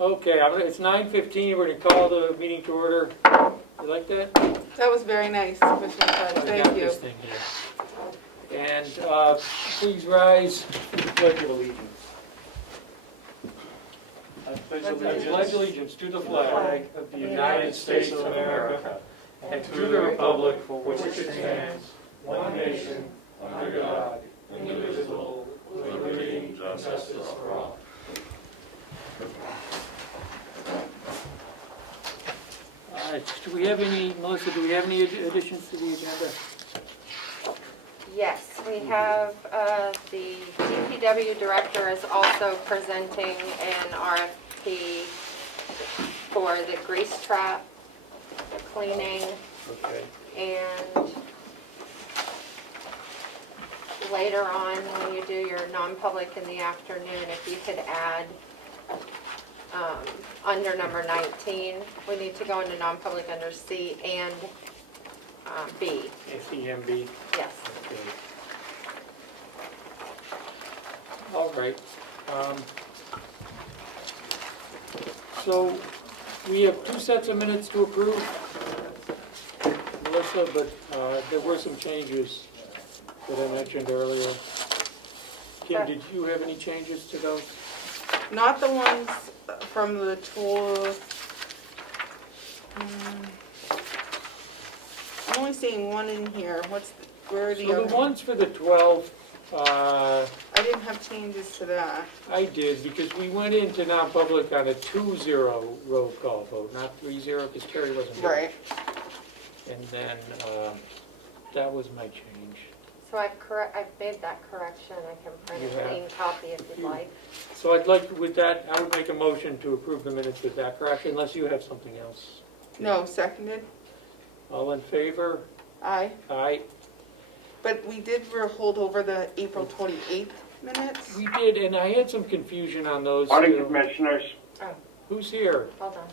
Okay, it's 9:15, we're going to call the meeting to order. You like that? That was very nice, Commissioner Price. We Thank got you. this thing here. And please rise to the Pledge of Allegiance. I pledge allegiance to the flag of the United States of America and to the republic for which it stands, one nation, under God, indivisible, with liberty and justice for all. Do we have any, Melissa, do we have any additions to the agenda? Yes, we have, the DPW director is also presenting an RFP for the grease trap, the cleaning, Okay. and later on, when you do your non-public in the afternoon, if you could add, under number 19, we need to go into non-public under C and B. SEMB. Yes. Okay. All right. So we have two sets of minutes to approve, Melissa, but there were some changes that I mentioned earlier. Kim, did you have any changes to those? Not the ones from the tour. I'm only seeing one in here. Where are the So other? the ones for the 12, I didn't have changes to that. I did, because we went into non-public on a 2-0 roll call vote, not 3-0, because Terry wasn't here. Right. And then, that was my change. So I've made that correction. I can print You a have? clean copy if you'd like. So I'd like, with that, I would make a motion to approve the minutes with that correction, unless you have something else. No, seconded. All in favor? Aye. Aye. But we did hold over the April 28th minutes. We did, and I had some confusion on those. Morning, too. Commissioners. Who's here? Hold on.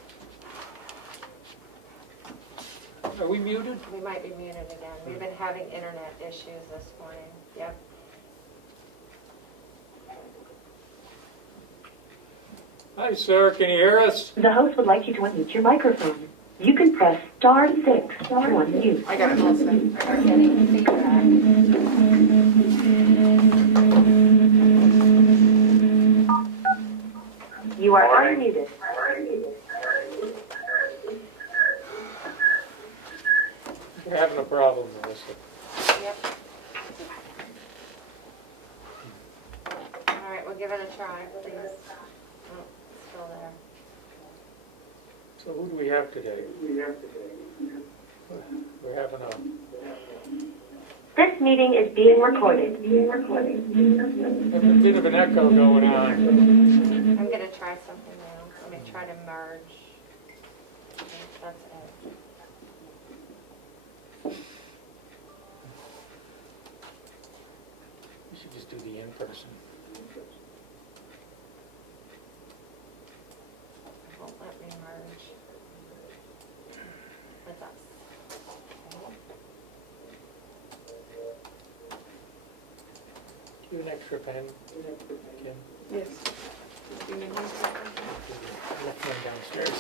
Are we muted? We might be muted again. We've been having internet issues this morning. Yep. Hi, sir, can you hear us? The host would like you to unmute your microphone. You can press *6 to unmute. I got it all set. We're getting feedback. You are Morning. unmuted. We're having a problem, Melissa. Yep. All right, we'll give it a try, please. Oh, it's still there. So who do we have today? We're having a... This meeting is being recorded. There's a bit of an echo going on. I'm going to try something now. Let me try to merge. Okay, that's it. We should just do the in-person. It won't let me merge with us. Do you have an extra pen? Kim? Yes. Left one downstairs.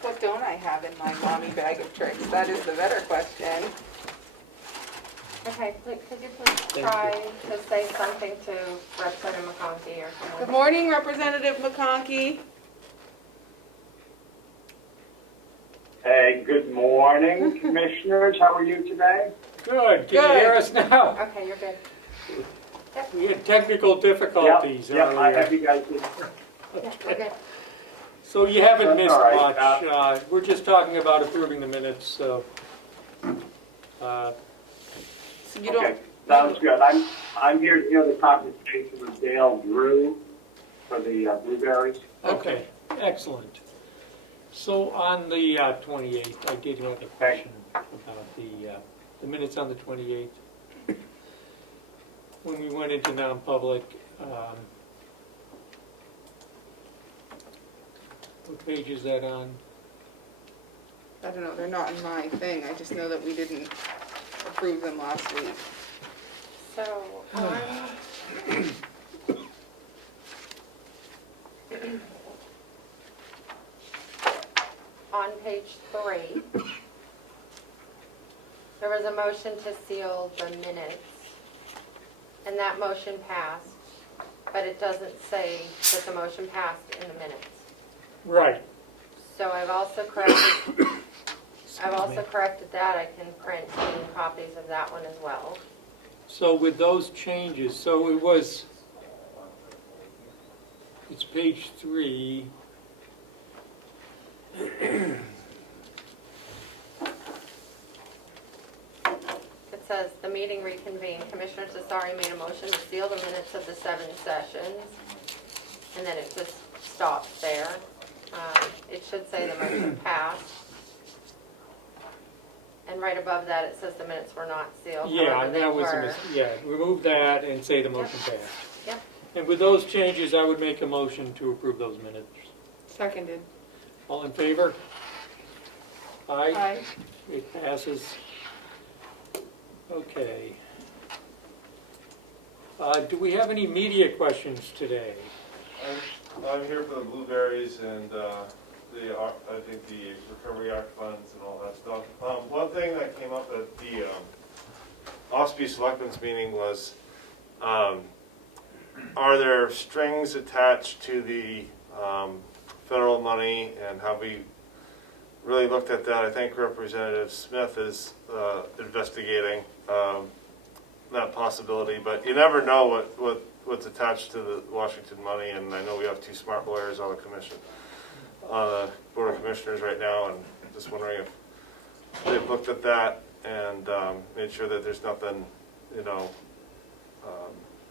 What don't I have in my mommy bag of tricks? That is the better question. Okay, could you please try to say something to Representative McConkey or Good someone? morning, Representative McConkey. Hey, good morning, Commissioners. How are you today? Good, can you Good. hear us now? Okay, you're good. We had technical difficulties Yep, I earlier. have you guys in. Yeah, we're good. So you haven't That's missed all right. much. We're just talking about approving the minutes, so. So you Okay, don't. sounds good. I'm here to hear the conversation with Dale Drew for the blueberries. Okay, excellent. So on the 28th, I did have a question about the minutes on the 28th. When we went into non-public, what page is that on? I don't know, they're not in my thing. I just know that we didn't approve them last week. So on page 3, there was a motion to seal the minutes, and that motion passed, but it doesn't say that the motion passed in the minutes. Right. So I've also corrected that. I can print copies of that one as well. So with those changes, so it was, it's page 3. It says, the meeting reconvened. Commissioner Cesari made a motion to seal the minutes of the 7 sessions, and then it just stops there. It should say the motion passed. And right above that, it says the minutes were not sealed. Yeah, However, and they that was, were. yeah, remove that and say the motion passed. Yep. And with those changes, I would make a motion to approve those minutes. Seconded. All in favor? Aye? Aye. It passes. Okay. Do we have any media questions today? I'm here for the blueberries and I think the Recovery Act funds and all that stuff. One thing that came up at the OSPI Selectmen's meeting was, are there strings attached to the federal money, and have we really looked at that? I think Representative Smith is investigating that possibility, but you never know what's attached to the Washington money, and I know we have 2 smart lawyers on the commission, on the Board of Commissioners right now, and just wondering if they've looked at that and made sure that there's nothing,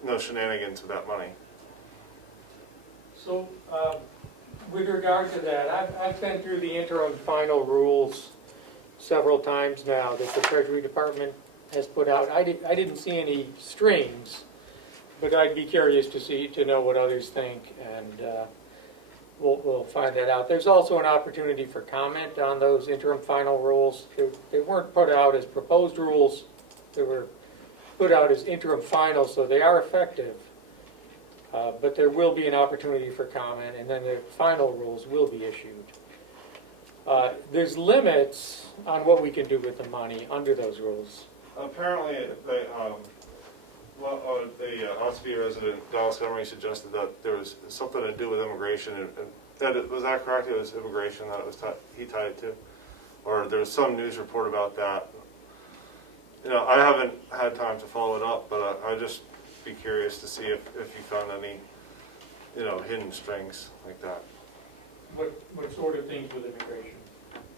no shenanigans with that money. So, with regard to that, I've been through the interim final rules several times now that the Treasury Department has put out. I didn't see any strings, but I'd be curious to know what others think, and we'll find that out. There's also an opportunity for comment on those interim final rules. They weren't put out as proposed rules. They were put out as interim final, so they are effective. But there will be an opportunity for comment, and then the final rules will be issued. There's limits on what we can do with the money under those rules. Apparently, the OSPI resident, Dallas Emery, suggested that there was something to do with immigration, and was that correct? It was immigration that it was he tied it to? Or there was some news report about that. I haven't had time to follow it up, but I'd just be curious to see if you found any, hidden strings like that. What sort of things with immigration?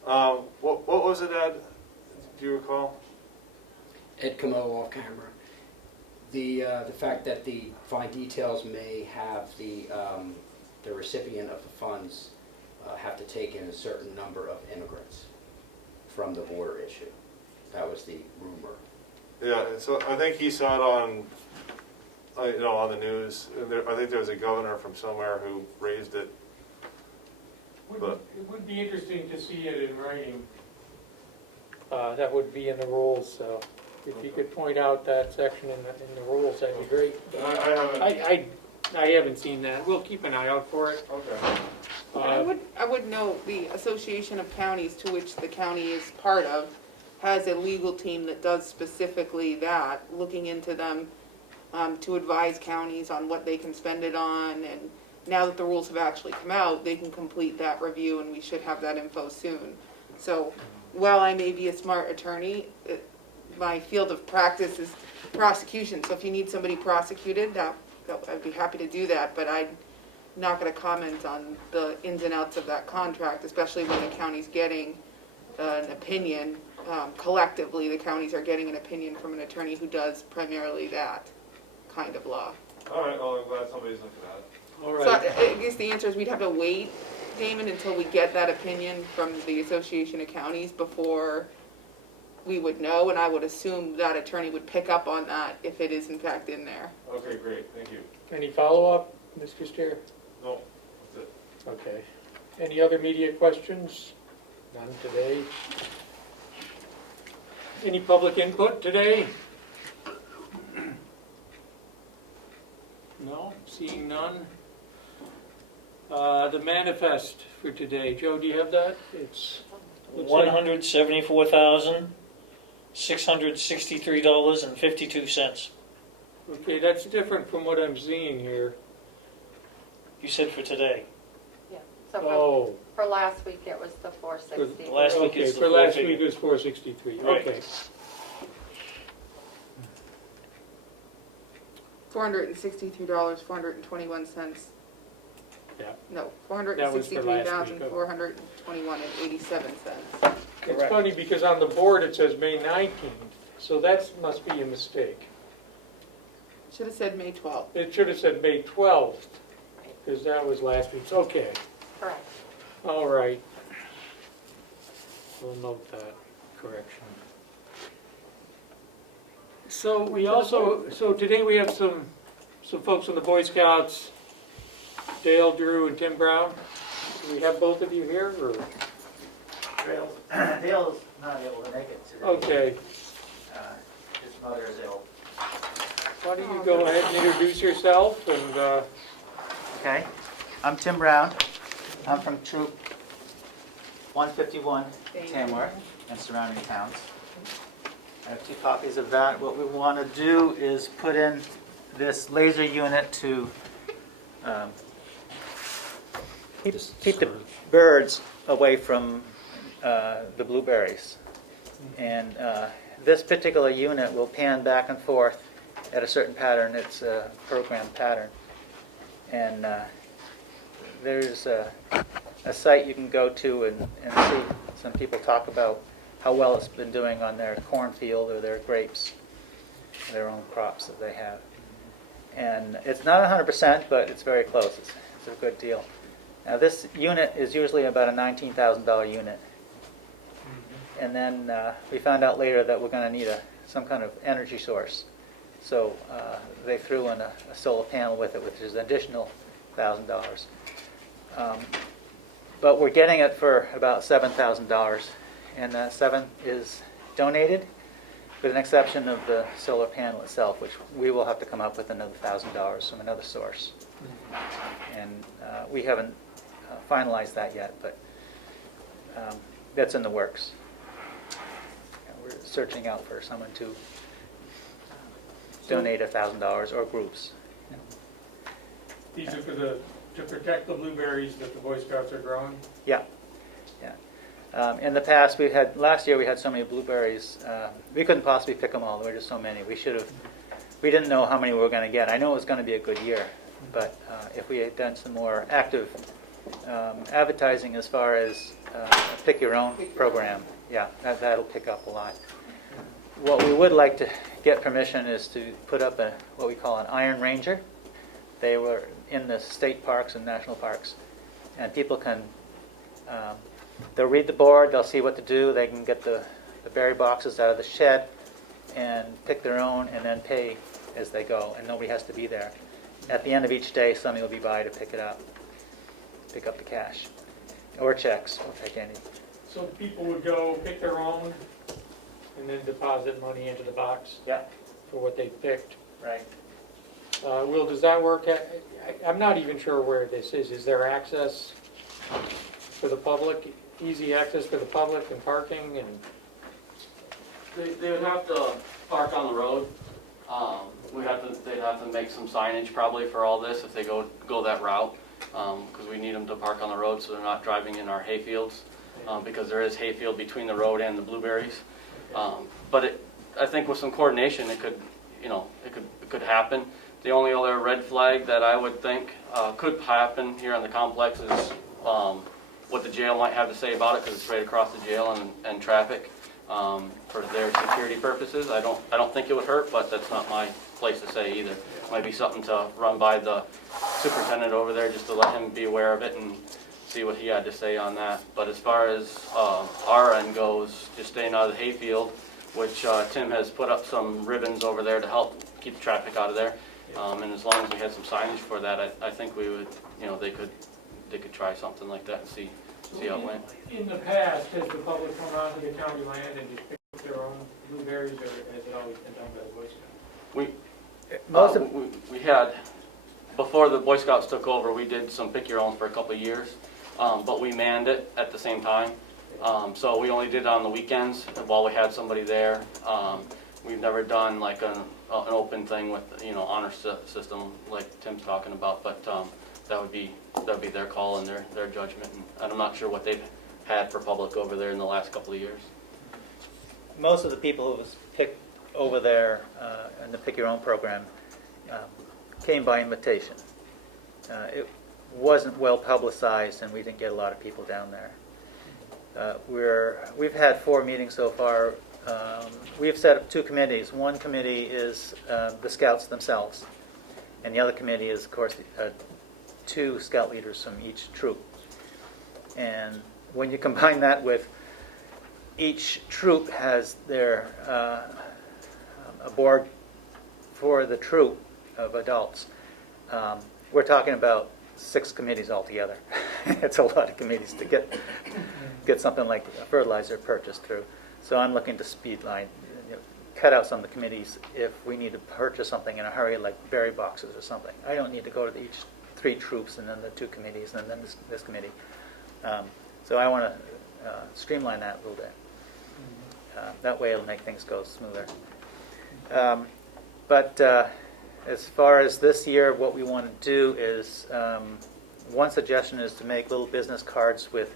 What was it, Ed? Do you recall? Ed Comeau off camera. The fact that the fine details may have the recipient of the funds have to take in a certain number of immigrants from the border issue. That was the rumor. Yeah, so I think he saw it on, on the news. I think there was a governor from somewhere who raised it. It would be interesting to see it in writing. That would be in the rules, so if you could point out that section in the rules, that'd be great. I haven't seen that. We'll keep an eye out for it. Okay. I would note the Association of Counties, to which the county is part of, has a legal team that does specifically that, looking into them to advise counties on what they can spend it on. And now that the rules have actually come out, they can complete that review, and we should have that info soon. So while I may be a smart attorney, my field of practice is prosecution. So if you need somebody prosecuted, I'd be happy to do that, but I'm not going to comment on the ins and outs of that contract, especially when the county's getting an opinion. Collectively, the counties are getting an opinion from an attorney who does primarily that kind of law. All right, well, I'm glad somebody's looking at it. All So right. I guess the answer is we'd have to wait, Damon, until we get that opinion from the Association of Counties before we would know, and I would assume that attorney would pick up on that if it is in fact in there. Okay, great, thank you. Any follow-up, Mr. Steer? No, that's it. Okay. Any other media questions? None today. Any public input today? No, seeing none. The manifest for today, Joe, do you have that? It's looks like- $174,663.52. Okay, that's different from what I'm seeing here. You said for today. Yeah. So Oh, for last week, it was the 460. Last week okay, is the for last full week figure. it was 463, Right. okay. $463, 421 cents. Yeah. No, That was for last week, okay. $463,421.87. It's Correct. funny because on the board it says May 19th, so that must be a mistake. Should have said May 12th. It should have said May 12th, because that was last week's, okay, Correct. all right. We'll note that correction. So we also, so today we have some folks from the Boy Scouts, Dale, Drew, and Tim Brown. Do we have both of you here, or? Dale's not able to make it today. Okay, His mother is ill. why don't you go ahead and introduce yourself, and, Okay, I'm Tim Brown. I'm from Troop 151, Thank you. Tamworth, and surrounding towns. I have 2 copies of that. What we want to do is put in this laser unit to keep the birds away from the blueberries. And this particular unit will pan back and forth at a certain pattern. It's a programmed pattern. And there's a site you can go to and see some people talk about how well it's been doing on their cornfield or their grapes, their own crops that they have. And it's not 100%, but it's very close. It's a good deal. Now this unit is usually about a $19,000 unit. And then we found out later that we're going to need some kind of energy source. So they threw in a solar panel with it, which is an additional $1,000. But we're getting it for about $7,000. And that $7,000 is donated, with an exception of the solar panel itself, which we will have to come up with another $1,000 from another source. And we haven't finalized that yet, but that's in the works. And we're searching out for someone to donate $1,000 or groups. these are to protect the blueberries that the Boy Scouts are growing? Yeah, yeah. In the past, last year we had so many blueberries, we couldn't possibly pick them all. There were just so many. We didn't know how many we were going to get. I know it was going to be a good year, but if we had done some more active advertising as far as pick your own program, yeah, that'll pick up a lot. What we would like to get permission is to put up what we call an Iron Ranger. They were in the state parks and national parks, and people can they'll read the board, they'll see what to do, they can get the berry boxes out of the shed and pick their own and then pay as they go, and nobody has to be there. At the end of each day, somebody will be by to pick up the cash, or checks, we'll take any. So people would go pick their own and then deposit money into the box Yeah, for what they picked. right. Will, does that work? I'm not even sure where this is. Is there access for the public, easy access for the public and parking and? They would have to park on the road. They'd have to make some signage probably for all this if they go that route, because we need them to park on the road so they're not driving in our hayfields, because there is hayfield between the road and the blueberries. But I think with some coordination, it could happen. The only other red flag that I would think could happen here on the complex is what the jail might have to say about it, because it's right across the jail and traffic for their security purposes. I don't think it would hurt, but that's not my place to say either. Might be something to run by the superintendent over there just to let him be aware of it and see what he had to say on that. But as far as our end goes, just staying out of the hayfield, which Tim has put up some ribbons over there to help keep the traffic out of there. And as long as we had some signage for that, I think we would, they could try something like that and see how it went. In the past, has the public come onto the county land and just picked their own blueberries, or has it always been done by the Boy Scouts? We had before the Boy Scouts took over, we did some pick your own for a couple of years, but we manned it at the same time. So we only did it on the weekends while we had somebody there. We've never done like an open thing with, honor system like Tim's talking about, but that would be their call and their judgment. And I'm not sure what they've had for public over there in the last couple of years. Most of the people who was picked over there in the Pick Your Own program came by invitation. It wasn't well publicized, and we didn't get a lot of people down there. We've had 4 meetings so far. We've set up 2 committees. One committee is the Scouts themselves, and the other committee is, of course, 2 Scout leaders from each troop. And when you combine that with each troop has their a board for the troop of adults, we're talking about 6 committees altogether. It's a lot of committees to get something like fertilizer purchased through. So I'm looking to speedline, cut out some of the committees if we need to purchase something in a hurry, like berry boxes or something. I don't need to go to each 3 troops and then the 2 committees and then this committee. So I want to streamline that a little bit. That way it'll make things go smoother. But as far as this year, what we want to do is, one suggestion is to make little business cards with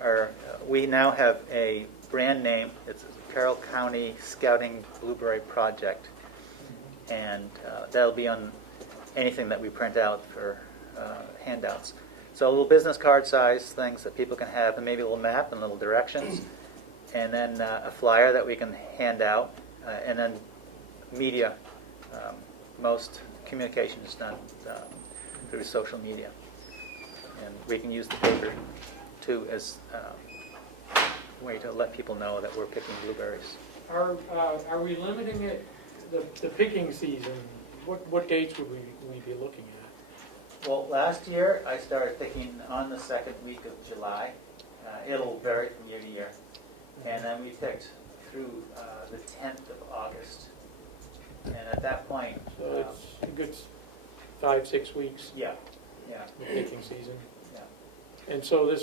our, we now have a brand name. It's Carroll County Scouting Blueberry Project. And that'll be on anything that we print out for handouts. So little business card size things that people can have, and maybe a little map and little directions. And then a flyer that we can hand out, and then media. Most communication is done through social media. And we can use the paper, too, as a way to let people know that we're picking blueberries. Are we limiting it, the picking season? What dates would we be looking at? Well, last year I started picking on the second week of July. It'll vary from year to year. And then we picked through the 10th of August. And at that point... So it's a good 5-6 weeks, Yeah. the picking season. Yeah. And so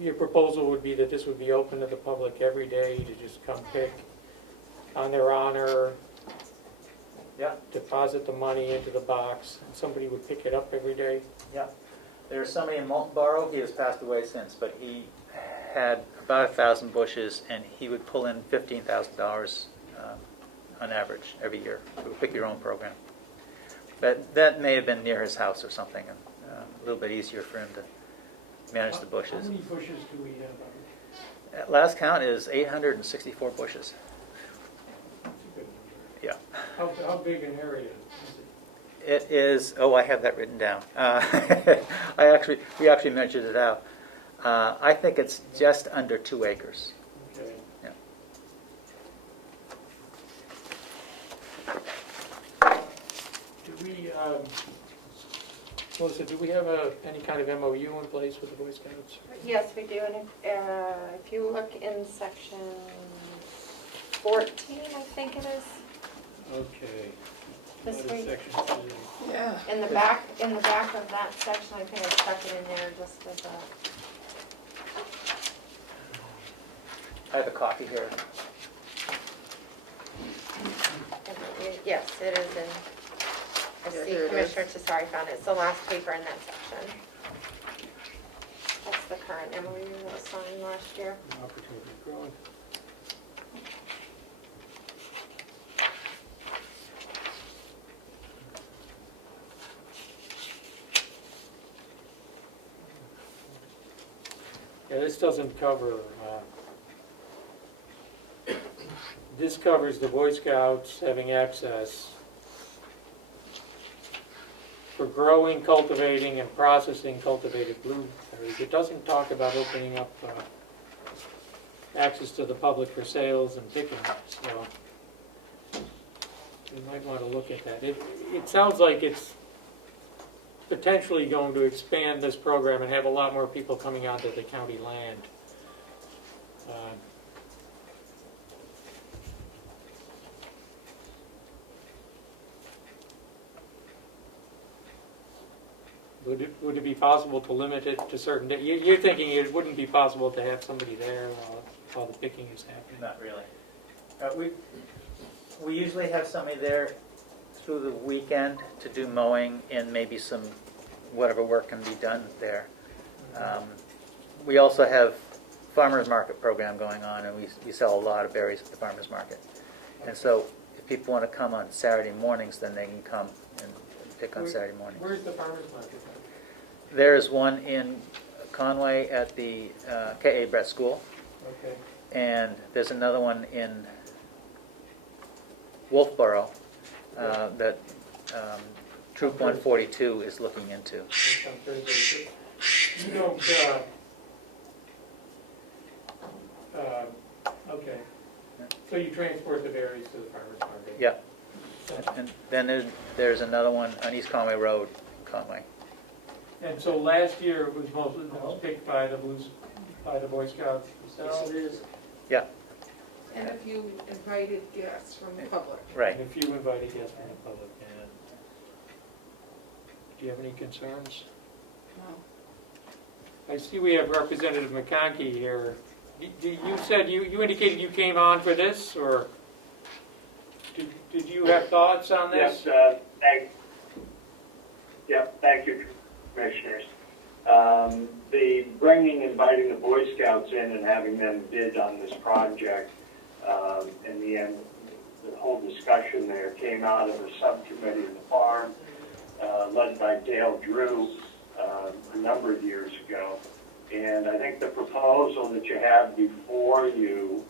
your proposal would be that this would be open to the public every day to just come pick on their honor, Yeah. deposit the money into the box, and somebody would pick it up every day? Yeah. There's somebody in Moulton Borough, he has passed away since, but he had about 1,000 bushes, and he would pull in $15,000 on average every year through a Pick Your Own program. But that may have been near his house or something, and a little bit easier for him to manage the bushes. How many bushes do we have? At last count is 864 bushes. That's a good number. Yeah. How big an area is It is, I have that written down. We actually measured it out. I think it's just under 2 acres. it? Okay. Yeah. Do we, Melissa, do we have any kind of MOU in place with the Boy Scouts? Yes, we do, and if you look in section 14, I think it is, Okay. This What is week. section C? Yeah. in the back of that section, I think I stuck it in there just as a, I have a copy here. yes, it is in, I Yeah, see here it Commissioner Tesari found it, it's the last paper in that section. That's the current MOU that was signed last year. Opportunity growing. Yeah, this doesn't cover, this covers the Boy Scouts having access for growing, cultivating, and processing cultivated blueberries. It doesn't talk about opening up access to the public for sales and picking, so you might want to look at that. It sounds like it's potentially going to expand this program and have a lot more people coming onto the county land. Would it be possible to limit it to certain days? You're thinking it wouldn't be possible to have somebody there while the picking is happening? Not really. We usually have somebody there through the weekend to do mowing and maybe some, whatever work can be done there. We also have farmer's market program going on, and we sell a lot of berries at the farmer's market. And so if people want to come on Saturday mornings, then they can come and pick on Saturday mornings. Where's the farmer's market? There's one in Conway at the K.A. Brett School, Okay. and there's another one in Wolfboro that Troop 142 is looking into. That sounds very good. You don't, okay. So you transport the berries to the farmer's market? Yeah. And then there's another one on East Conway Road, Conway. And so last year it was mostly picked by the Boy Scouts themselves? Yeah, And a few invited guests from the public. right. And a few invited guests from the public, yeah. Do you have any concerns? No. I see we have Representative McConkey here. You said, you indicated you came on for this, or did you have thoughts on this? Yes, thank you, Commissioners. Inviting the Boy Scouts in and having them bid on this project, in the end, the whole discussion there came out of a subcommittee in the farm, led by Dale Drew, a number of years ago. And I think the proposal that you have before you,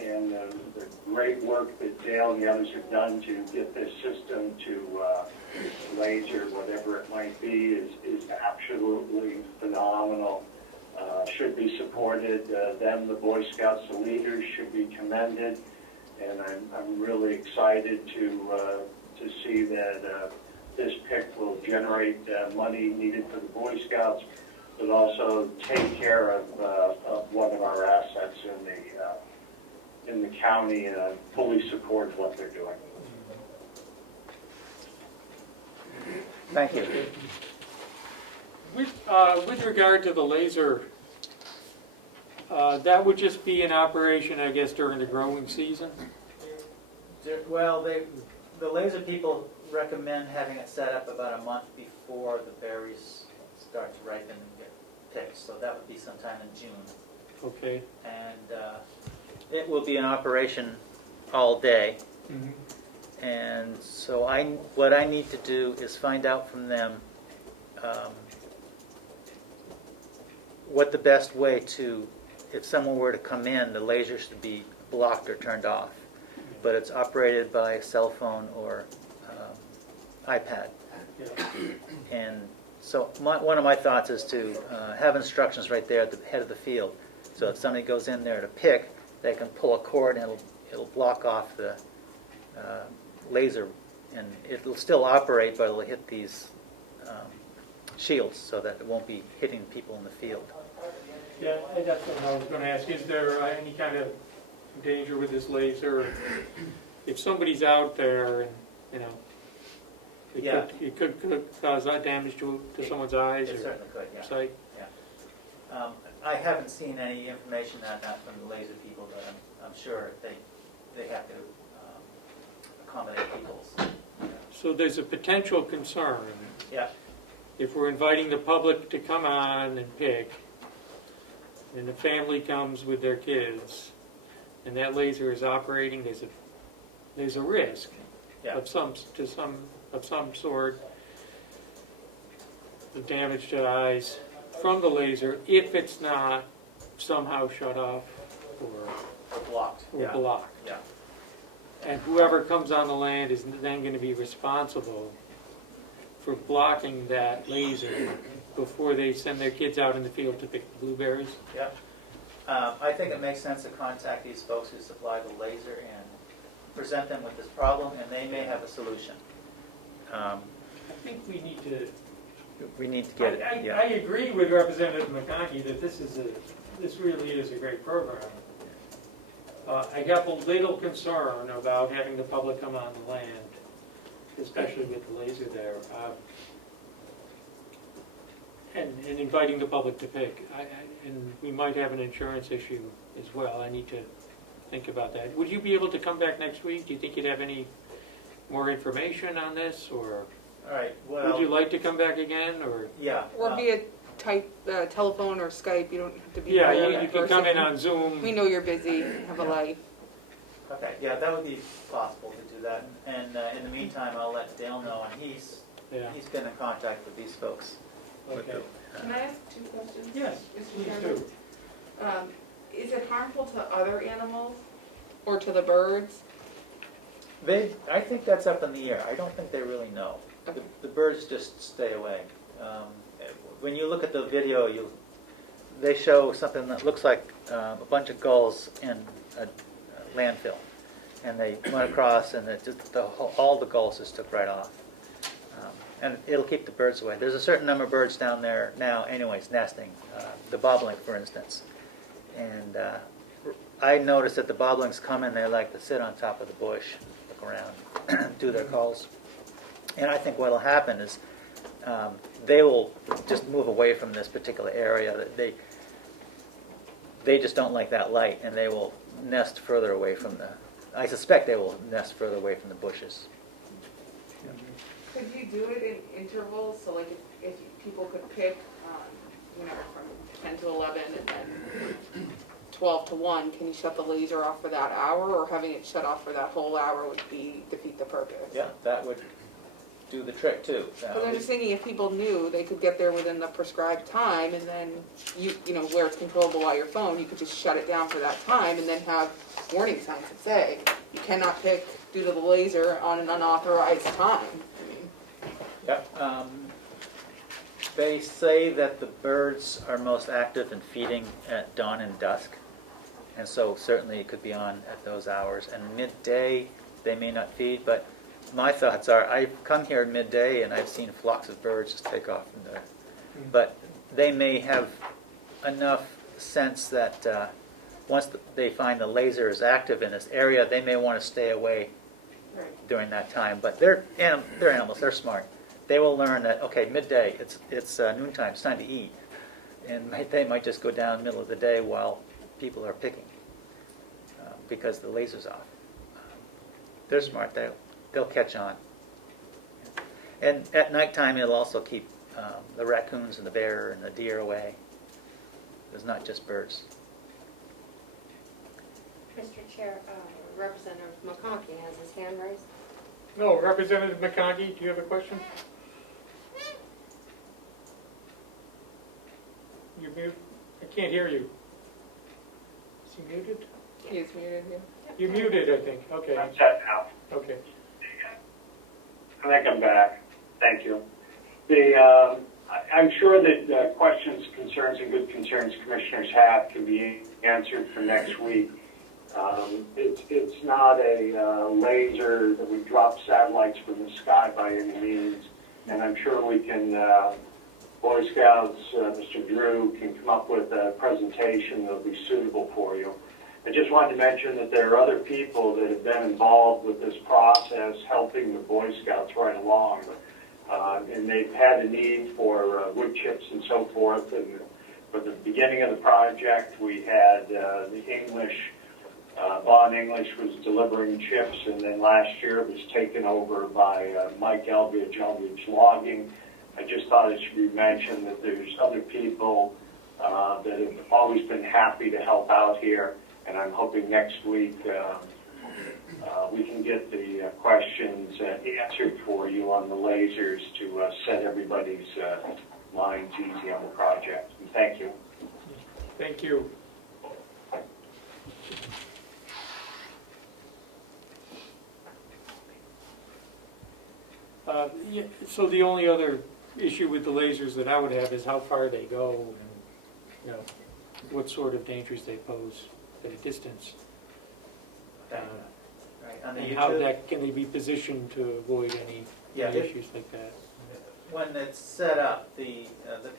and the great work that Dale and the others have done to get this system to laser, whatever it might be, is absolutely phenomenal. Should be supported. Them, the Boy Scouts, the leaders, should be commended. And I'm really excited to see that this pick will generate money needed for the Boy Scouts, but also take care of one of our assets in the county, and I fully support what they're doing. Thank you. With regard to the laser, that would just be in operation, I guess, during the growing season? Well, the laser people recommend having it set up about a month before the berries start to ripen and get picked, so that would be sometime in June. Okay. And it will be in operation all day. Mm-hmm. And so what I need to do is find out from them what the best way to, if someone were to come in, the laser should be blocked or turned off. But it's operated by a cell phone or iPad. Yeah. And so one of my thoughts is to have instructions right there at the head of the field. So if somebody goes in there to pick, they can pull a cord and it'll block off the laser, and it'll still operate, but it'll hit these shields so that it won't be hitting people in the field. Yeah, that's what I was going to ask. Is there any kind of danger with this laser? If somebody's out there and, you know, it could cause damage to someone's eyes It or certainly could, yeah. sight? Yeah. I haven't seen any information on that from the laser people, but I'm sure they have to accommodate people's. So there's a potential concern. Yeah. If we're inviting the public to come on and pick, and the family comes with their kids, and that laser is operating, there's a risk of some sort of damage to the eyes from the laser if it's not somehow shut off or blocked. blocked. Yeah. And whoever comes on the land is then going to be responsible for blocking that laser before they send their kids out in the field to pick the blueberries. Yeah. I think it makes sense to contact these folks who supply the laser and present them with this problem, and they may have a solution. I think we need to. We need to get it. I agree with Representative McConkey that this really is a great program. I have a little concern about having the public come on the land, especially with the laser there. And inviting the public to pick. And we might have an insurance issue as well. I need to think about that. Would you be able to come back next week? Do you think you'd have any more information on this, or All right, would you like to come back again, or? yeah. Or via telephone or Skype, you don't have to be Yeah, there you in can come in person. on Zoom. We know you're busy, have a life. Okay, yeah, that would be possible to do that. And in the meantime, I'll let Dale know, and he's been in contact with these folks. Okay. Can I ask 2 questions? Yes, Mr. please Chairman? do. Is it harmful to other animals or to the birds? I think that's up in the air. I don't think they really know. Okay. The birds just stay away. When you look at the video, they show something that looks like a bunch of gulls in a landfill, and they went across, and all the gulls just took right off. And it'll keep the birds away. There's a certain number of birds down there now, anyways, nesting. The bobolink, for instance. And I noticed that the bobolinks come in, they like to sit on top of the bush, look around, do their calls. And I think what will happen is they will just move away from this particular area. They just don't like that light, and they will nest further away from I suspect they will nest further away from the bushes. Could you do it in intervals, so like if people could pick, from 10 to 11 and then 12 to 1, can you shut the laser off for that hour, or having it shut off for that whole hour would defeat the purpose? Yeah, that would do the trick too. Because I'm just thinking if people knew, they could get there within the prescribed time, and then where it's controllable by your phone, you could just shut it down for that time and then have warning signs that say, you cannot pick due to the laser on an unauthorized time. Yep. They say that the birds are most active in feeding at dawn and dusk, and so certainly it could be on at those hours. And midday, they may not feed, but my thoughts are, I've come here at midday and I've seen flocks of birds just take off from there. But they may have enough sense that once they find the laser is active in this area, they may want to stay away during that time. But they're animals, they're smart. They will learn that, okay, midday, it's noontime, it's time to eat. And they might just go down middle of the day while people are picking because the laser's off. They're smart, they'll catch on. And at nighttime, it'll also keep the raccoons and the bear and the deer away. It's not just birds. Mr. Chair, Representative McConkey has his hand raised. No, Representative McConkey, do you have a question? You mute? I can't hear you. Is he muted? He is muted, yeah. You're muted, I think. Okay. I'm set now. Okay. I think I'm back. Thank you. I'm sure that questions, concerns, and good concerns commissioners have can be answered for next week. It's not a laser that we drop satellites from the sky by any means, and I'm sure we can, Boy Scouts, Mr. Drew can come up with a presentation that'll be suitable for you. I just wanted to mention that there are other people that have been involved with this process, helping the Boy Scouts right along. And they've had a need for wood chips and so forth. And for the beginning of the project, we had the English, Bon English was delivering chips, and then last year it was taken over by Mike Eldridge Logging. I just thought it should be mentioned that there's other people that have always been happy to help out here. And I'm hoping next week we can get the questions answered for you on the lasers to set everybody's minds easy on the project. And thank you. Thank you. Yeah, so the only other issue with the lasers that I would have is how far they go and, what sort of dangers they pose at a distance. Right. On the And how YouTube, can they be positioned to avoid any Yeah, issues like that? when it's set up, the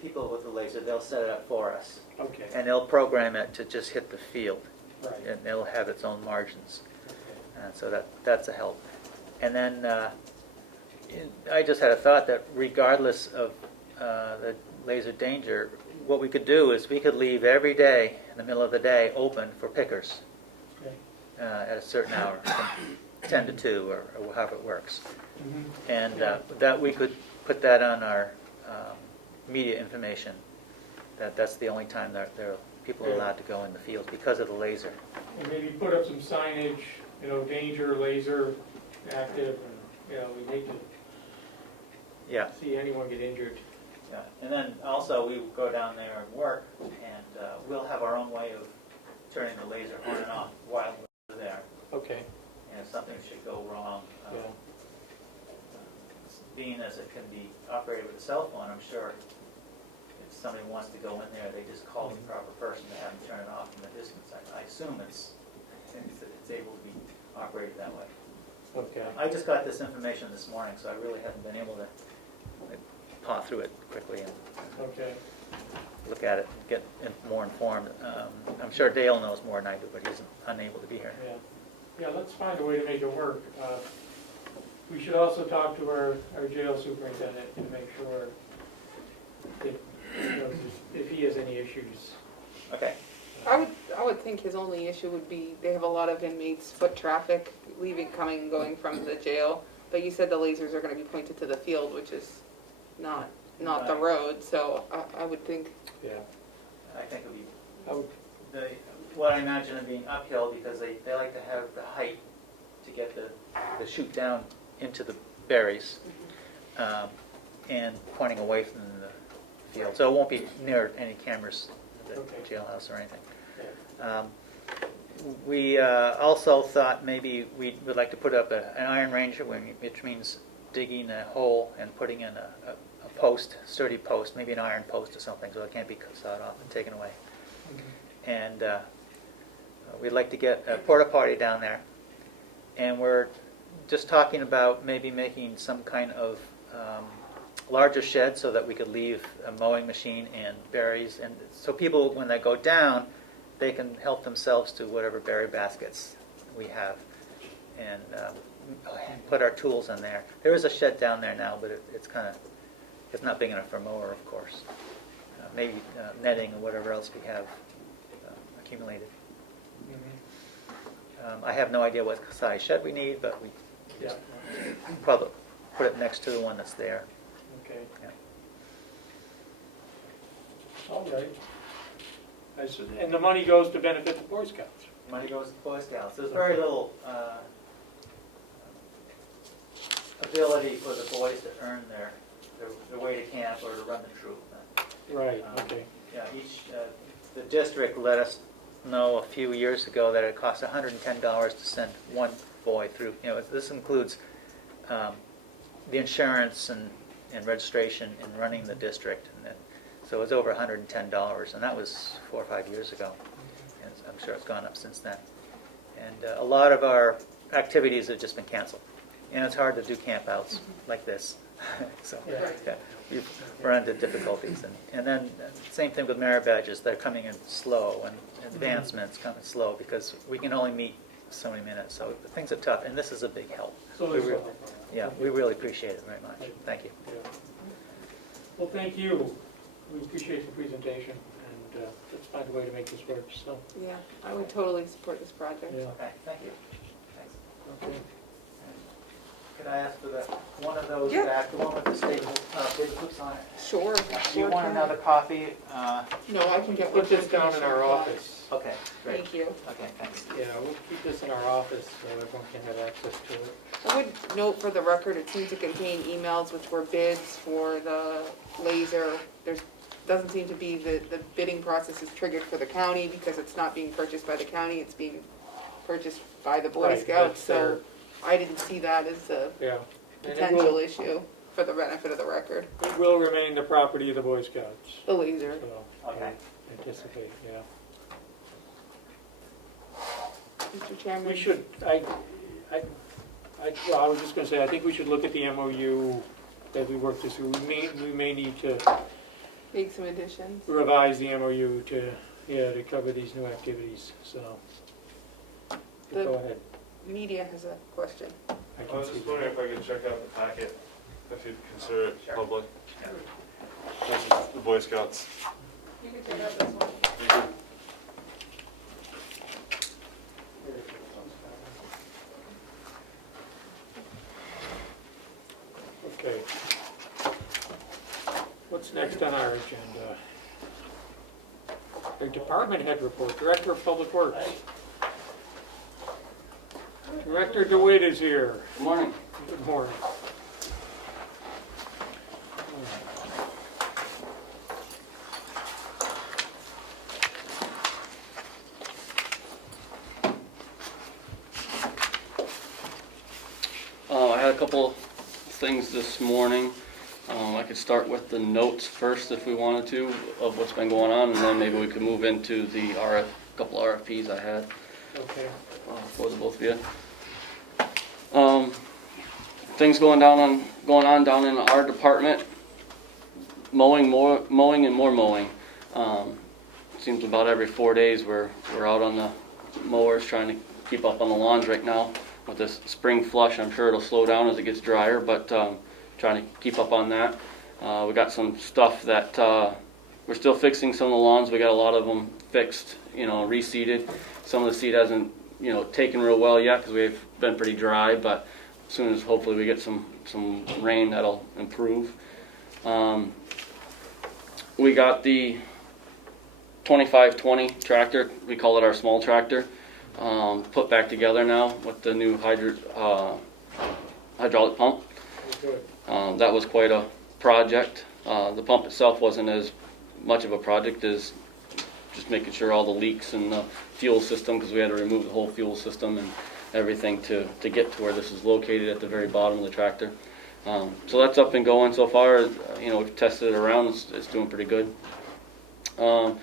people with the laser, they'll set it up for us. Okay, And they'll program it to just hit the field. right. And it'll have its own margins. And so that's a help. And then I just had a thought that regardless of the laser danger, what we could do is we could leave every day in the middle of the day open for pickers Okay. at a certain hour, from 10 to 2 or however it works. Mhm. And that we could put that on our media information, that's the only time that people are allowed to go in the field because of the laser. And maybe put up some signage, danger, laser, active, and, we hate to Yeah. see anyone get injured. Yeah. And then also we go down there and work, and we'll have our own way of turning the laser on and off while we're there. Okay. And if something should go wrong, Yeah. being as it can be operated with a cell phone, I'm sure if somebody wants to go in there, they just call the proper person to have them turn it off from a distance. I assume it's able to be operated that way. Okay. I just got this information this morning, so I really haven't been able to paw through it quickly and Okay. look at it, get more informed. I'm sure Dale knows more than I do, but he's unable to be here. Yeah. Yeah, let's find a way to make it work. We should also talk to our jail superintendent to make sure if he has any issues. Okay. I would think his only issue would be they have a lot of inmates foot traffic coming and going from the jail. But you said the lasers are going to be pointed to the field, which is not the road. So I would think. Yeah. I think it would be I would, what I imagine it being uphill because they like to have the height to get the chute down into the berries and pointing away from the field. So it won't be near any cameras at the Okay. jailhouse or anything. yeah. We also thought maybe we would like to put up an iron ranger, which means digging a hole and putting in a post, sturdy post, maybe an iron post or something, so it can't be sawed off and taken away. And we'd like to get a porta potty down there. And we're just talking about maybe making some kind of larger shed so that we could leave a mowing machine and berries. And so people, when they go down, they can help themselves to whatever berry baskets we have. And put our tools in there. There is a shed down there now, but it's not big enough for a mower, of course. Maybe netting or whatever else we have accumulated. I have no idea what size shed we need, but we just probably put it next to the one that's there. Okay. Yeah. All right. And the money goes to benefit the Boy Scouts. Money goes to Boy Scouts. There's very little ability for the boys to earn their way to camp or to run the troop. Right. Okay. Yeah, the district let us know a few years ago that it costs $110 to send one boy through. This includes the insurance and registration and running the district, so it was over $110, and that was 4 or 5 years ago. And I'm sure it's gone up since then. And a lot of our activities have just been canceled, and it's hard to do campouts like this. So yeah, we've run into difficulties, and then same thing with merit badges. They're coming in slow, and advancements coming slow because we can only meet so many minutes. So things are tough, and this is a big help. So We really appreciate it very much. Thank you. Yeah. Well, thank you. We appreciate the presentation, and let's find a way to make this work. So. Yeah, I would totally support this project. Yeah. Okay, thank you. Thanks. Okay. Could I ask for one of those Yeah. back, the one with the staple big hoops on it? Sure. Do you sure want can. another copy? No, I can get Put this down in our office. Okay, great. Thank you. Okay, thanks. Yeah, we'll keep this in our office so everyone can have access to it. I would note for the record, it seemed to contain emails which were bids for the laser. Doesn't seem to be the bidding process is triggered for the county because it's not being purchased by the county, it's being purchased by the Boy Right, Scouts. that's their- So I didn't see that as a Yeah. And potential issue for the benefit of the record. it will remain the property of the Boy Scouts. The laser. So, Okay. I anticipate, yeah. Mr. Chairman. We should, well, I was just gonna say, I think we should look at the MOU that we worked this through. We may need to Make some additions. revise the MOU to cover these new activities, so. The- Go ahead. Media has a question. I I can was see just that. wondering if I could check out the packet, if you'd consider it public. This is the Boy Scouts. You can take out this one. Okay. What's next on our agenda? The department head report, Director of Public Works. Director DeWitt is here. Good morning. Good morning. I had a couple things this morning. I could start with the notes first if we wanted to of what's been going on, and then maybe we could move into the couple RFPs I had Okay. for the both of you. Things going on down in our department. Mowing and more mowing. Seems about every 4 days we're out on the mowers trying to keep up on the lawns right now. With this spring flush, I'm sure it'll slow down as it gets drier, but trying to keep up on that. We got some stuff that we're still fixing some of the lawns. We got a lot of them fixed, reseeded. Some of the seed hasn't, taken real well yet because we've been pretty dry, but as soon as hopefully we get some rain, that'll improve. We got the 2520 tractor, we call it our small tractor, put back together now with the new hydraulic pump. Good. That was quite a project. The pump itself wasn't as much of a project as just making sure all the leaks in the fuel system, because we had to remove the whole fuel system and everything to get to where this is located at the very bottom of the tractor. So that's up and going so far. We've tested it around. It's doing pretty good. We're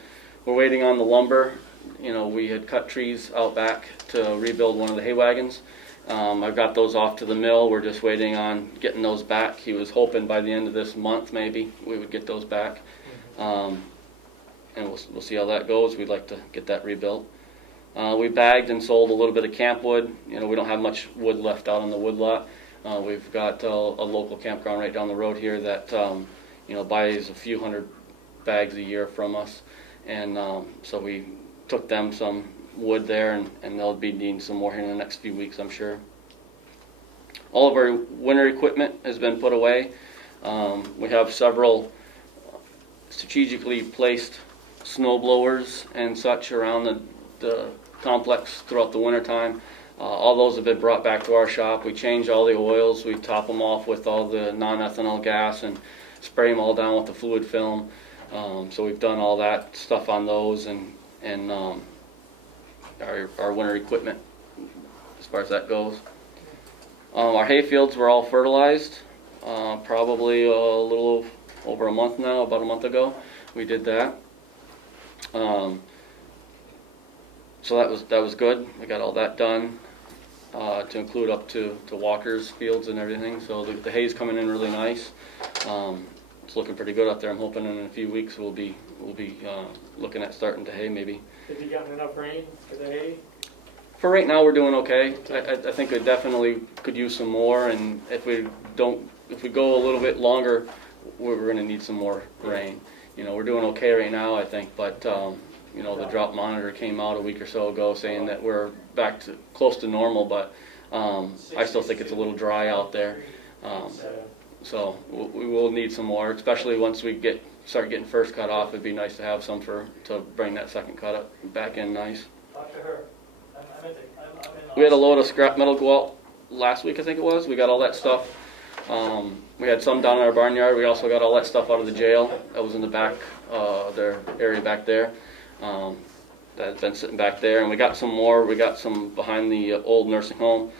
waiting on the lumber. We had cut trees out back to rebuild one of the hay wagons. I've got those off to the mill. We're just waiting on getting those back. He was hoping by the end of this month maybe we would get those back. And we'll see how that goes. We'd like to get that rebuilt. We bagged and sold a little bit of camp wood. We don't have much wood left out on the wood lot. We've got a local campground right down the road here that buys a few hundred bags a year from us. And so we took them some wood there, and they'll be needing some more here in the next few weeks, I'm sure. All of our winter equipment has been put away. We have several strategically placed snow blowers and such around the complex throughout the winter time. All those have been brought back to our shop. We change all the oils. We top them off with all the non-ethanol gas and spray them all down with the fluid film. So we've done all that stuff on those and our winter equipment as far as that goes. Our hay fields were all fertilized probably a little over a month now, about a month ago. We did that. So that was good. We got all that done to include up to Walker's fields and everything. So the hay's coming in really nice. It's looking pretty good out there. I'm hoping in a few weeks we'll be looking at starting to hay maybe. Have you gotten enough rain for the hay? For right now, we're doing okay. I think we definitely could use some more, and if we go a little bit longer, we're going to need some more rain. We're doing okay right now, I think, but the drought monitor came out a week or so ago saying that we're back to close to normal, but I still think it's a little dry out there. So we will need some more, especially once we start getting first cut off. It'd be nice to have some to bring that second cut up back in nice. Talk to her. We had a load of scrap metal go out last week, I think it was. We got all that stuff. We had some down in our barnyard. We also got all that stuff out of the jail. That was in the back, their area back there. That's been sitting back there. And we got some more. We got some behind the old nursing home.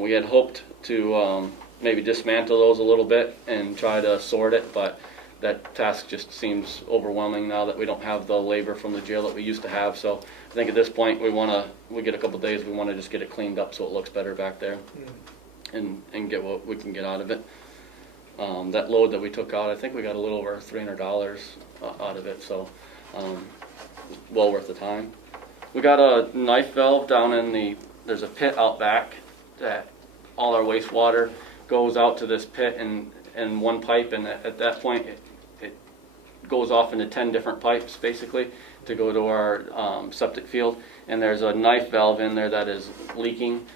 We had hoped to maybe dismantle those a little bit and try to sort it, but that task just seems overwhelming now that we don't have the labor from the jail that we used to have. So I think at this point we get a couple days, we want to just get it cleaned up so it looks better back there and get what we can get out of it. That load that we took out, I think we got a little over $300 out of it, so well worth the time. We got a knife valve down in there's a pit out back that all our wastewater goes out to this pit and one pipe, and at that point goes off into 10 different pipes, basically, to go to our septic field. And there's a knife valve in there that is leaking.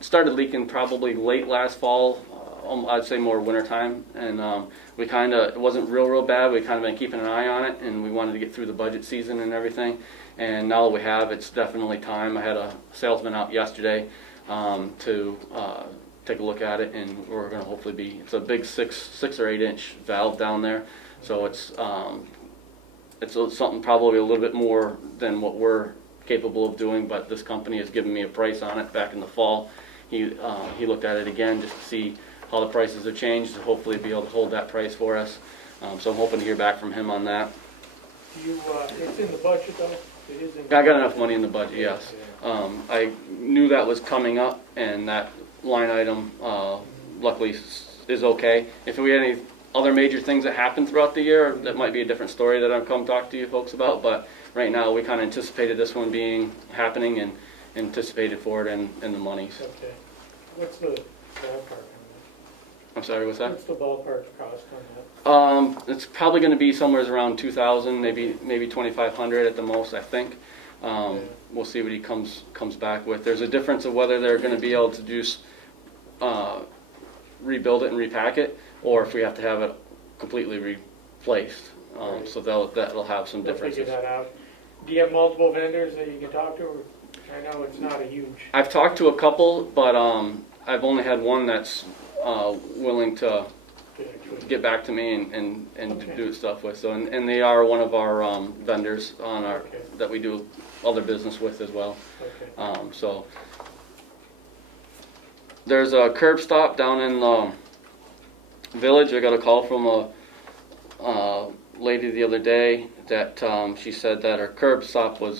Started leaking probably late last fall, I'd say more wintertime. And it wasn't real bad. We kind of been keeping an eye on it, and we wanted to get through the budget season and everything. And now that we have, it's definitely time. I had a salesman out yesterday to take a look at it, and we're going to hopefully it's a big 6 or 8 inch valve down there. So it's something probably a little bit more than what we're capable of doing, but this company has given me a price on it back in the fall. He looked at it again just to see how the prices have changed, to hopefully be able to hold that price for us. So I'm hoping to hear back from him on that. It's in the budget though? It is in the I got enough money in the budget, yes. I knew that was coming up, and that line item luckily is okay. If we had any other major things that happen throughout the year, that might be a different story that I've come talk to you folks about, but right now we kind of anticipated this one happening and anticipated for it and the monies. Okay. What's the ballpark on I'm sorry, what's that? that? What's the ballpark cost on that? It's probably going to be somewhere around 2,000, maybe 2,500 at the most, I think. We'll see what he comes back with. There's a difference of whether they're going to be able to just rebuild it and repack it, or if we have to have it completely replaced. Right. So that'll have some We'll differences. figure that out. Do you have multiple vendors that you can talk to? Or I know it's not a huge. I've talked to a couple, but I've only had one that's willing to get back to me and Okay. do stuff with. So and they are one of our vendors on our Okay. that we do other business with as well. Okay. So there's a curb stop down in the village. I got a call from a lady the other day that she said that her curb stop or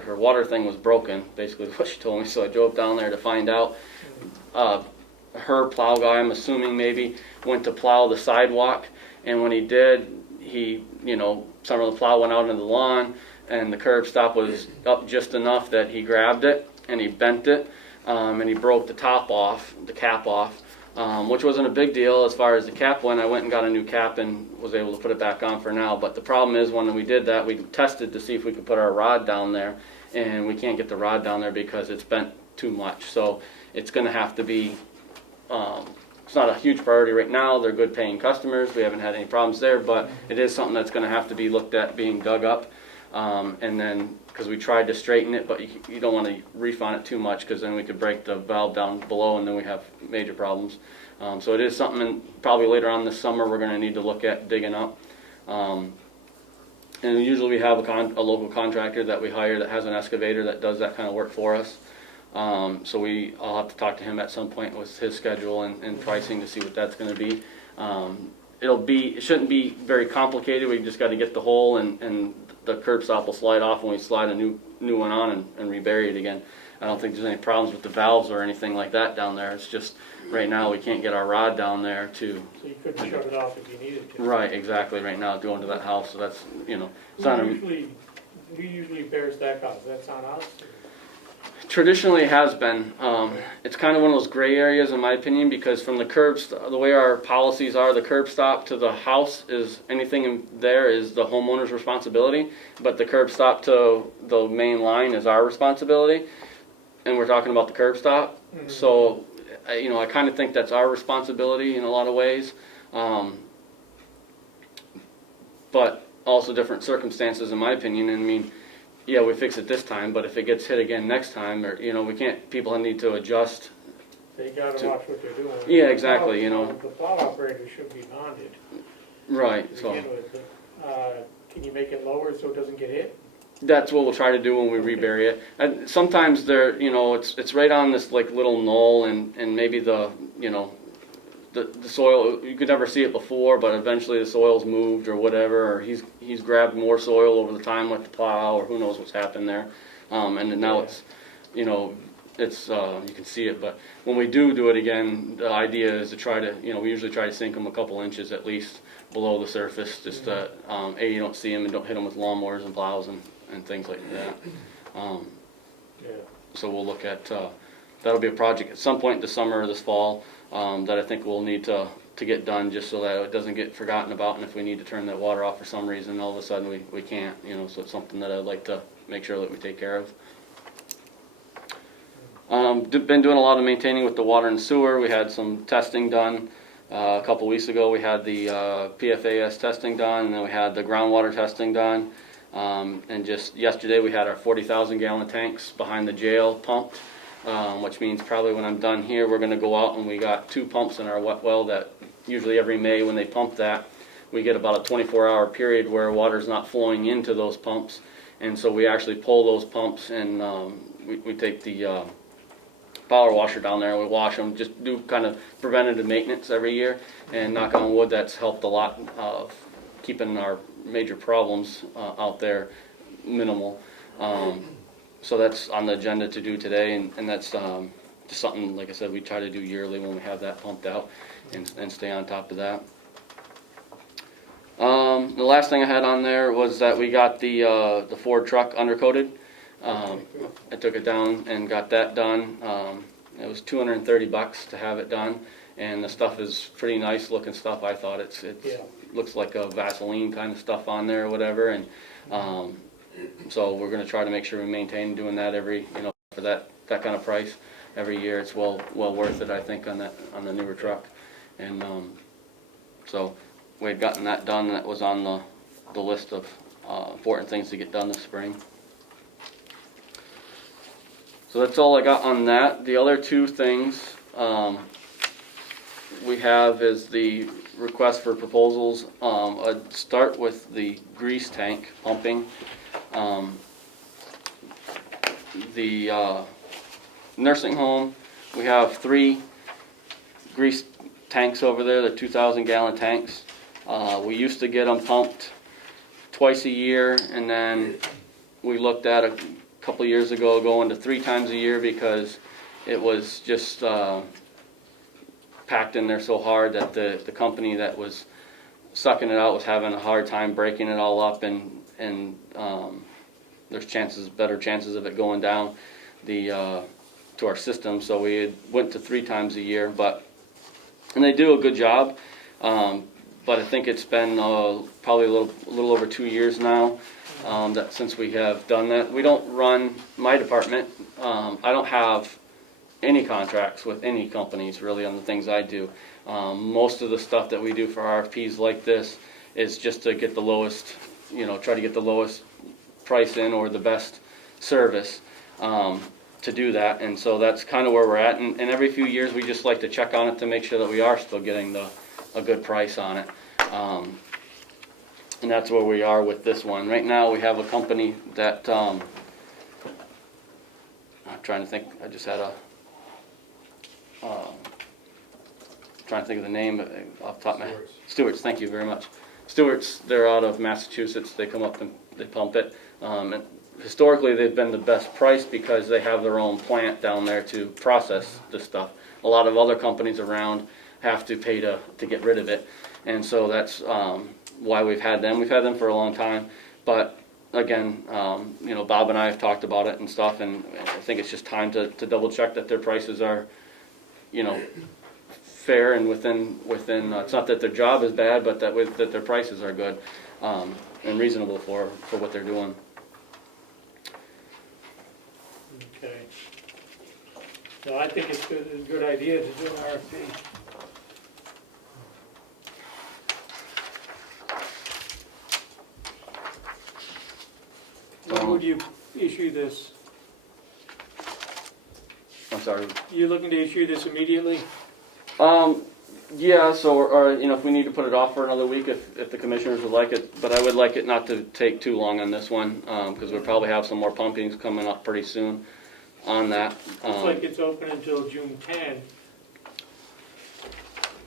her water thing was broken, basically what she told me. So I drove down there to find out. Her plow guy, I'm assuming maybe, went to plow the sidewalk, and when he did, some of the plow went out into the lawn, and the curb stop was up just enough that he grabbed it and he bent it, and he broke the cap off, which wasn't a big deal as far as the cap went. I went and got a new cap and was able to put it back on for now. But the problem is, when we did that, we tested to see if we could put our rod down there, and we can't get the rod down there because it's bent too much. So it's going to have to be. It's not a huge priority right now. They're good paying customers. We haven't had any problems there, but it is something that's going to have to be looked at being dug up. And then, because we tried to straighten it, but you don't want to reef on it too much, because then we could break the valve down below and then we have major problems. So it is something probably later on this summer we're going to need to look at digging up. And usually we have a local contractor that we hire that has an excavator that does that kind of work for us. So I'll have to talk to him at some point with his schedule and pricing to see what that's going to be. It shouldn't be very complicated. We just got to get the hole, and the curb stop will slide off when we slide a new one on and rebury it again. I don't think there's any problems with the valves or anything like that down there. It's just right now we can't get our rod down there to. So you couldn't shut it off if you needed to. Right, exactly. Right now, going to that house, so that's Who usually bears that cost? That's on us? Traditionally it has been. It's kind of one of those gray areas in my opinion, because from the way our policies are, the curb stop to the house is anything in there is the homeowner's responsibility, but the curb stop to the main line is our responsibility, and we're talking about the curb stop. Mm-hmm. So, I kind of think that's our responsibility in a lot of ways, but also different circumstances in my opinion. And I mean, yeah, we fix it this time, but if it gets hit again next time, or people need to adjust. They gotta watch what they're doing. Yeah, exactly. The plow operator should be bonded. Right. To So. begin with. Can you make it lower so it doesn't get hit? That's what we'll try to do when we rebury it. And sometimes it's right on this like little knoll, and maybe the soil, you could never see it before, but eventually the soil's moved or whatever, or he's grabbed more soil over the time with the plow, or who knows what's happened there. And now it's you can see it, but when we do it again, the idea is to try to, we usually try to sink them a couple inches at least below the surface, just to, you don't see them and don't hit them with lawnmowers and plows and things like that. So we'll look at, that'll be a project at some point this summer or this fall, that I think we'll need to to get done, just so that it doesn't get forgotten about, and if we need to turn that water off for some reason, all of a sudden we can't, you know, so it's something that I'd like to make sure that we take care of. Been doing a lot of maintaining with the water and sewer. We had some testing done. A couple weeks ago we had the PFAS testing done, and then we had the groundwater testing done. And just yesterday we had our 40,000 gallon tanks behind the jail pumped, which means probably when I'm done here we're going to go out, and we got 2 pumps in our wet well that usually every May when they pump that, we get about a 24-hour period where water's not flowing into those pumps. And so we actually pull those pumps, and we take the power washer down there and we wash them, just do kind of preventative maintenance every year. And knock on wood, that's helped a lot of keeping our major problems out there minimal. So that's on the agenda to do today, and that's just something, like I said, we try to do yearly when we have that pumped out, and stay on top of that. The last thing I had on there was that we got the Ford truck undercoated. I took it down and got that done. It was $230 to have it done, and the stuff is pretty nice looking stuff. I thought it looks like a Vaseline kind of stuff on there or whatever, and so we're going to try to make sure we maintain doing that every, you know, for that kind of price every year. It's well worth it, I think, on the newer truck. And so we had gotten that done. That was on the list of important things to get done this spring. So that's all I got on that. The other 2 things we have is the request for proposals. I'd start with the grease tank pumping. The nursing home, we have 3 grease tanks over there. They're 2,000 gallon tanks. We used to get them pumped twice a year, and then we looked at a couple of years ago going to 3 times a year because it was just packed in there so hard that the company that was sucking it out was having a hard time breaking it all up, and there's better chances of it going down to our system. So we had went to 3 times a year, and they do a good job. But I think it's been probably a little over 2 years now that since we have done that. We don't run my department. I don't have any contracts with any companies really on the things I do. Most of the stuff that we do for RFPs like this is just to get the lowest, you know, try to get the lowest price in or the best service to do that. And so that's kind of where we're at. And every few years we just like to check on it to make sure that we are still getting a good price on it. And that's where we are with this one. Right now we have a company that, I'm trying to think, I just had trying to think of the name off the top of my head. Stewart's, thank you very much. Stewart's, they're out of Massachusetts. They come up and they pump it. And historically they've been the best price because they have their own plant down there to process this stuff. A lot of other companies around have to pay to get rid of it. And so that's why we've had them. We've had them for a long time, but again, you know, Bob and I have talked about it and stuff, and I think it's just time to double check that their prices are, you know, fair and within. It's not that their job is bad, but that their prices are good and reasonable for what they're doing. Okay. So I think it's a good idea to do an RFP. When would you issue this? I'm sorry. You looking to issue this immediately? Yeah, so, or, you know, if we need to put it off for another week, if the commissioners would like it, but I would like it not to take too long on this one, because we'll probably have some more pumpings coming up pretty soon on that. Looks like it's open until June 10,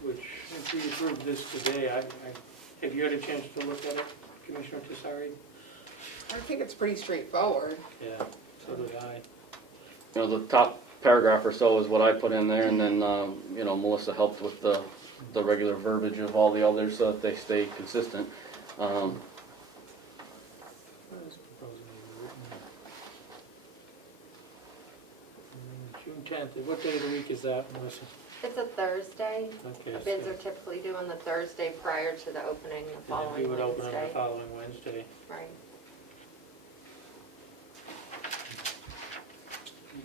which, if we approve this today, have you had a chance to look at it, Commissioner Tessari? I think it's pretty straightforward. Yeah, so did I. You know, the top paragraph or so is what I put in there, and then, you know, Melissa helped with the regular verbiage of all the others so that they stay consistent. What is proposing to be written? June 10th, what day of the week is that, Melissa? It's a Thursday. Okay. Bids are typically due on the Thursday prior to the opening the And following we would open on the Wednesday. following Wednesday. Right.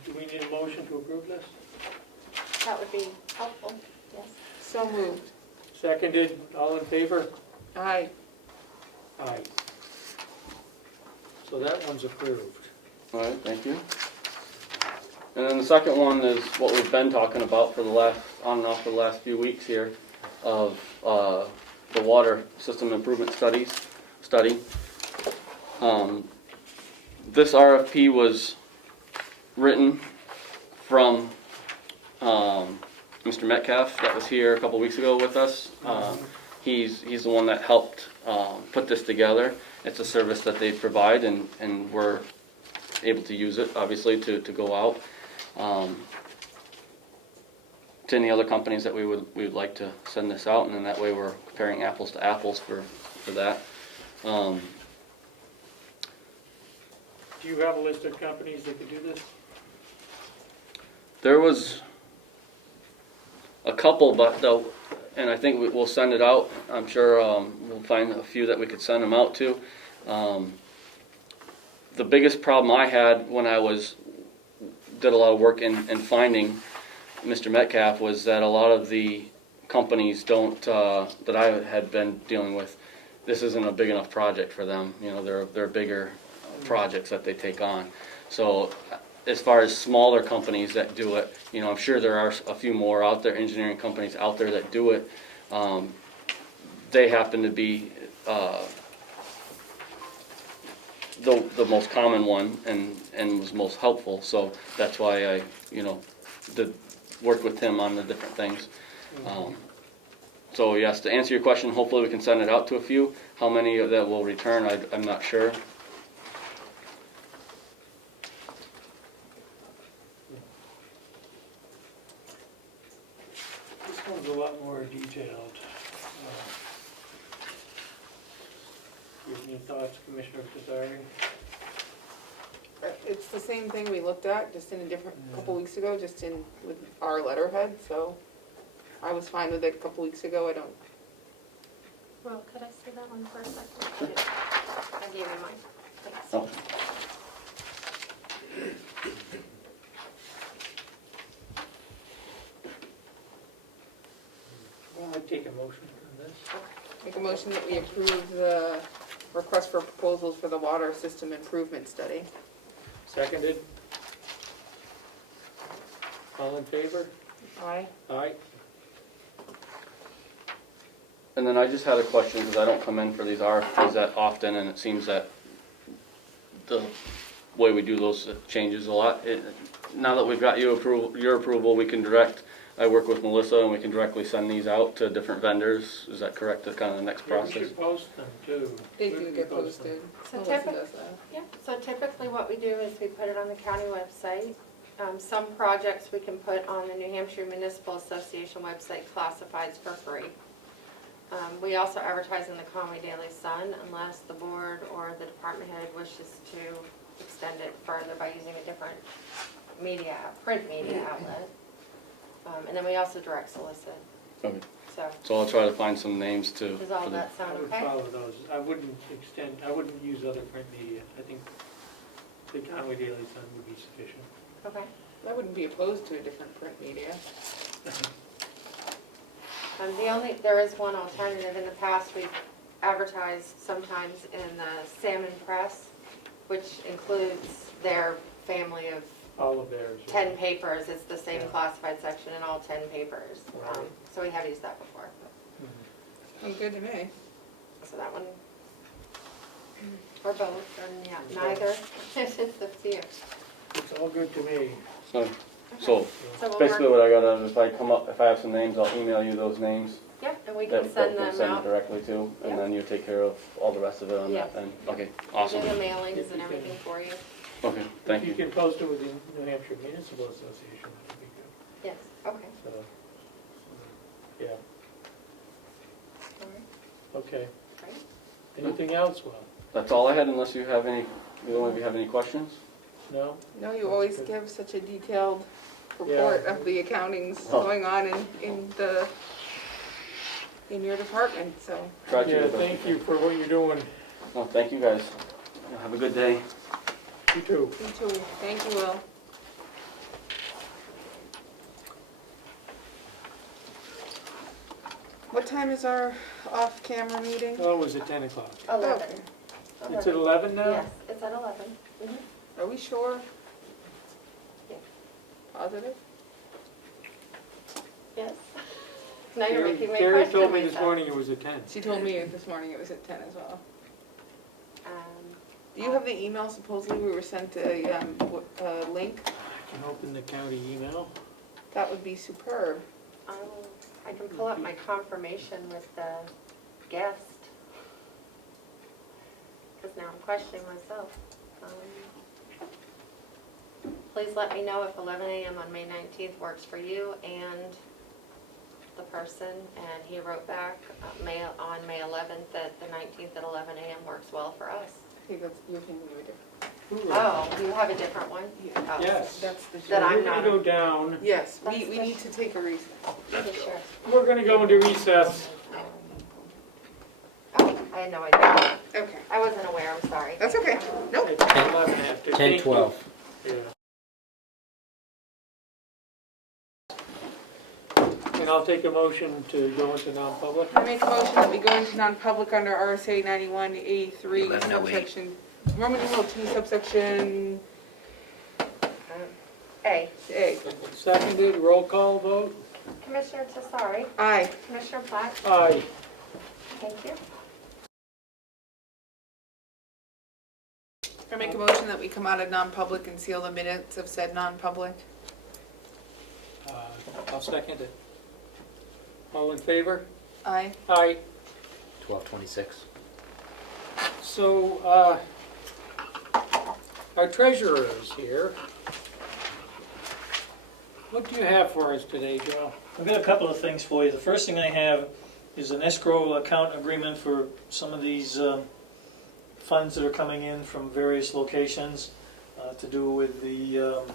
Do we need a motion to approve this? That would be helpful, yes. So moved. Seconded, all in favor? Aye. Aye. So that one's approved. All right, thank you. And then the second one is what we've been talking about for the last, on and off for the last few weeks here, of the water system improvement study. This RFP was written from Mr. Metcalf that was here a couple weeks ago with us. He's the one that helped put this together. It's a service that they provide, and we're able to use it, obviously, to go out to any other companies that we would like to send this out, and then that way we're comparing apples to apples for that. Do you have a list of companies that could do this? There was a couple, but and I think we'll send it out. I'm sure we'll find a few that we could send them out to. The biggest problem I had when I did a lot of work in finding Mr. Metcalf was that a lot of the companies that I had been dealing with, this isn't a big enough project for them. You know, they're bigger projects that they take on. So as far as smaller companies that do it, you know, I'm sure there are a few more out there, engineering companies out there that do it. They happen to be the most common one and was most helpful. So that's why I, you know, did work with him on the different things. So yes, to answer your question, hopefully we can send it out to a few. How many of that will return, I'm not sure. This one's a lot more detailed. You have any thoughts, Commissioner Kazari? It's the same thing we looked at, just in a different, couple weeks ago, just with our letterhead, so I was fine with it a couple weeks ago, I don't. Well, could I see that one for a second? I gave you mine. Thanks. Oh. Well, I'd take a motion on this. Make a motion that we approve the request for proposals for the water system improvement study. Seconded. All in favor? Aye. Aye. And then I just had a question, because I don't come in for these RFPs that often, and it seems that the way we do those changes a lot. Now that we've got your approval, we can I work with Melissa, and we can directly send these out to different vendors. Is that correct? That's kind of the next Yeah, we process? should post them too. They Where do we get post them? posted. So Melissa typically, does that. yeah, so typically what we do is we put it on the county website. Some projects we can put on the New Hampshire Municipal Association website classifieds for free. We also advertise in the Comeau Daily Sun unless the board or the department head wishes to extend it further by using a different print media outlet. And then we also direct solicit. Okay. So, So I'll try to find some names to. does all for the- that sound I would okay? follow those. I wouldn't use other print media. I think the Conway Daily Sun would be sufficient. Okay. I wouldn't be opposed to a different print media. There is one alternative. In the past, we've advertised sometimes in the Salmon Press, which includes their family of All of theirs. 10 papers. It's the same Yeah. classified section in all 10 papers. Right. So we have used that before. Sounds good to me. So that one, or both, or yeah, neither. It's up to you. It's all good to me. So So we'll basically work, what I gotta, if I have some names, I'll email you those names. yeah, and we That can send we'll them send it out. directly to, Yeah. and then you take care of all the rest of it on Yeah. that then. Okay, We'll awesome. do the mailings and everything for you. Okay, thank If you you. can post it with the New Hampshire Municipal Association, that would be good. Yes, okay. So, yeah, All right, okay. great. Anything else, Will? That's all I had, unless you have any, either one of you have any questions? No? No, you always give such a detailed report of the accountings going on in your department, so. Try to. Yeah, thank you for what you're doing. Well, thank you guys. Have a good day. You too. You too. Thank you, Will. What time is our off-camera meeting? Oh, it was at 10 o'clock. 11. It's at 11 now? Yes, it's at 11. Mhm. Are we sure? Yeah. Positive? Yes. Now you're making me Carrie question told me this myself. morning it was at 10. She told me this morning it was at 10 as well. Um, Do you have the email? Supposedly we were sent a link. I can open the county email. That would be superb. I can pull up my confirmation with the guest. Because now I'm questioning myself. Please let me know if 11 a.m. on May 19th works for you and the person. And he wrote back on May 11th that the 19th at 11 a.m. works well for us. I think that's, you're thinking of a different. Oh, you have a different one? Yeah. Oh. Yes. That's the. That I'm We're not- gonna go down. Yes, That's we the- need to take a recess. Okay, sure. We're gonna go into recess. Oh, I had no idea. Okay. I wasn't aware, I'm sorry. That's okay. Nope. At 11 after. 10, Thank you. 12. Yeah. And I'll take a motion to go into non-public. I make a motion that we go into non-public under RSA 91A3 1108. subsection, Roman numeral 2 subsection A. A. Seconded, roll call vote. Commissioner Tesari, Aye. Commissioner Platt, Aye. thank you. I make a motion that we come out of non-public and seal the minutes of said non-public. I'll second it. All in favor? Aye. Aye. 12:26. So, our treasurer is here. What do you have for us today, Joe? I've got a couple of things for you. The first thing I have is an escrow account agreement for some of these funds that are coming in from various locations to do with the, oh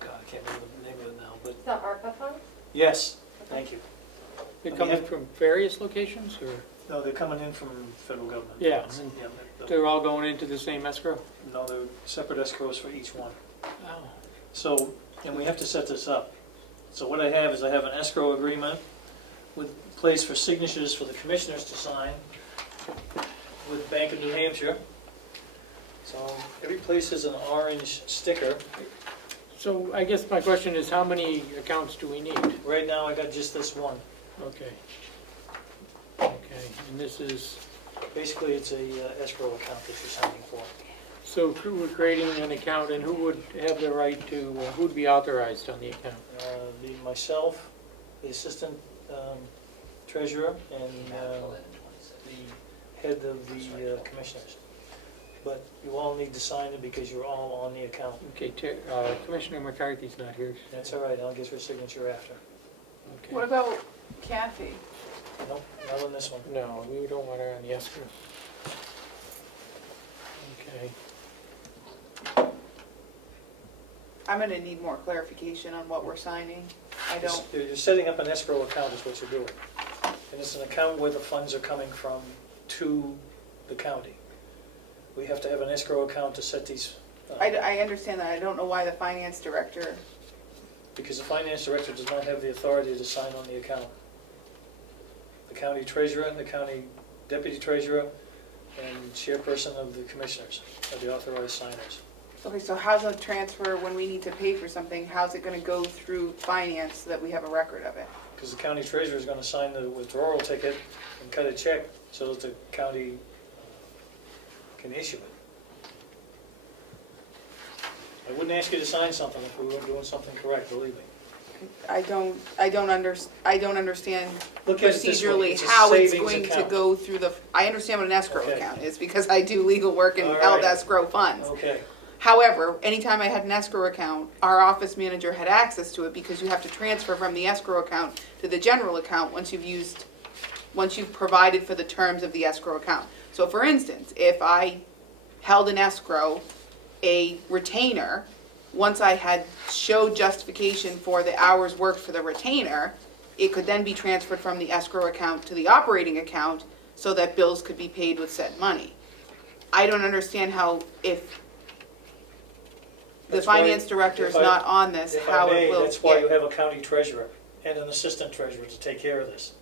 God, I can't remember the name of it now, but Is that ARPA fund? yes, thank you. They're coming from various locations, or? No, they're coming in from federal government. Yeah. Yeah, They're all going into the same escrow? no, they're separate escrows for each one. Oh. So, and we have to set this up. So what I have is I have an escrow agreement with place for signatures for the commissioners to sign with Bank of New Hampshire. So every place has an orange sticker. So I guess my question is, how many accounts do we need? Right now I got just this one. Okay. Okay, and this is, Basically, it's a escrow account that you're signing for. so who we're creating an account, and who would have the right to, who'd be authorized on the account? Be myself, the assistant treasurer, and the head of the commissioners. But you all need to sign it because you're all on the account. Okay, Commissioner McCarthy's not here. That's all right, I'll get your signature after. Okay. What about Kathy? Nope, not on this one. No, we don't want her on the escrow. Okay. I'm gonna need more clarification on what we're signing. I don't, You're setting up an escrow account is what you're doing. And it's an account where the funds are coming from to the county. We have to have an escrow account to set these, I understand that. I don't know why the finance director, because the finance director does not have the authority to sign on the account. The county treasurer, the county deputy treasurer, and chairperson of the commissioners are the authorized signers. okay, so how's a transfer when we need to pay for something, how's it gonna go through finance so that we have a record of it? Because the county treasurer is going to sign the withdrawal ticket and cut a check so that the county can issue it. I wouldn't ask you to sign something if we weren't doing something correct, believe me. I don't understand Look at it this way, procedurally it's a how it's savings going to account. go through the, I understand what an escrow Okay. account is because I do legal work and All held right. escrow funds. Okay, However, anytime I had an escrow account, our office manager had access to it because you have to transfer from the escrow account to the general account once you've provided for the terms of the escrow account. So for instance, if I held in escrow a retainer once I had showed justification for the hours worked for the retainer, it could then be transferred from the escrow account to the operating account so that bills could be paid with said money. I don't understand how, if the That's why- finance director is if I- not on this, If I how may, it will that's why you get. have a county treasurer and an assistant treasurer to take care of this.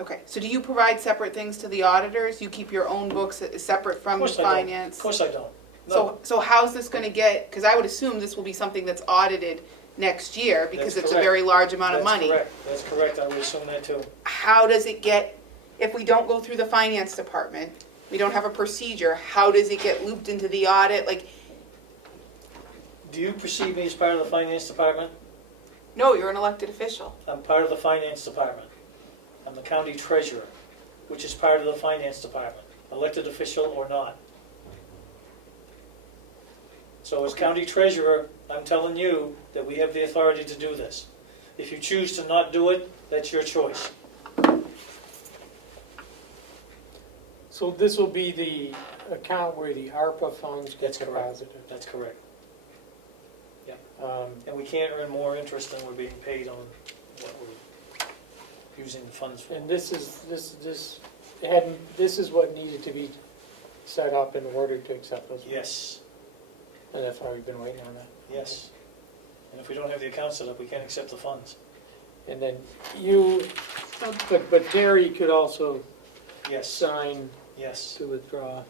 Okay, so do you provide separate things to the auditors? You keep your own books separate Of from course I don't. finance? Of course I don't. No, So how's this gonna get, because I would assume this will be something that's audited next year, because That's it's a correct. very large amount of money. That's correct, I would assume that too. How does it get, if we don't go through the finance department, we don't have a procedure, how does it get looped into the audit? Like, Do you perceive me as part of the finance department? no, you're an elected official. I'm part of the finance department. I'm the county treasurer, which is part of the finance department, elected official or not. So as county treasurer, I'm telling you that we have the authority to do this. If you choose to not do it, that's your choice. So this will be the account where the ARPA funds get That's correct. deposited. That's correct. Um, And we can't earn more interest than we're being paid on what we're using the funds for. And this is what needed to be set up in order to accept those. Yes, And that's why we've been waiting on that. yes. And if we don't have the account set up, we can't accept the funds. And then you, but Terry could also Yes, sign yes. to withdraw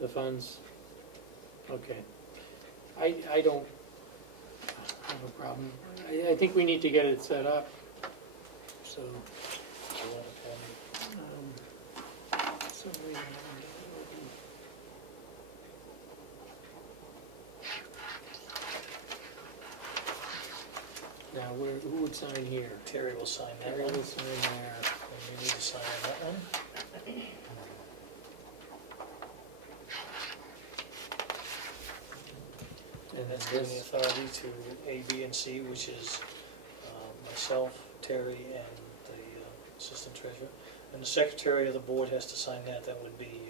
the funds. Okay. I don't have a problem. I think we need to get it set up, so. So wait a minute. Now, who would sign here? Terry will sign that Terry one. will sign there. And you need to sign that one. And then That's giving the this, authority to A, B, and C, which is myself, Terry, and the assistant treasurer. And the secretary of the board has to sign that. That would be,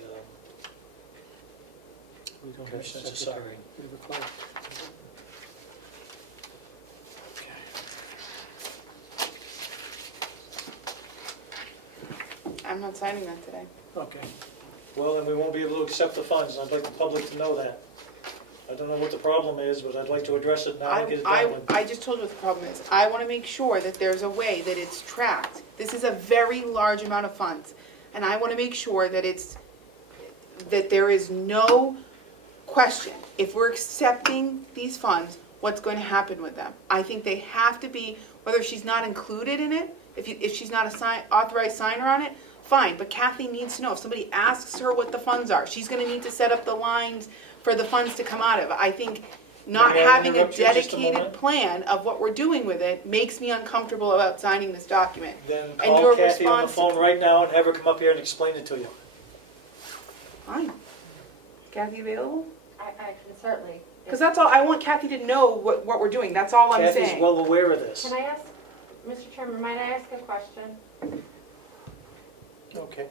we don't have a Commissioner secretary. Cesare. We have a clerk. I'm not signing that today. Okay. well, then we won't be able to accept the funds. I'd like the public to know that. I don't know what the problem is, but I'd like to address it now and get it done with. I just told you what the problem is. I want to make sure that there's a way that it's tracked. This is a very large amount of funds, and I want to make sure that that there is no question. If we're accepting these funds, what's going to happen with them? I think they have to be, whether she's not included in it, if she's not authorized signer on it, fine, but Kathy needs to know. If somebody asks her what the funds are, she's going to need to set up the lines for the funds to come out of. I think not May I having a interrupt you just a dedicated moment? plan of what we're doing with it makes me uncomfortable about signing this document. Then And call your Kathy on the response to- phone right now and have her come up here and explain it to you. Fine. Kathy available? I can certainly. Because that's all, I want Kathy to know what we're doing, that's all I'm Kathy's saying. well aware of this. Can I ask, Mr. Chairman, might I ask a question? Okay.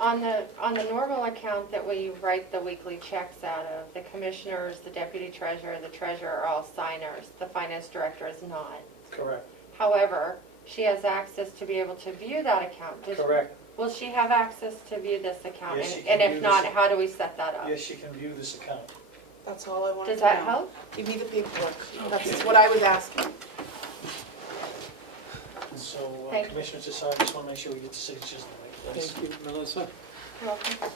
On the normal account that we write the weekly checks out of, the commissioners, the deputy treasurer, the treasurer are all signers. The finance director is not. Correct, However, she has access to be able to view that account. correct. Will she have access to view this account? Yes, she And can if view not, this. how do we set that up? Yes, she can view this account. That's all I wanted Does to know. that help? Give me the paperwork, that's what I was asking. So, Thank you. Commissioner Cesar, I just want to make sure we get the signatures in the right place. Thank you, Melissa. You're welcome.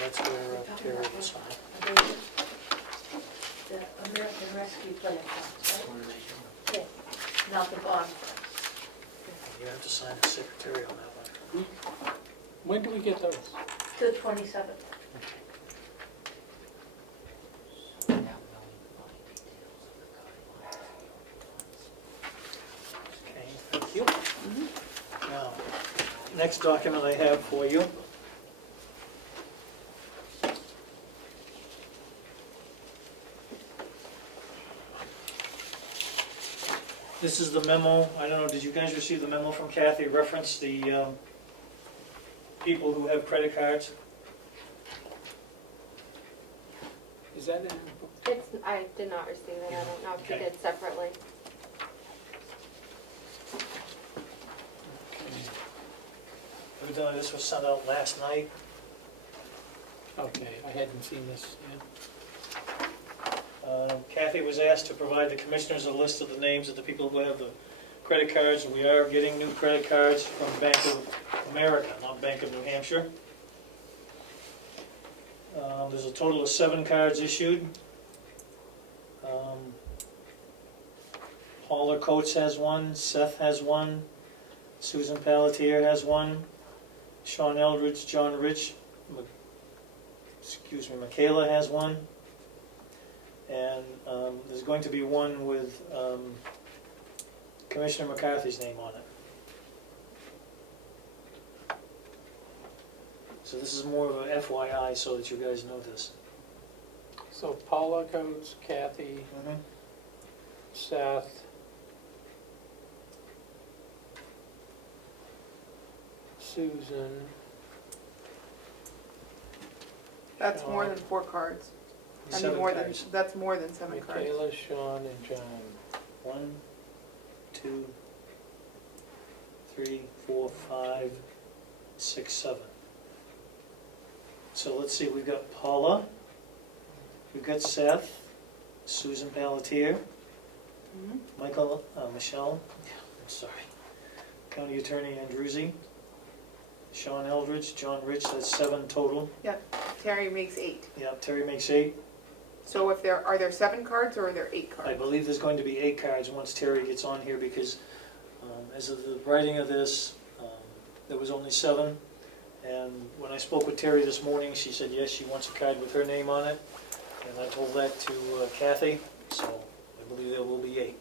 That's where Terry will sign. The American Rescue Plan funds, right? Yes, not the bond funds. You have to sign the secretary on that one. When do we get those? The 27th. Okay, thank you. Now, next document I have for you. This is the memo, I don't know, did you guys receive the memo from Kathy, reference the people who have credit cards? Is that in? I did not receive it, I don't know if you Okay. did separately. Evidently, this was sent out last night. Okay, I hadn't seen this yet. Kathy was asked to provide the commissioners a list of the names of the people who have the credit cards. We are getting new credit cards from Bank of America, not Bank of New Hampshire. There's a total of 7 cards issued. Paula Coates has one, Seth has one, Susan Pelletier has one, Sean Eldridge, John Rich, Michaela has one. And there's going to be one with Commissioner McCarthy's name on it. So this is more of a FYI so that you guys know this. So Paula Coates, Kathy, Seth, Susan, That's more than 4 cards. I mean, 7 more than, cards. that's more than 7 cards. Michaela, Sean, and John. 1, 2, 3, 4, 5, 6, 7. So let's see, we've got Paula, we've got Seth, Susan Pelletier, Michelle, I'm sorry, County Attorney Andruzzi, Sean Eldridge, John Rich, that's 7 total. Terry makes 8. Yeah, Terry makes 8. So if are there 7 cards or are there 8 I cards? believe there's going to be 8 cards once Terry gets on here because as of the writing of this, there was only 7. And when I spoke with Terry this morning, she said yes, she wants a card with her name on it. And I told that to Kathy, so I believe there will be 8.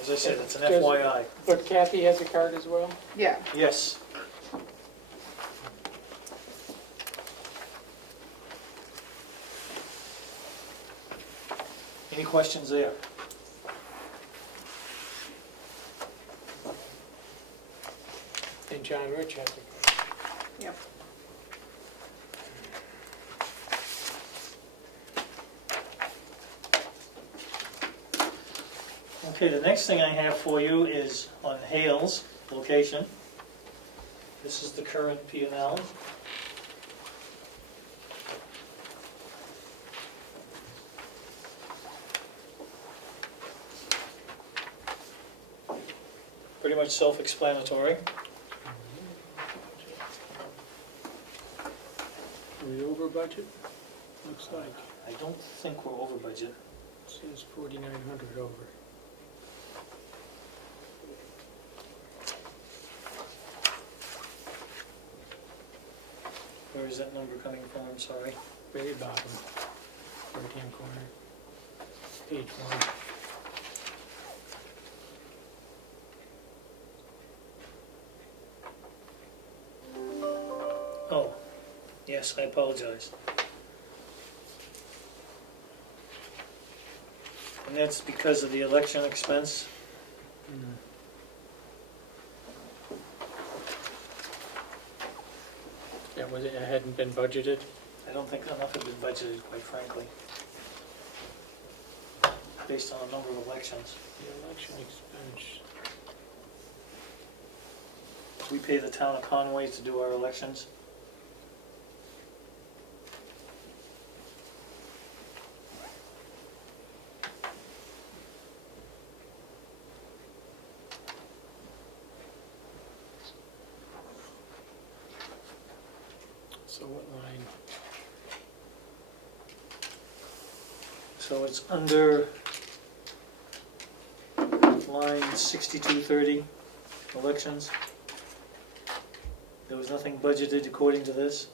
As I said, it's an FYI. But Kathy has a card as well? Yeah. Yes. Any questions there? And John Rich has a card. Yep. Okay, the next thing I have for you is on Hales location. This is the current P&L. Pretty much self-explanatory. Are we over budget? Looks like. I don't think we're over budget. It says 4,900 over. Where is that number coming from? I'm sorry. Very bottom, right-hand corner, page 1. Oh, yes, I apologize. And that's because of the election expense. That was, it hadn't been budgeted? I don't think enough had been budgeted, quite frankly, based on the number of elections. The election expense. We pay the town of Conway to do our elections. So what line? So it's under line 6230, elections. There was nothing budgeted according to this.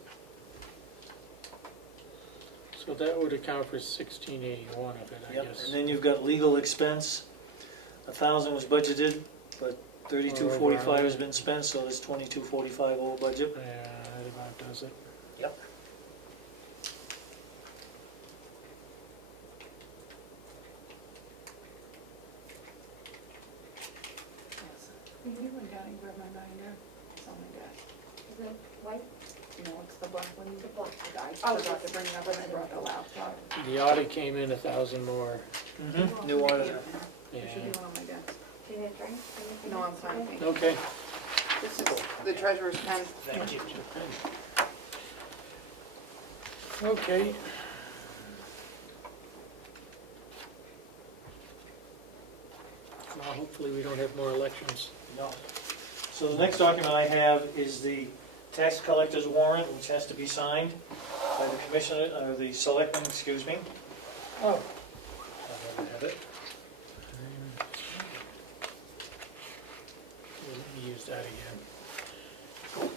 So that would account for 1681 of it, I Yep. guess. And then you've got legal expense. 1,000 was budgeted, but 3245 has been spent, so there's 2245 over budget. Yeah, that about does it. Yep. You went down and grabbed my binder. It's on my desk. Is it white? No, it's the black one. The black. I forgot to bring it up when I brought the laptop. The audit came in 1,000 more. New auditor. There should be one on my desk. Do you need a drink? No, I'm fine, thank you. Okay. This is the treasurer's pen. Thank you. Okay. Well, hopefully we don't have more elections. No. So the next document I have is the tax collector's warrant, which has to be signed by the commissioner, the selectmen, excuse me. Oh. I have it. We'll use that again.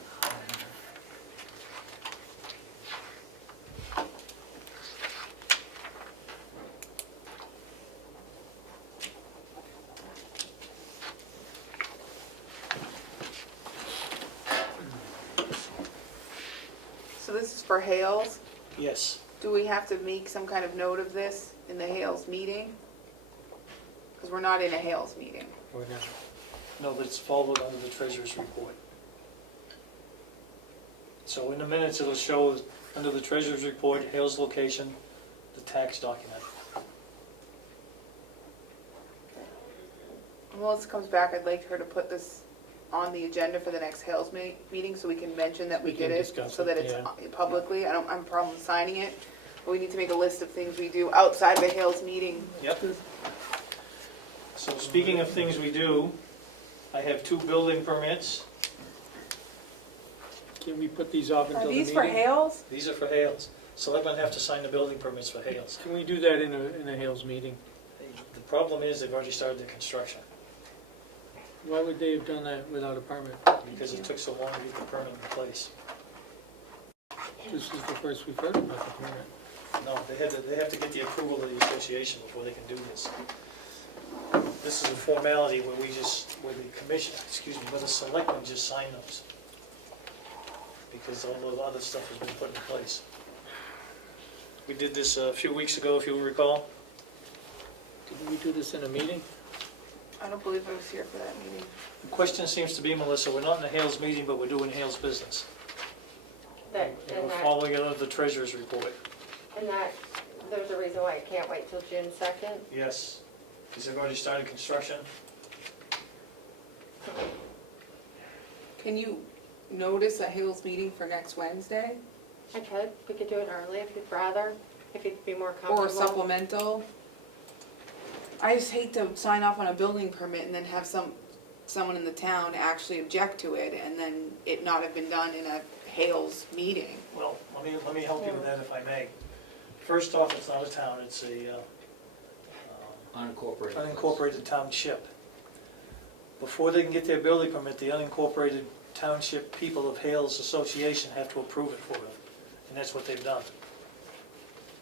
So this is for Hales. Yes. Do we have to make some kind of note of this in the Hales meeting? Because we're not in a Hales meeting. Or not. No, but it's followed under the treasurer's report. So in the minutes, it'll show under the treasurer's report, Hale's location, the tax document. When Melissa comes back, I'd like her to put this on the agenda for the next Hales meeting so we can mention that we We did can it, discuss so it, that it's yeah. publicly. I don't have a problem signing it, but we need to make a list of things we do outside of a Hales meeting. Yep. So speaking of things we do, I have 2 building permits. Can we put these off until Are the these meeting? for Hales? These are for Hales. Selectmen have to sign the building permits for Hales. Can we do that in a Hales meeting? The problem is they've already started the construction Why would they have done that without a permit? because it took so long to get the permit in place. This is the first we've heard about the permit. No, they have to get the approval of the association before they can do this. This is a formality where where the commission, where the selectmen just sign those. Because all the other stuff has been put in place. We did this a few weeks ago, if you'll recall. Did we do this in a meeting? I don't believe I was here for that meeting. The question seems to be, Melissa, we're not in the Hales meeting, but we're doing Hales business. That, And and we're that, following it under the treasurer's report. and that, there's a reason why it can't wait till June 2nd. Yes, because they've already started construction. Can you notice a Hales meeting for next Wednesday? I could, we could do it early if you'd rather, if you'd be more comfortable. Or supplemental? I just hate to sign off on a building permit and then have someone in the town actually object to it and then it not have been done in a Hales meeting. Well, let me help you with that if I may. First off, it's not a town, it's a Unincorporated. unincorporated township. Before they can get their building permit, the unincorporated township people of Hales Association have to approve it for them, and that's what they've done.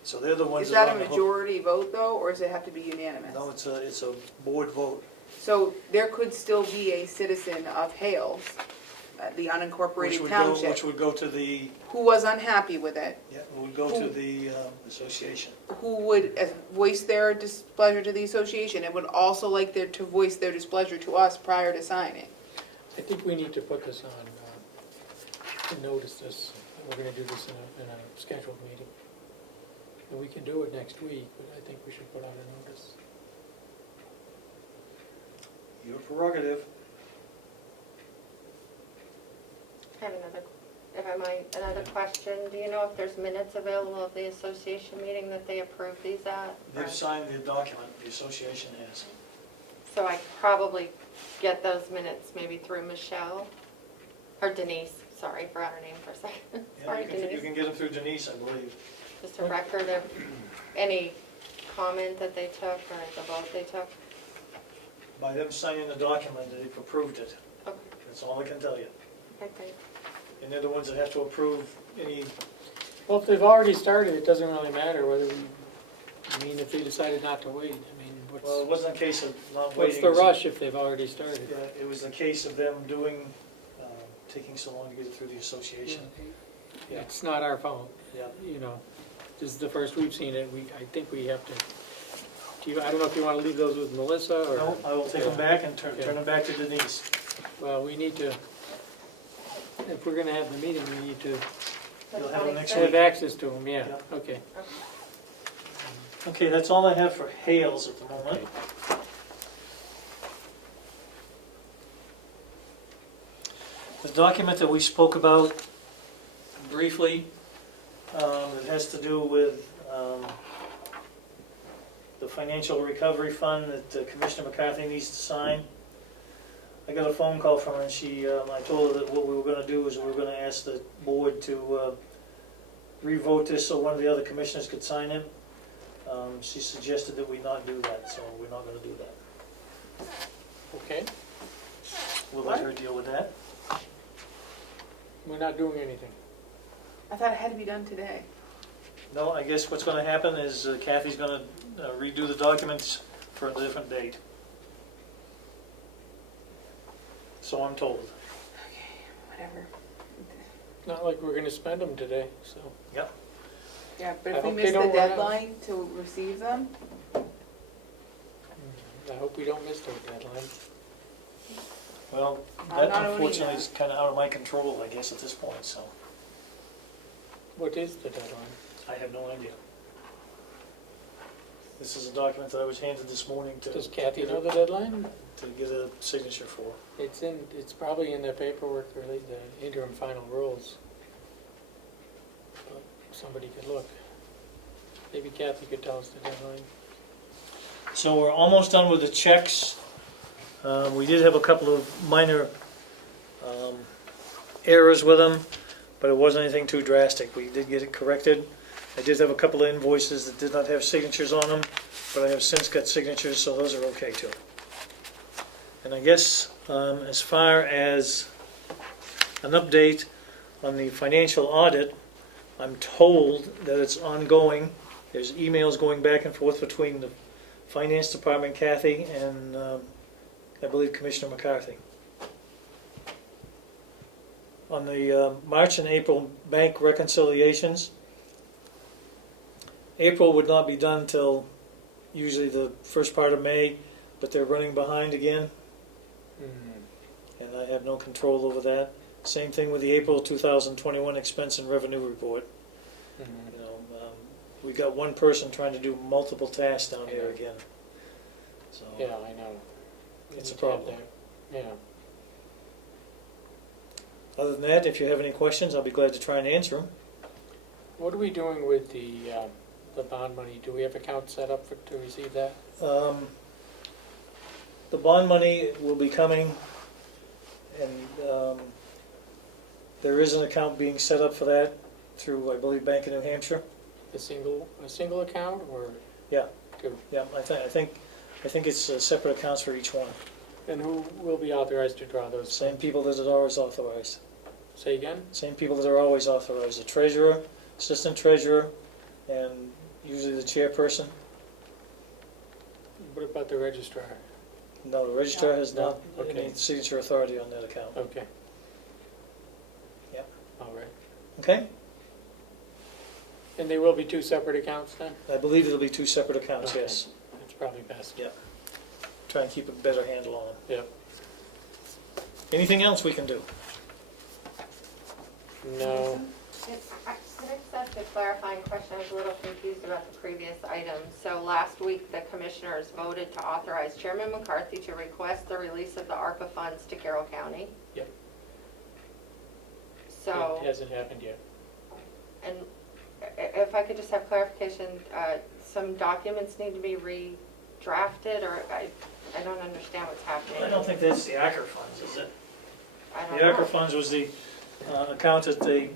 So they're the ones Is that that are on a the hook. majority vote though, or does it have to be unanimous? No, it's a board vote. So there could still be a citizen of Hales, the unincorporated Which township, would go to the, who was unhappy with it, yeah, would go to the association. who would voice their displeasure to the association, and would also like to voice their displeasure to us prior to signing. I think we need to put this on, to notice this, that we're gonna do this in a scheduled meeting. And we can do it next week, but I think we should put out a notice. Your prerogative. I have if I might, another question. Do you know if there's minutes available of the association meeting that they approved these at? They've signed the document, the association has. So I could probably get those minutes maybe through Michelle, or Denise, sorry, forgot her name for a second. Yeah, Sorry, you Denise. can get them through Denise, I believe. Just a record of any comment that they took or the vote they took. By them signing the document, they've approved it. Okay, That's all I can tell you. okay. And they're the ones that have to approve any, Well, if they've already started, it doesn't really matter whether if they decided not to wait, well, it wasn't a case of not what's waiting. the rush if they've already started? Yeah, it was a case of them taking so long to get it through the association. Yeah. It's not our fault, Yeah. This is the first we've seen it, I think we have to, I don't know if you want to leave those with Melissa, or? No, I will take them back and turn them back to Denise. Well, we need to, if we're gonna have the meeting, we need to You'll have it next have week. access to them, yeah, Yep. okay. Okay, that's all I have for Hales at the moment. The document that we spoke about briefly, it has to do with the financial recovery fund that Commissioner McCarthy needs to sign. I got a phone call from her, and I told her that what we were gonna do is we were gonna ask the board to revote this so one of the other commissioners could sign it. She suggested that we not do that, so we're not gonna do that. Okay, We'll let her deal with that. we're not doing anything. I thought it had to be done today. No, I guess what's gonna happen is Kathy's gonna redo the documents for a different date. So I'm told. Okay, whatever. Not like we're gonna spend them today, so. Yeah, but I if we hope they miss the don't run out. deadline to receive them, I hope we don't miss the deadline. Well, I'm that not owning unfortunately that. is kinda out of my control, I guess, at this point, so What is the deadline? I have no idea. This is a document that I was handed this morning Does Kathy know the deadline? to get a signature for. It's probably in the paperwork, or the interim final rules. But somebody could look. Maybe Kathy could tell us the deadline. So we're almost done with the checks. We did have a couple of minor errors with them, but it wasn't anything too drastic. We did get it corrected. I did have a couple of invoices that did not have signatures on them, but I have since got signatures, so those are okay too. And I guess as far as an update on the financial audit, I'm told that it's ongoing. There's emails going back and forth between the Finance Department, Kathy, and I believe Commissioner McCarthy. On the March and April bank reconciliations, April would not be done till usually the first part of May, but they're running behind again, and I have no control over that. Same thing with the April 2021 expense and revenue report. You know, we got one person trying to do multiple tasks down there again. So Yeah, I know. We It's a need to have problem. that. Yeah. Other than that, if you have any questions, I'll be glad to try and answer them. What are we doing with the bond money? Do we have accounts set up to receive that? The bond money will be coming, and there is an account being set up for that through, I believe, Bank of New Hampshire. A single account, or? Yeah. Two? Yeah, I think it's separate accounts for each one. And who will be authorized to draw those? Same people that are always authorized. Say again? Same people that are always authorized. The treasurer, assistant treasurer, and usually the chairperson. What about the registrar? No, the registrar has No? not Okay. any signature authority on that account. Okay. Yep. All right. Okay? And they will be two separate accounts then? I believe it'll be two separate accounts, Okay. yes. That's probably best. Yep. Try and keep a better handle on them. Yep. Anything else we can do? No. Could I just ask a clarifying question? I was a little confused about the previous item. So last week, the commissioners voted to authorize Chairman McCarthy to request the release of the ARPA funds to Carroll County. Yep. So, It hasn't happened yet. and if I could just have clarification, some documents need to be redrafted, or I don't understand what's happening. I don't think that's the Acker funds, is it? I don't The Acker know. funds was the account that they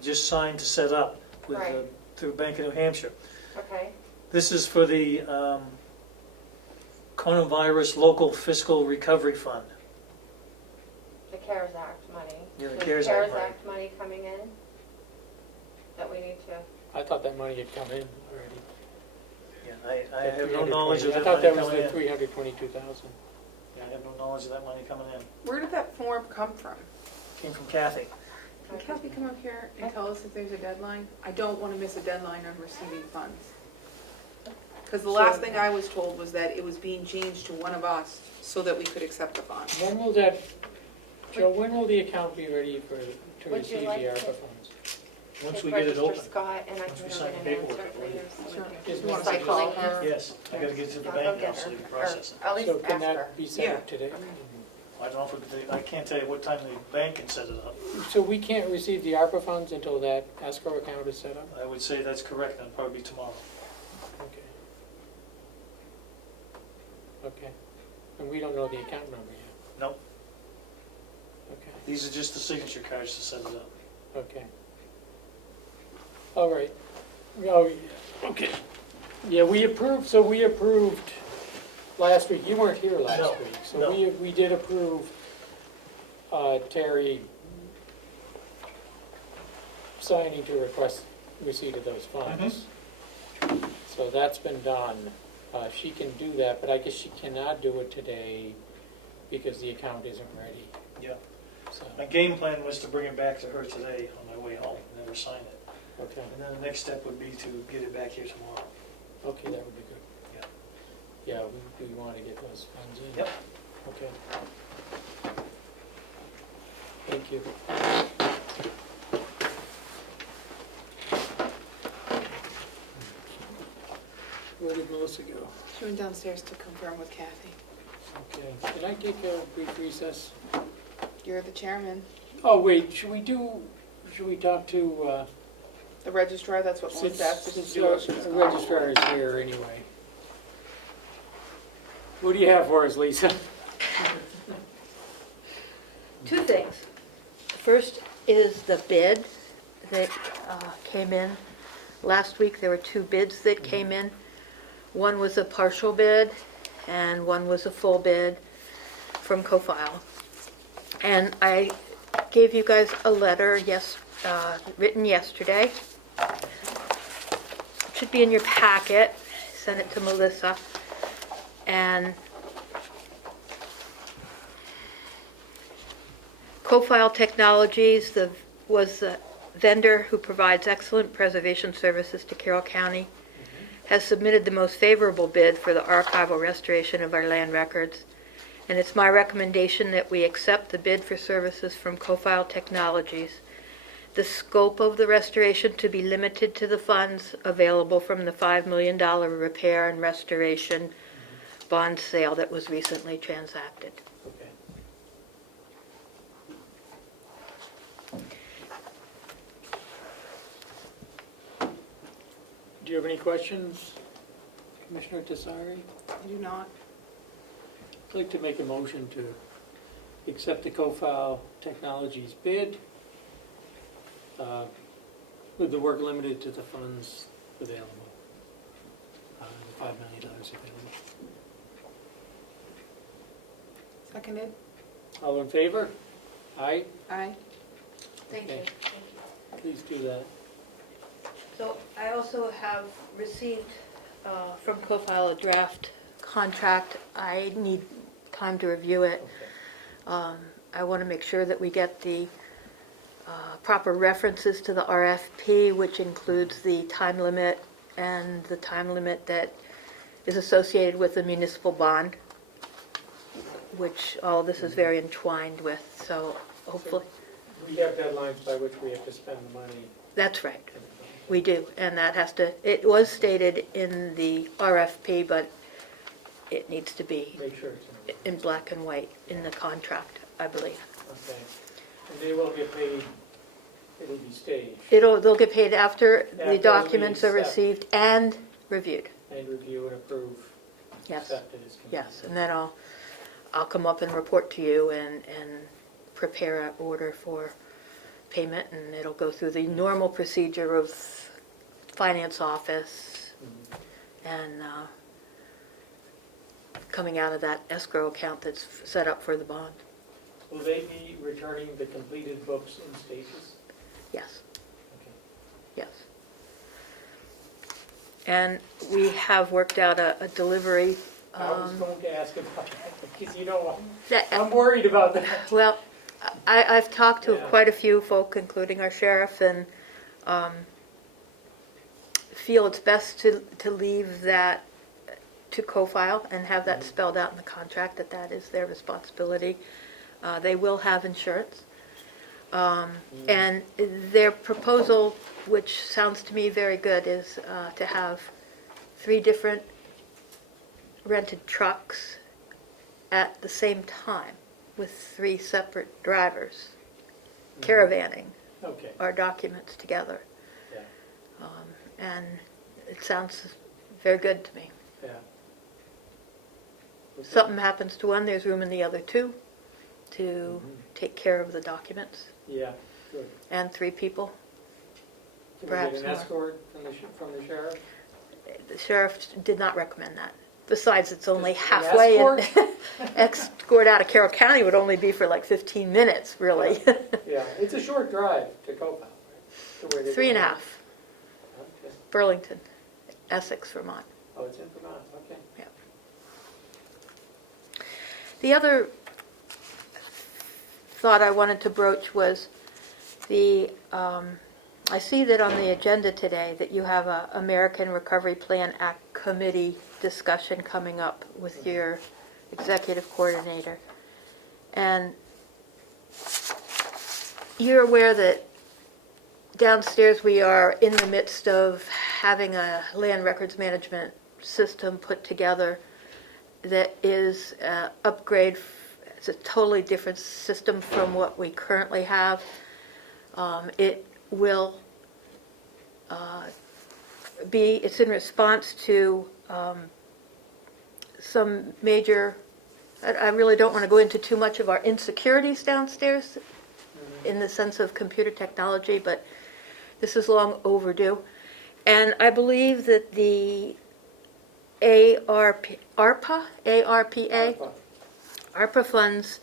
just signed to set up with Right. through Bank of New Hampshire. Okay, This is for the coronavirus local fiscal recovery fund. the CARES Act money. Yeah, the Is CARES Act money. Act money coming in that we need to? I thought that money had come in already. Yeah, I have no knowledge of I that thought money that was coming the in. 322,000. Yeah, I have no knowledge of that money coming in. where did that form come from? Came from Kathy. Can Kathy come up here and tell us if there's a deadline? I don't want to miss a deadline on receiving funds. Because the last thing I was told was that it was being changed to one of us so that we could accept the funds. When will that, Joe, when will the account be ready to Would you receive the like ARPA to- funds? Once Take we get it register open. Scott, and I Once we can sign write the an paperwork, answer for I you. believe. so Sure. we can Just wanna cycle call it. her. Yes, I gotta get to the I'll bank get now so her. they can Or process it. At least So can ask her. that be set up today? I don't know if I can't tell you what time the bank can set it up. So we can't receive the ARPA funds until that escrow account is set up? I would say that's correct, and it'll probably be tomorrow. Okay. Okay. And we don't know the account number yet? Nope. Okay, These are just the signature cards to set it up. okay. All right. Oh, yeah, okay. Yeah, we approved last week, you weren't here last No, week, so no. we did approve Terry signing to request receipt of those funds. So that's been done. She can do that, but I guess she cannot do it today because the account isn't ready. Yeah. So, My game plan was to bring it back to her today on my way home and have her sign it. okay, And then the next step would be to get it back here tomorrow. okay, that would be good. Yeah. Yeah, we want to get those funds in. Yep. Okay. Thank you. Where did Melissa go? She went downstairs to confirm with Kathy. Okay, can I take a brief recess? You're the chairman. Oh, wait, should we talk to, The registrar, that's what since Melissa asked us to since do. while she was the gone. registrar is here anyway. What do you have for us, Lisa? Two things. First is the bid that came in. Last week, there were two bids that came in. One was a partial bid, and one was a full bid from CoFile. And I gave you guys a letter, written yesterday. It should be in your packet. Sent it to Melissa. And CoFile Technologies was the vendor who provides excellent preservation services to Carroll County, has submitted the most favorable bid for the archival restoration of our land records. And it's my recommendation that we accept the bid for services from CoFile Technologies. The scope of the restoration to be limited to the funds available from the $5 million repair and restoration bond sale that was recently transacted. Okay. Do you have any questions, Commissioner Tassari? I do not. I'd like to make a motion to accept the CoFile Technologies bid with the work limited to the funds available, the $5 million available. Seconded? All in favor? Aye? Aye. Thank Okay. Please do that. So I also have received from CoFile a draft contract. I need time to review it. I want to make sure that we get the proper references to the RFP, which includes the time limit and the time limit that is associated with the municipal bond, which all this is very entwined with, so hopefully, We have deadlines by which we have to spend the money. that's right. We do, and that has to, it was stated in the RFP, but it needs to be Make sure it's in. in black and white in the contract, I believe. Okay. And they will get paid, it'll be staged They'll get paid after After the the documents are meeting's set. received and reviewed. and review and approve, Yes, accepted as complete. yes, and then I'll come up and report to you and prepare an order for payment, and it'll go through the normal procedure of finance office and coming out of that escrow account that's set up for the bond. Will they be returning the completed books in stages? Yes, Okay. yes. And we have worked out a delivery. I was going to ask about that, because you know, that- I'm worried about that. Well, I've talked to Yeah. quite a few folk, including our sheriff, and feel it's best to leave that to co-file and have that spelled out in the contract, that that is their responsibility. They will have insurance. And their proposal, which sounds to me very good, is to have 3 different rented trucks at the same time with 3 separate drivers, caravanning Okay, our documents together. yeah, And it sounds very good to me. yeah. If something happens to one, there's room in the other 2 to take care of the documents, Yeah, good. and 3 people. Can we Perhaps get an more. escort from the sheriff? The sheriff did not recommend that. Besides, it's only An halfway, and escort? escort out of Carroll County would only be for like 15 minutes, really. Yeah, it's a short drive to Comeau, right? To where they 3.5, go. Okay. Burlington, Essex, Vermont. Oh, it's in Vermont, okay. The other thought I wanted to broach was I see that on the agenda today that you have a American Recovery Plan Act committee discussion coming up with your executive coordinator. And you're aware that downstairs we are in the midst of having a land records management system put together that is upgrade. It's a totally different system from what we currently have. It will it's in response to some major, I really don't want to go into too much of our insecurities downstairs in the sense of computer technology, but this is long overdue. And I believe that the ARPA funds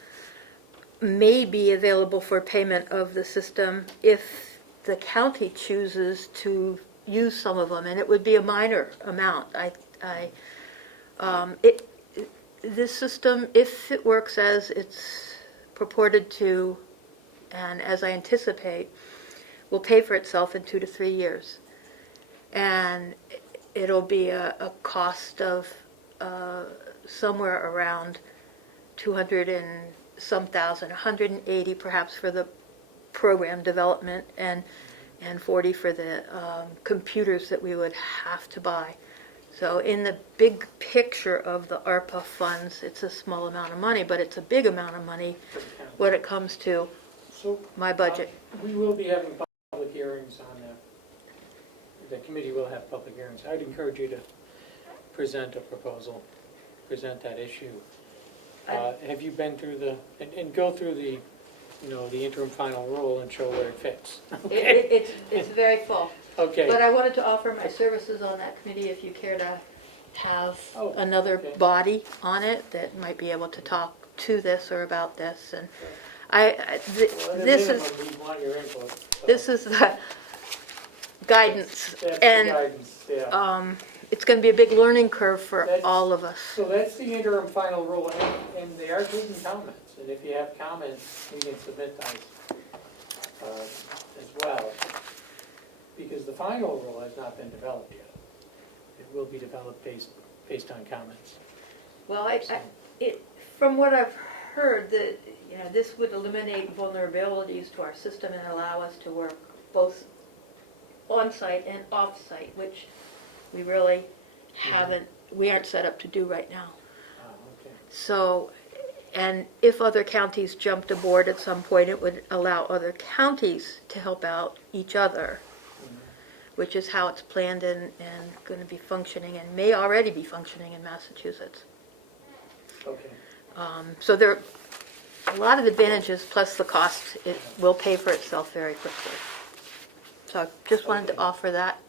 may be available for payment of the system if the county chooses to use some of them, and it would be a minor amount. This system, if it works as it's purported to, and as I anticipate, will pay for itself in 2 to 3 years. And it'll be a cost of somewhere around 200 and some thousand, 180 perhaps for the program development, and 40 for the computers that we would have to buy. So in the big picture of the ARPA funds, it's a small amount of money, but it's a big amount of money when it comes to So, my budget. we will be having public hearings on that. The committee will have public hearings. I'd encourage you to present a proposal, present that issue. Have you been through and go through the interim final rule and show where it fits? It's very full. Okay. But I wanted to offer my services on that committee if you care to have Oh, another okay. body on it that might be able to talk to this or about this. And Well, at a this minimum, is we want your input. So this is the guidance, that's and the guidance, yeah. it's going to be a big learning curve for That's- all of us. So that's the interim final rule, and they are taking comments, and if you have comments, you can submit those as well. Because the final rule has not been developed yet. It will be developed based on comments. Well, from what I've heard, that this would eliminate vulnerabilities to our system and allow us to work both on-site and off-site, which we really we aren't set up to do right now. Okay. So, and if other counties jumped aboard at some point, it would allow other counties to help out each other, which is how it's planned and going to be functioning, and may already be functioning in Massachusetts. Okay. So there are a lot of advantages, plus the cost. It will pay for itself very quickly. So I just wanted to offer that.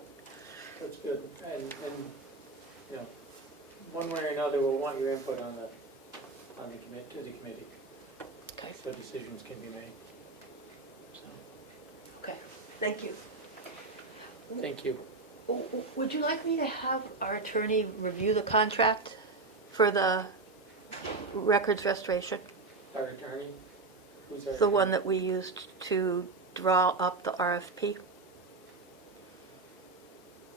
That's good. And one way or another, we'll want your input on the committee, Okay. so decisions can be made. So, Okay. Thank you. thank you. Would you like me to have our attorney review the contract for the records restoration? Our attorney? Who's our The one attorney? that we used to draw up the RFP?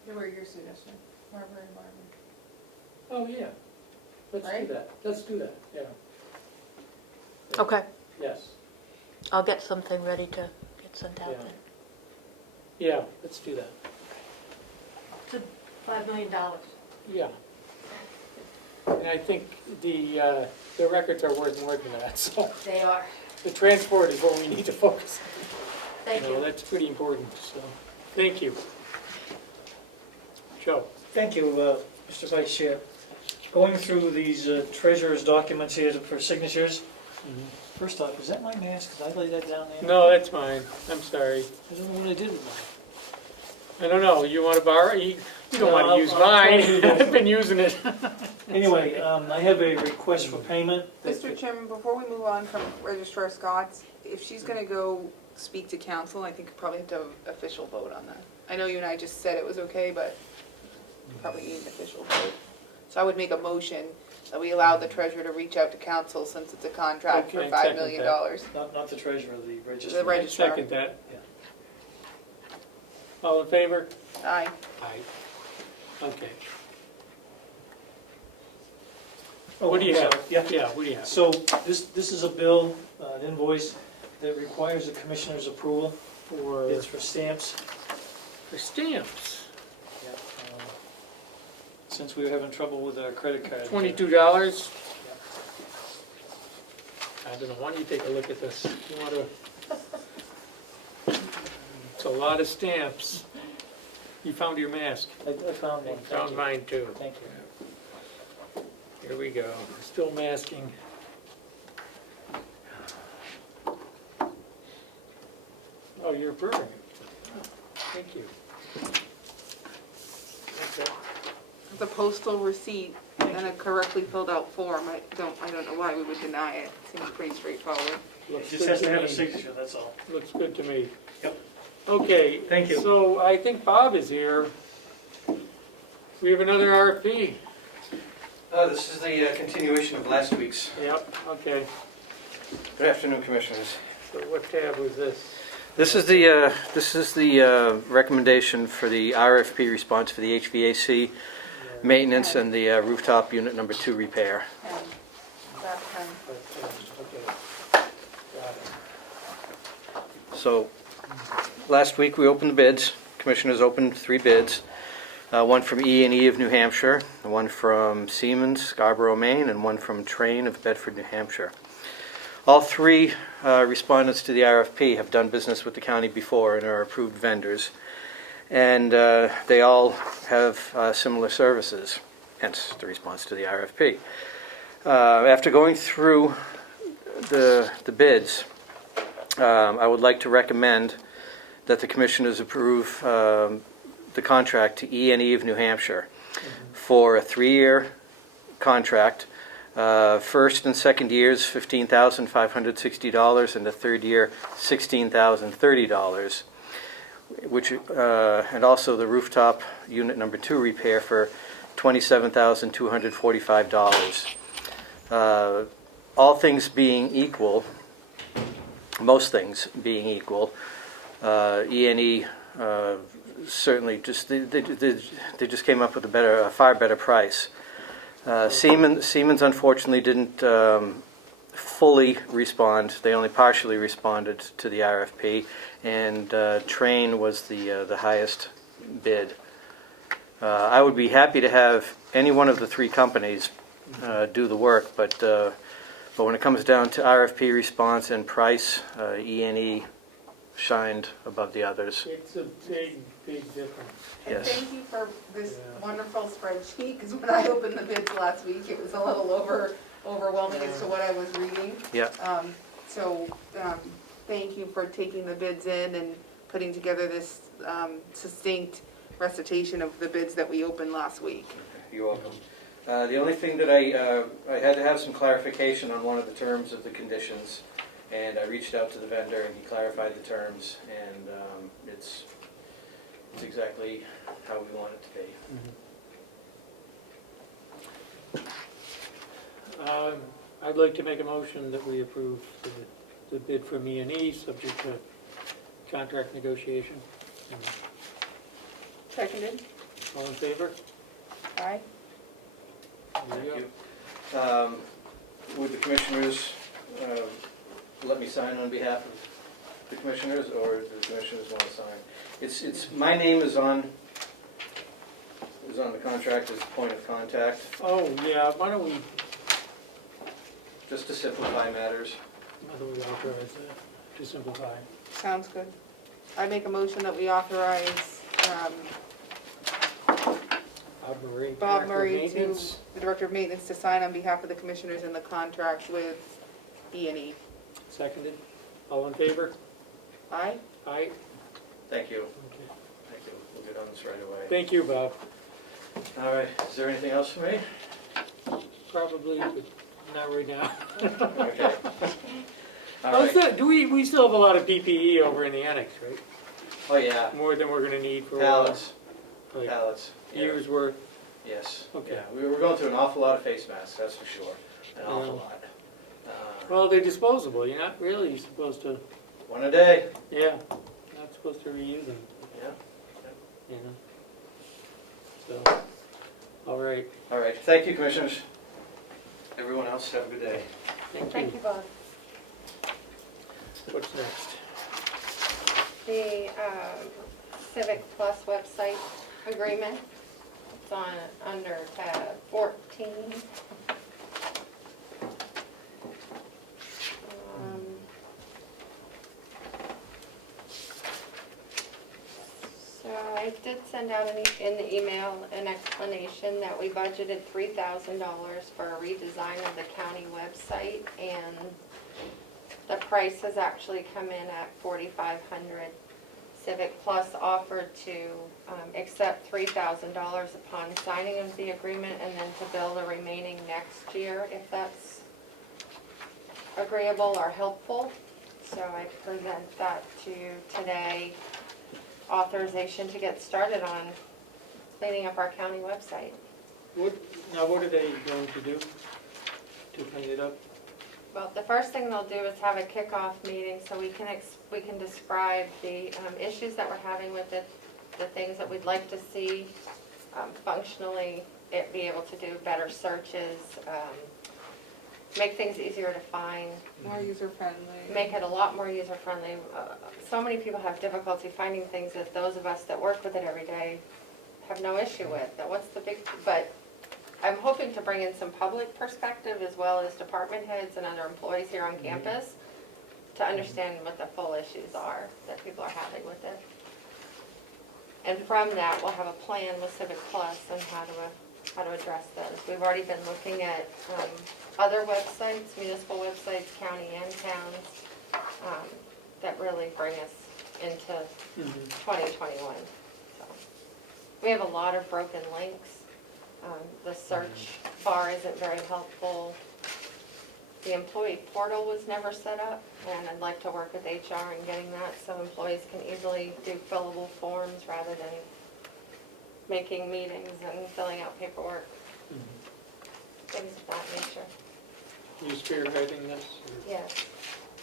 They were your suggestion, Barbara and Barbara. Oh, yeah. Let's do Right? that. Let's do that, yeah. Okay, Yes. I'll get something ready to get sent out Yeah. then. Yeah, let's do that. It's $5 million. Yeah. And I think the records are worth more than that, so They are. the transport is what we need to focus on. Thank you. That's pretty important, so, thank you. Joe? Thank you, Mr. Vice Chair. Going through these treasurer's documents here for signatures. First off, is that my mask? Did I lay that down there? No, that's mine. I'm sorry. I don't know what I did with mine. I don't know, you want to borrow? You don't No, want to use I'll try to do mine. that. I've been using it. Anyway, I have a request for payment. Mr. Chairman, before we move on from Registrar Scott's, if she's gonna go speak to council, I think we probably have to have an official vote on that. I know you and I just said it was okay, but we probably need an official vote. So I would make a motion that we allow the treasurer to reach out to council since it's a contract for Okay, $5 second million. that. Not the treasurer, the registrar. The registrar. Second that. Yeah. All in favor? Aye. Aye. Okay. Oh, What do you I'm have? sorry. Yeah. Yeah, what do you have? So this is a bill, an invoice that requires the commissioner's approval. For It's for stamps. stamps, Since we were having trouble with our credit card. $22. I don't know, why don't you take a look at this? You want to? It's a lot of stamps. You found your mask. I found one. Thank Found you. mine too. Thank you. Here we go. Still masking. Oh, you're approving it. Thank you. Okay. It's a postal receipt and a correctly filled out form. I don't know why we would deny it. Seems pretty straightforward. It Looks just good has to have a me. signature, that's all. Looks good to me. Yep. Okay. Thank you. So I think Bob is here. We have another RFP. This is the continuation of last week's. Yep, okay. Good afternoon, Commissioners. So what tab was this? This is the recommendation for the RFP response for the HVAC maintenance and the rooftop unit number 2 repair. Okay. Got it. So, last week we opened the bids. Commissioners opened 3 bids. One from E&E of New Hampshire, one from Siemens, Scarborough, Maine, and one from Train of Bedford, New Hampshire. All 3 respondents to the RFP have done business with the county before and are approved vendors. And they all have similar services, hence the response to the RFP. After going through the bids, I would like to recommend that the Commissioners approve the contract to E&E of New Hampshire for a 3-year contract. First and second years, $15,560, and the third year, $16,030, which and also the rooftop unit number 2 repair for $27,245. All things being equal, most things being equal, E&E certainly just they just came up with a far better price. Siemens unfortunately didn't fully respond. They only partially responded to the RFP, and Train was the highest bid. I would be happy to have any one of the 3 companies do the work, but when it comes down to RFP response and price, E&E shined above the others. It's a big, big difference. And Yes. thank you for this Yeah. wonderful spreadsheet, because when I opened the bids last week, it was a little overwhelming as to what I was reading. Yeah. Thank you for taking the bids in and putting together this succinct recitation of the bids that we opened last week. You're welcome. The only thing that I had to have some clarification on one of the terms of the conditions, and I reached out to the vendor and he clarified the terms, and it's exactly how we want it to be. I'd like to make a motion that we approve the bid from E&E, subject to contract negotiation. Seconded? All in favor? Aye. Thank you. Would the commissioners let me sign on behalf of the commissioners, or do the commissioners want to sign? It's my name is on the contract as point of contact, Oh, yeah, why don't we just to simplify matters. authorize that, to simplify? Sounds good. I make a motion that we authorize Bob Murray, Bob Director of Murray Maintenance. the Director of Maintenance, to sign on behalf of the commissioners in the contract with E&E. Seconded. All in favor? Aye? Aye. Thank you. Okay. Thank you. We'll get on this right away. Thank you, Bob. All right. Is there anything else for me? Probably, but not right now. Okay. All Oh, right. we still have a lot of PPE over in the annex, right? Oh, yeah. More than we're gonna need for Pallets. like Pallets. Yeah. years worth. Yes. Okay. Yeah. We're going through an awful lot of face masks, that's for sure. An awful Yeah. lot. Well, they're disposable. You're not really supposed to, One a day. yeah, not supposed to reuse them, Yeah. you know? So, all right. All right. Thank you, commissioners. Everyone else, have a good day. Thank you, Bob. What's next? The Civic Plus website agreement, it's on, under tab 14. So I did send out in the email an explanation that we budgeted $3,000 for a redesign of the county website, and the price has actually come in at $4,500. Civic Plus offered to accept $3,000 upon signing of the agreement, and then to bill the remaining next year if that's agreeable or helpful. So I present that to you today, authorization to get started on cleaning up our county website. What are they going to do to clean it up? Well, the first thing they'll do is have a kickoff meeting so we can describe the issues that we're having with it, the things that we'd like to see functionally, it be able to do better searches, make things easier to find, More user-friendly. make it a lot more user-friendly. So many people have difficulty finding things that those of us that work with it every day have no issue with. That what's the big, but I'm hoping to bring in some public perspective as well as department heads and other employees here on campus to understand what the full issues are that people are having with it. And from that, we'll have a plan with Civic Plus on how to address those. We've already been looking at other websites, municipal websites, county and towns, that really bring us into 2021. So we have a lot of broken links. The search bar isn't very helpful. The employee portal was never set up, and I'd like to work with HR in getting that so employees can easily do fillable forms rather than making meetings and filling out paperwork, things of that nature. You spearheading this? or-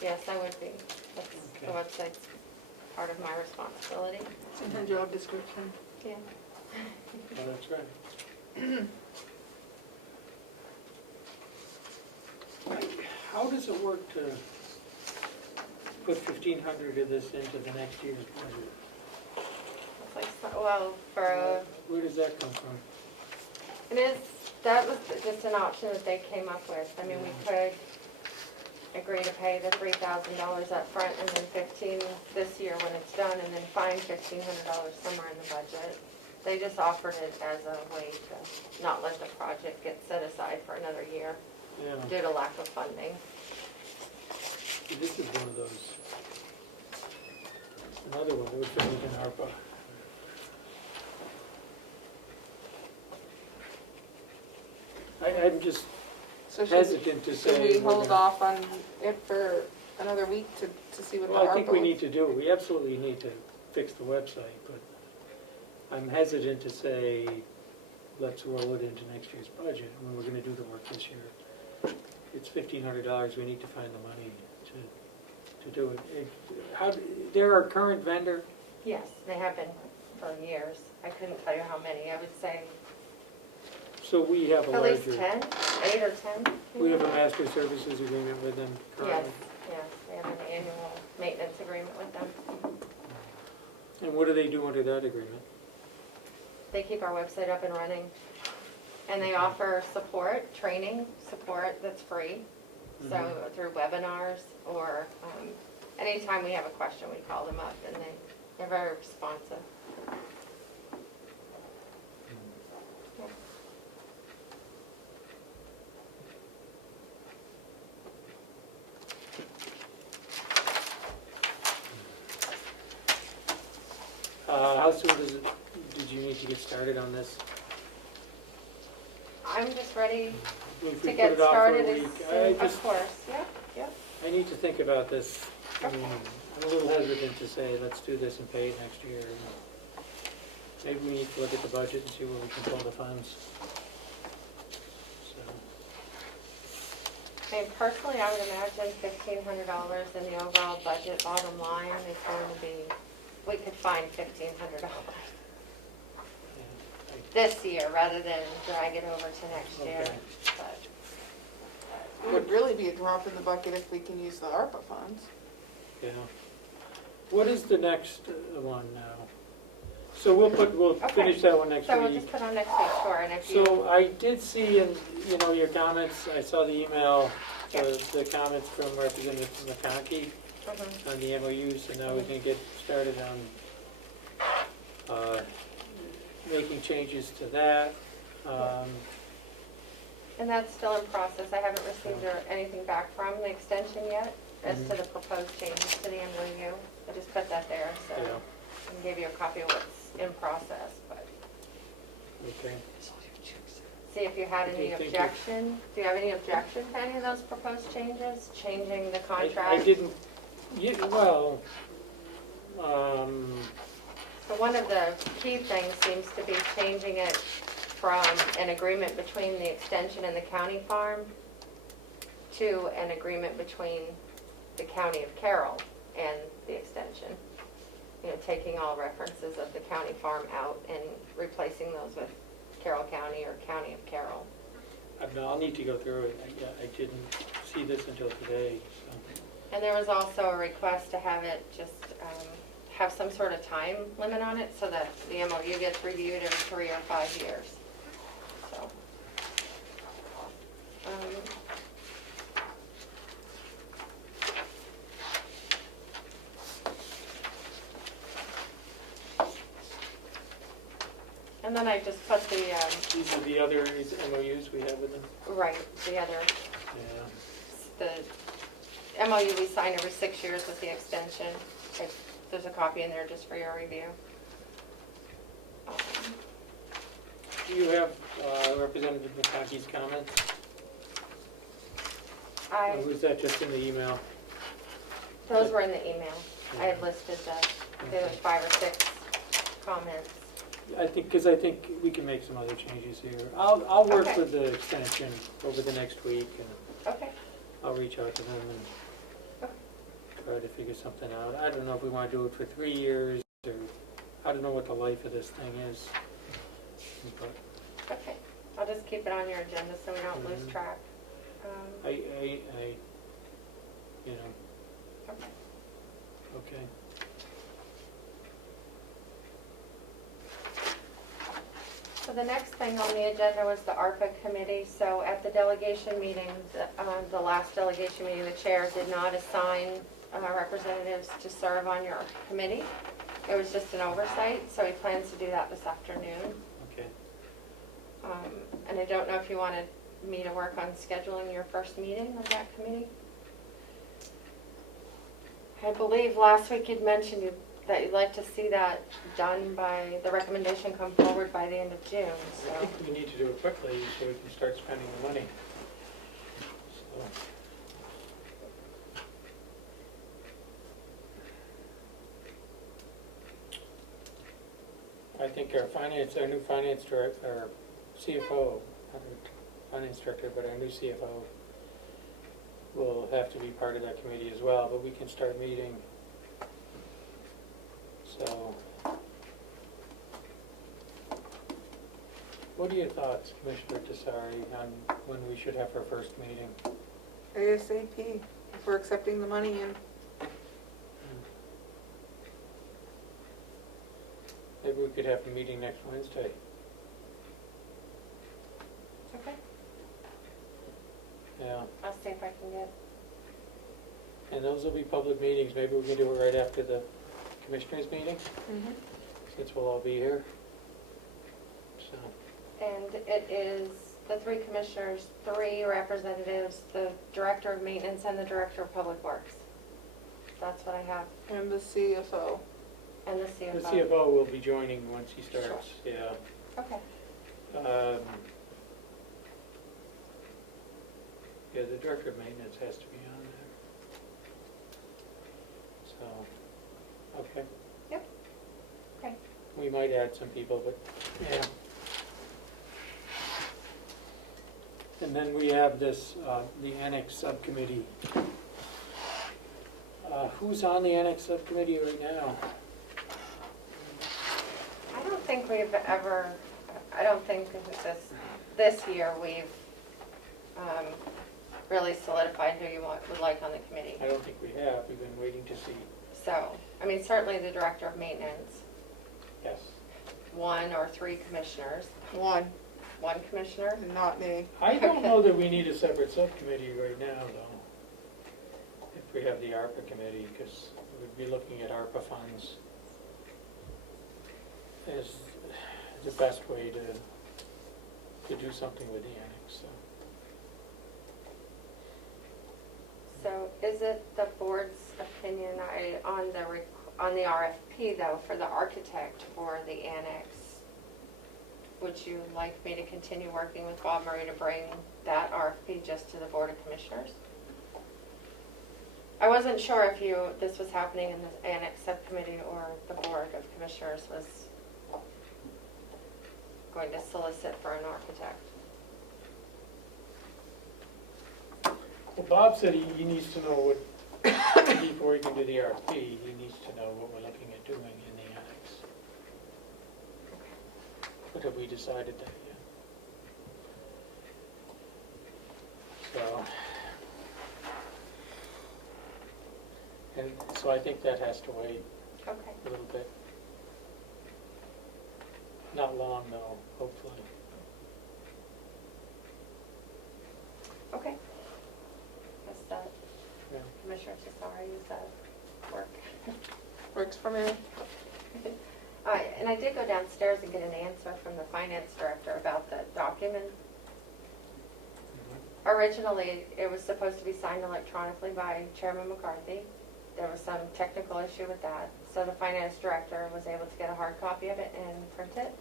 Yes, I would be. That's, the Okay. website's part of my responsibility. It's in the job description. Yeah. Oh, that's right. How does it work to put 1,500 of this into the next year's budget? It's like, well, Where does that come from? that was just an option that they came up with. I mean, we could agree to pay the $3,000 up front and then 15 this year when it's done, and then find $1,500 somewhere in the budget. They just offered it as a way to not let the project get set aside for another year Yeah, due to lack of funding. this is one of those. Another one that would fit within ARPA. I'm just So hesitant to say. should we we're hold gonna- off on it for another week to see what the Well, I think we ARPA need to do it. We absolutely need to fix the website, but I'm hesitant to say, let's roll it into next year's budget when we're gonna do the work this year. It's $1,500, we need to find the money to do it. They're our current vendor? Yes, they have been for years. I couldn't tell you how many. I would say So we have a At least larger, 10, 8 or 10? we have a master services agreement with them Yes, currently. yes, we have an annual maintenance agreement with them. And what do they do under that agreement? They keep our website up and running. And they offer support, training support that's free. So through webinars or anytime we have a question, we call them up and they're very responsive. Yeah. How soon did you need to get started on this? I'm just ready If to we get put it off for a started as week, soon, of course, yeah, yeah. I need to think about this. I mean, I'm a little hesitant to say, let's do this and pay it next year. Maybe we need to look at the budget and see where we can pull the funds. So, I mean, personally, I would imagine $1,500 in the overall budget bottom line is going to be, we could find $1,500 yeah, this year rather than drag it over to next year. Okay. But It would really be a drop in the bucket if we can use the ARPA funds. yeah. What is the next one now? So we'll Okay. finish that one next So we'll week. just put on next week, sure, and if you, So I did see in, your comments, I saw the email, the comments from Representative McConkey Mhm. on the MOU, so now we can get started on making changes to that. and that's still in process. I haven't received anything back from the extension yet as to the proposed changes to the MOU. I just put that there, so Yeah, I can give you a copy of what's in process, but okay. see if you had any Okay, thank you. objection. Do you have any objection to any of those proposed changes? Changing the I contract? didn't, well, So one of the key things seems to be changing it from an agreement between the extension and the county farm to an agreement between the county of Carroll and the extension. Taking all references of the county farm out and replacing those with Carroll County or County of Carroll. I'll need to go through it. I didn't see this until today, so. And there was also a request to have it just have some sort of time limit on it so that the MOU gets reviewed every 3 or 5 years. So, and then I just put the, These are the other MOUs we have with them? right, the other, Yeah. the MOU we sign every 6 years with the extension. There's a copy in there just for your review. Do you have Representative McConkey's comments? Or was that just in the email? Those were in the email. I had listed there was 5 or 6 comments. I think we can make some other changes here. I'll work Okay. with the extension over the next week, and Okay. I'll reach out to them and try to figure something out. I don't know if we want to do it for 3 years, or I don't know what the life of this thing is. But Okay. I'll just keep it on your agenda so we don't lose track. I Okay. okay. So the next thing on the agenda was the Arpa Committee. So at the delegation meeting, the last delegation meeting, the chair did not assign representatives to serve on your committee. It was just an oversight, so he plans to do that this afternoon. Okay. And I don't know if you wanted me to work on scheduling your first meeting of that committee. I believe last week you'd mentioned that you'd like to see that done by, the recommendation come forward by the end of June, I so. think we need to do it quickly so we can start spending the money. So, I think our new finance director, our CFO, not our finance director, but our new CFO will have to be part of that committee as well, but we can start meeting. So What are your thoughts, Commissioner Tesari, on when we should have our first meeting? ASAP, if we're accepting the money and Maybe we could have a meeting next Wednesday. Okay, Yeah, I'll see if I can get, and those will be public meetings. Maybe we can do it right after the commissioners' meeting, since we'll all be here. So, and it is the 3 commissioners, 3 representatives, the director of maintenance and the director of public works. That's what I have, and the CFO. and the the CFO. CFO will be joining once he starts, yeah. Okay, Yeah, the director of maintenance has to be on there. So, okay. Yep. Okay. We might add some people, but, yeah. And then we have this, the Annex Subcommittee. Who's on the Annex Subcommittee right now? I don't think we've ever, I don't think this year we've really solidified who you would like on the committee. I don't think we have. We've been waiting to see. So, I mean, certainly the director of maintenance, Yes. 1 or 3 commissioners, One, 1 commissioner. not me. I don't know that we need a separate subcommittee right now, though. If we have the Arpa Committee, because we'd be looking at Arpa funds as the best way to do something with the annex, so. So is it the board's opinion, on the RFP though, for the architect for the annex, would you like me to continue working with Bob Murray to bring that RFP just to the Board of Commissioners? I wasn't sure if this was happening in the Annex Subcommittee or the Board of Commissioners was going to solicit for an architect. Well, Bob said he needs to know what, before he can do the RFP, he needs to know what we're looking at doing in the annex. But have we decided that yet? So, and so I think that has to wait Okay. a little bit. Not long though, hopefully. Okay. Guess that Yeah. Commissioner Cesare, use that work. Works for me. And I did go downstairs and get an answer from the finance director about the document. Originally, it was supposed to be signed electronically by Chairman McCarthy. There was some technical issue with that, so the finance director was able to get a hard copy of it and print it.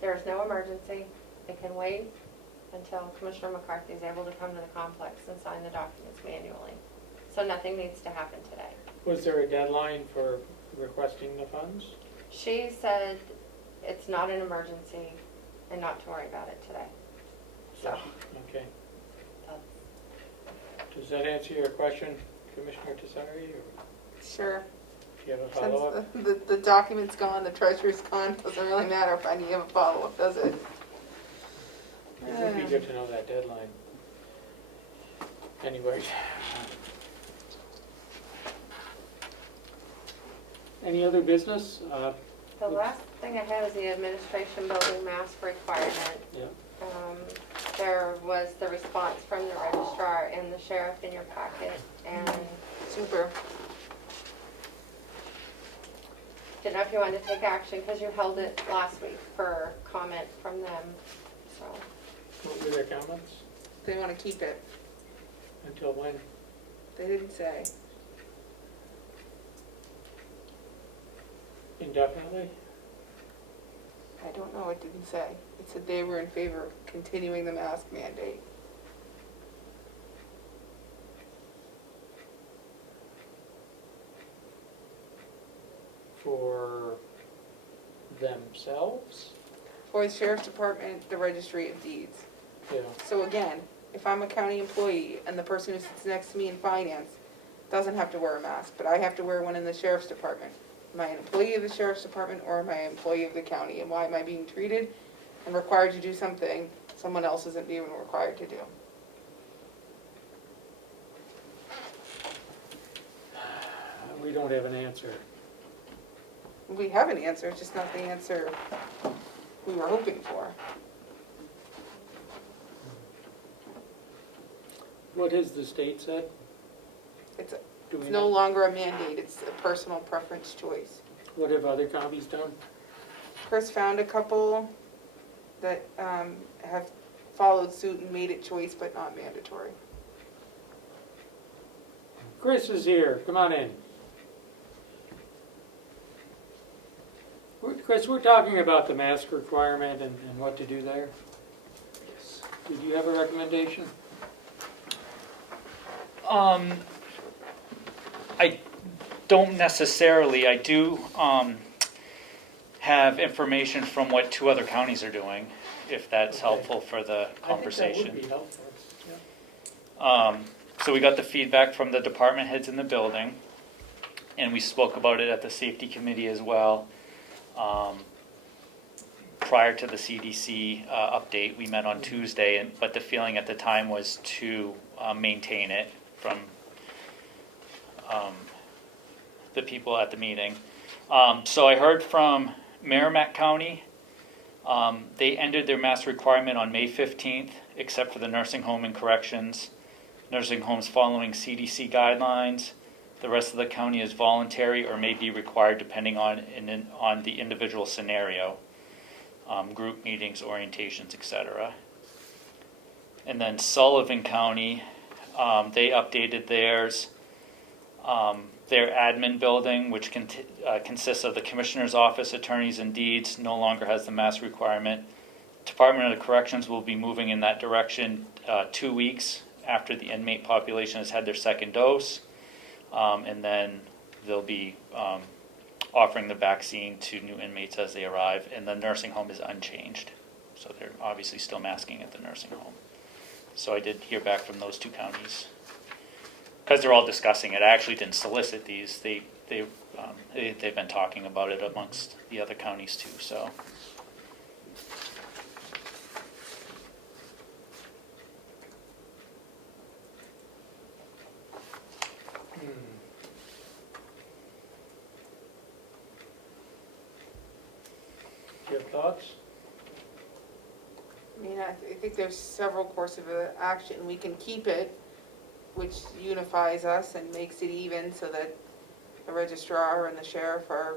There is no emergency. It can wait until Commissioner McCarthy is able to come to the complex and sign the documents manually. So nothing needs to happen today. Was there a deadline for requesting the funds? She said it's not an emergency and not to worry about it today. So, Okay. that's, Does that answer your question, Commissioner Tesari, or Sure. do you have a follow-up? Since the document's gone, the treasurer's gone, doesn't really matter if I need a follow-up, does it? It would be good to know that deadline. Anyway. Any other business? the last thing I have is the administration building mask requirement. Yeah. There was the response from the registrar and the sheriff in your packet, and Super. didn't know if you wanted to take action because you held it last week for comment from them, so. What were their comments? They want to keep it. Until when? They didn't say. Indefinitely? I don't know, it didn't say. It said they were in favor of continuing the mask mandate. For themselves? For the sheriff's department, the registry of deeds. Yeah. So again, if I'm a county employee and the person who sits next to me in finance doesn't have to wear a mask, but I have to wear one in the sheriff's department, am I an employee of the sheriff's department or am I an employee of the county? And why am I being treated and required to do something someone else isn't even required to do. We don't have an answer. We have an answer, it's just not the answer we were hoping for. What has the state said? It's, Do we it's no know? longer a mandate, it's a personal preference choice. What have other counties done? Chris found a couple that have followed suit and made it choice but not mandatory. Chris is here, come on in. Chris, we're talking about the mask requirement and what to do there. Did you have a recommendation? I don't necessarily. I do have information from what 2 other counties are doing, if that's Okay. helpful for the I think that conversation. would be helpful. Yeah. So we got the feedback from the department heads in the building, and we spoke about it at the safety committee as well. Prior to the CDC update, we met on Tuesday, but the feeling at the time was to maintain it from the people at the meeting. So I heard from Merrimack County. They ended their mask requirement on May 15th, except for the nursing home and corrections. Nursing homes following CDC guidelines. The rest of the county is voluntary or may be required depending on the individual scenario, group meetings, orientations, etc. And then Sullivan County, they updated theirs. Their admin building, which consists of the Commissioner's Office, Attorneys and Deeds, no longer has the mask requirement. Department of Corrections will be moving in that direction 2 weeks after the inmate population has had their second dose. And then they'll be offering the vaccine to new inmates as they arrive. And the nursing home is unchanged. So they're obviously still masking at the nursing home. So I did hear back from those 2 counties. Because they're all discussing it. I actually didn't solicit these. They've been talking about it amongst the other counties too. So. Do you have thoughts? I mean, I think there's several courses of action. We can keep it, which unifies us and makes it even so that the registrar and the sheriff are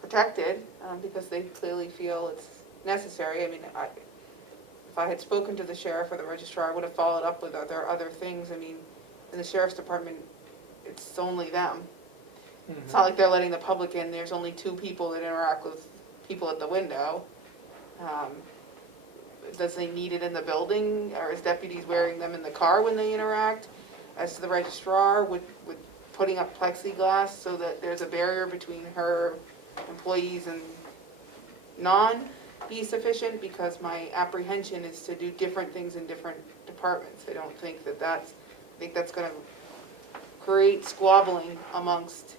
protected because they clearly feel it's necessary. I mean, if I had spoken to the sheriff or the registrar, I would have followed up with other things. I mean, in the sheriff's department, it's only them. It's not like they're letting the public in. There's only 2 people that interact with people at the window. Does they need it in the building, or is deputies wearing them in the car when they interact? As to the registrar, would putting up plexiglass so that there's a barrier between her employees and non be sufficient? Because my apprehension is to do different things in different departments. I don't think I think that's going to create squabbling amongst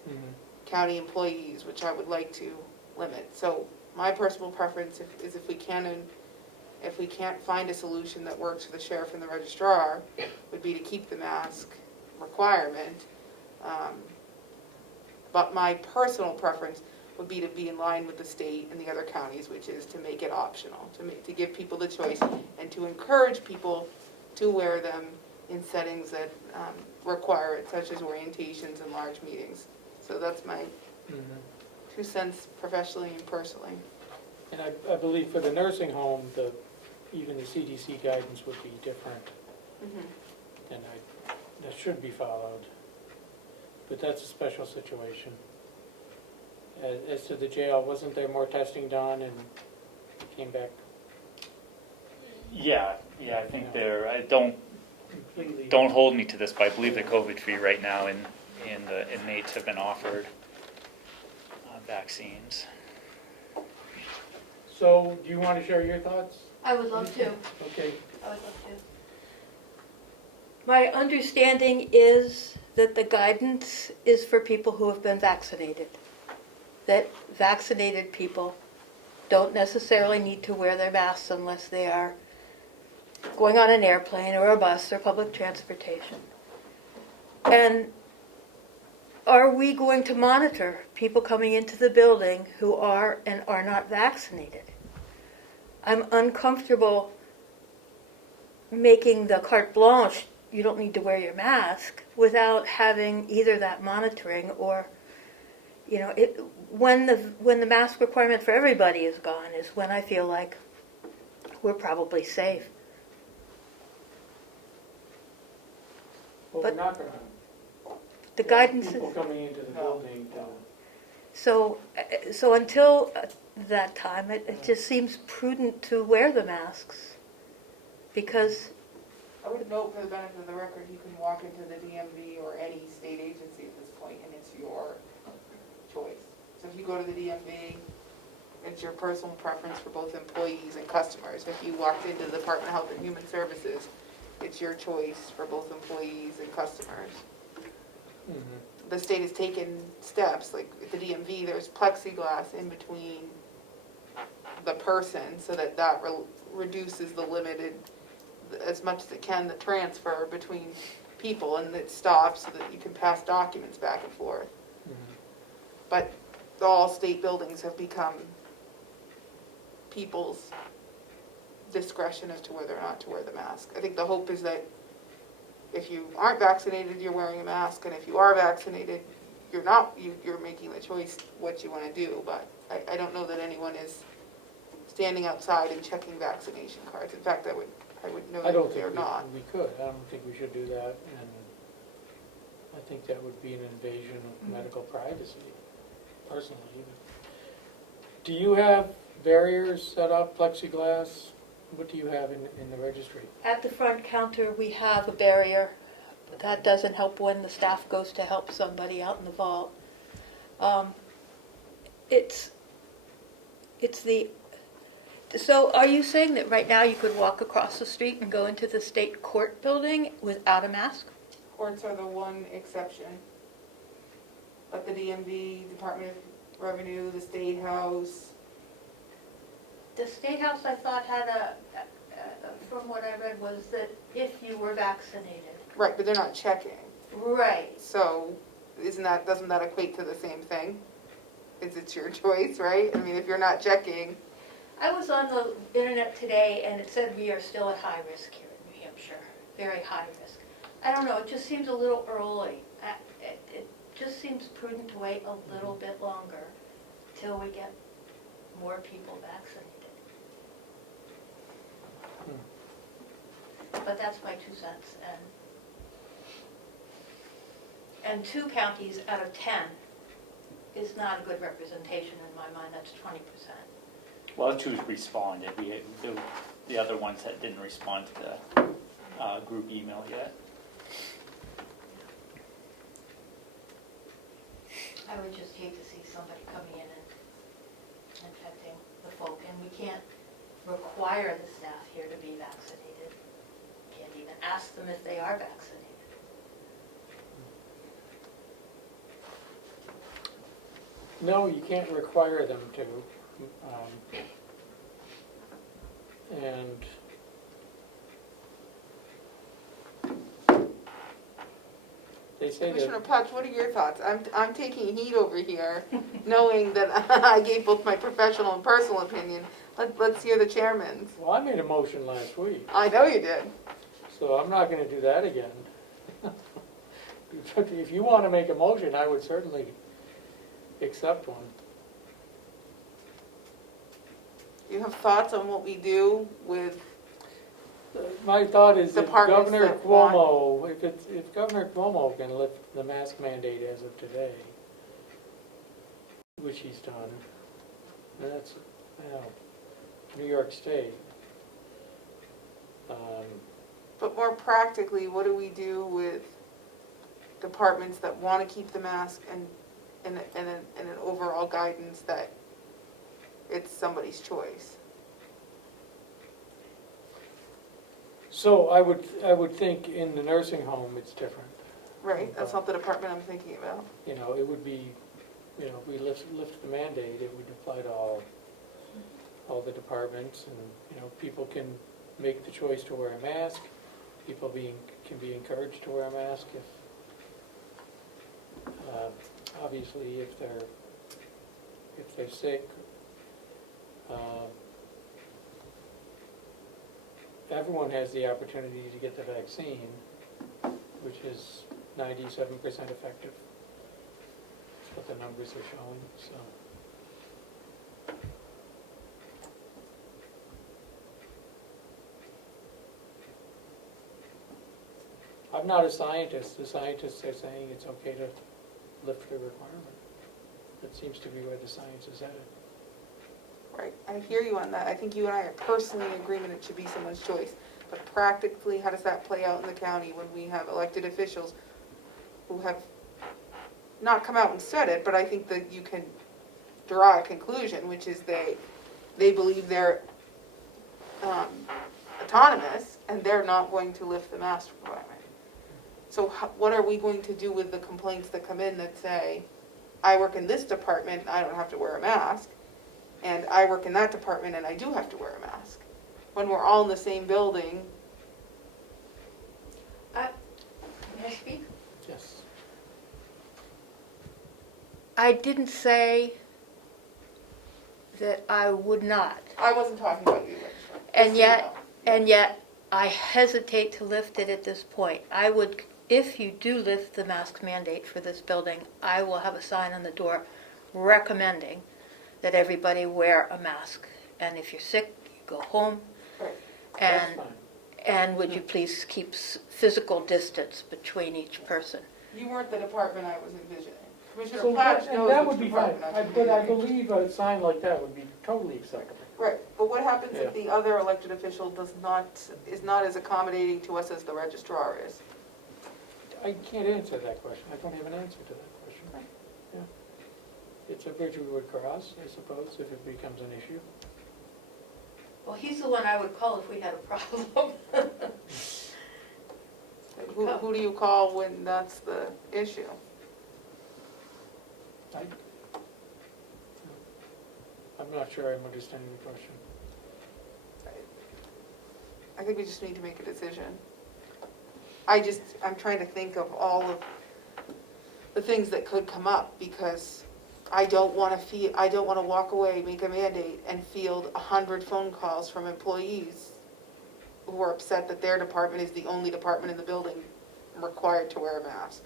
county employees, which I would like to limit. So my personal preference is if we can't find a solution that works for the sheriff and the registrar, would be to keep the mask requirement. But my personal preference would be to be in line with the state and the other counties, which is to make it optional, to give people the choice and to encourage people to wear them in settings that require it, such as orientations and large meetings. So that's my 2 cents professionally and personally. And I believe for the nursing home, even the CDC guidance would be different. And that should be followed. But that's a special situation. As to the jail, wasn't there more testing done and came back Yeah, I think completely? don't hold me to this, but I believe they're COVID-free right now, and the inmates have been offered vaccines. So, do you want to share your thoughts? I would love to. Okay. I would love to. My understanding is that the guidance is for people who have been vaccinated. That vaccinated people don't necessarily need to wear their masks unless they are going on an airplane or a bus or public transportation. And are we going to monitor people coming into the building who are and are not vaccinated? I'm uncomfortable making the carte blanche, you don't need to wear your mask, without having either that monitoring or, you know, when the mask requirement for everybody is gone is when I feel like we're probably safe. Well, But we're not gonna the have guidance is, people coming into the building to, so until that time, it just seems prudent to wear the masks. Because, I would note for the benefit of the record, you can walk into the DMV or any state agency at this point, and it's your choice. So if you go to the DMV, it's your personal preference for both employees and customers. If you walked into the Department of Health and Human Services, it's your choice for both employees and customers. The state has taken steps, like at the DMV, there's plexiglass in between the person so that reduces the limited, as much as it can, the transfer between people, and it stops so that you can pass documents back and forth. But all state buildings have become people's discretion as to whether or not to wear the mask. I think the hope is that if you aren't vaccinated, you're wearing a mask, and if you are vaccinated, you're not, you're making the choice what you want to do. But I don't know that anyone is standing outside and checking vaccination cards. In fact, I would know I don't that they're think not. we could. I don't think we should do that, and I think that would be an invasion of medical privacy, personally. Do you have barriers set up, plexiglass? What do you have in the registry? at the front counter, we have a barrier. But that doesn't help when the staff goes to help somebody out in the vault. So are you saying that right now you could walk across the street and go into the state court building without a mask? Courts are the one exception. But the DMV, Department of Revenue, the State House, The State House, I thought, had from what I read, was that if you were vaccinated. right, but they're not checking. Right. So doesn't that equate to the same thing? It's your choice, right? I mean, if you're not checking, I was on the internet today and it said we are still at high risk here in New Hampshire, very high risk. I don't know, it just seems a little early. It just seems prudent to wait a little bit longer till we get more people vaccinated. But that's my 2 cents. And 2 counties out of 10 is not a good representation in my mind. That's 20%. Well, 2 responded. The other ones that didn't respond to the group email yet. I would just hate to see somebody coming in and infecting the folk, and we can't require the staff here to be vaccinated. Can't even ask them if they are vaccinated. No, you can't require them to. And they say Commissioner that, Potts, what are your thoughts? I'm taking heat over here, knowing that I gave both my professional and personal opinion. Let's hear the chairman's. well, I made a motion last week, I know you did. so I'm not gonna do that again. But if you wanna make a motion, I would certainly accept one. You have thoughts on what we do with, My thought is if Departments Governor that want- Cuomo, if Governor Cuomo can lift the mask mandate as of today, which he's done, and that's, New York State. but more practically, what do we do with departments that want to keep the mask and an overall guidance that it's somebody's choice? So I would think in the nursing home, it's different. Right, that's not the department I'm thinking about. You know, it would be, if we lift the mandate, it would apply to all all the departments, and, people can make the choice to wear a mask. People can be encouraged to wear a mask if, obviously, if they're sick. Everyone has the opportunity to get the vaccine, which is 97% effective. That's what the numbers are showing, so. I'm not a scientist. The scientists are saying it's okay to lift the requirement. That seems to be where the science is headed. Right, I hear you on that. I think you and I are personally in agreement it should be someone's choice. But practically, how does that play out in the county when we have elected officials who have not come out and said it, but I think that you can draw a conclusion, which is they believe they're autonomous and they're not going to lift the mask requirement. So what are we going to do with the complaints that come in that say, I work in this department, I don't have to wear a mask, and I work in that department and I do have to wear a mask? When we're all in the same building. May I speak? Yes. I didn't say that I would not. I wasn't talking about you, Rich. And yet, I hesitate to lift it at this point. I would, if you do lift the mask mandate for this building, I will have a sign on the door recommending that everybody wear a mask. And if you're sick, you go home. Right. And, That's fine. and would you please keep physical distance between each person? You weren't the department I was envisioning. Commissioner So Platch and knows that which would be fine, department I was but I envisioning. believe a sign like that would be totally acceptable. Right, but what happens Yeah. if the other elected official is not as accommodating to us as the registrar is? I can't answer that question. I don't have an answer to that question. Right. Yeah. It's a bridge we would cross, I suppose, if it becomes an issue. Well, he's the one I would call if we had a problem. Who do you call when that's the issue? I'm not sure I'm understanding the question. I think we just need to make a decision. I'm trying to think of all of the things that could come up, because I don't want to walk away, make a mandate, and field 100 phone calls from employees who are upset that their department is the only department in the building required to wear a mask.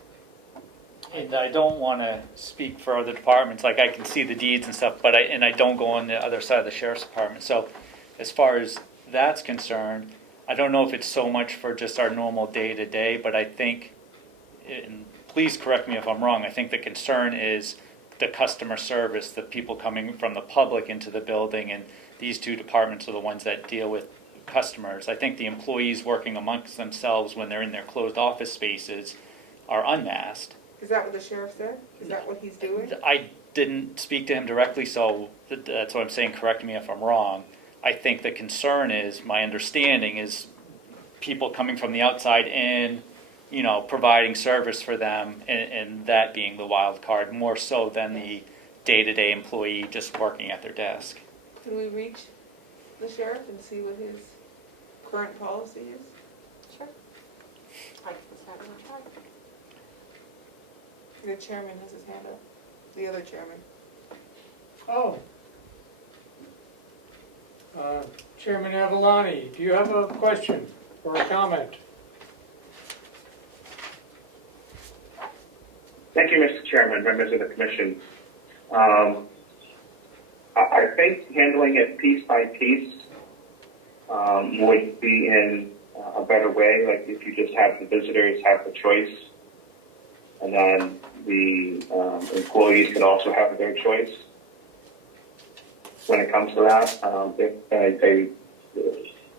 And I don't want to speak for other departments, like I can see the deeds and stuff, but I don't go on the other side of the sheriff's department. So as far as that's concerned, I don't know if it's so much for just our normal day-to-day, but I think, and please correct me if I'm wrong, I think the concern is the customer service, the people coming from the public into the building, and these two departments are the ones that deal with customers. I think the employees working amongst themselves when they're in their closed office spaces are unmasked. Is that what the sheriff said? Is that what he's doing? I didn't speak to him directly, so that's what I'm saying. Correct me if I'm wrong. I think the concern is, my understanding is, people coming from the outside in, providing service for them, and that being the wild card, more so than the day-to-day employee just working at their desk. Can we reach the sheriff and see what his current policy is? Sure. I can start in the chart. The chairman has his hand up. The other chairman. Oh. Chairman Avalani, do you have a question or a comment? Thank you, Mr. Chairman, members of the commission. I think handling it piece by piece would be in a better way, like if you just have the visitors have the choice, and then the employees can also have their choice when it comes to that.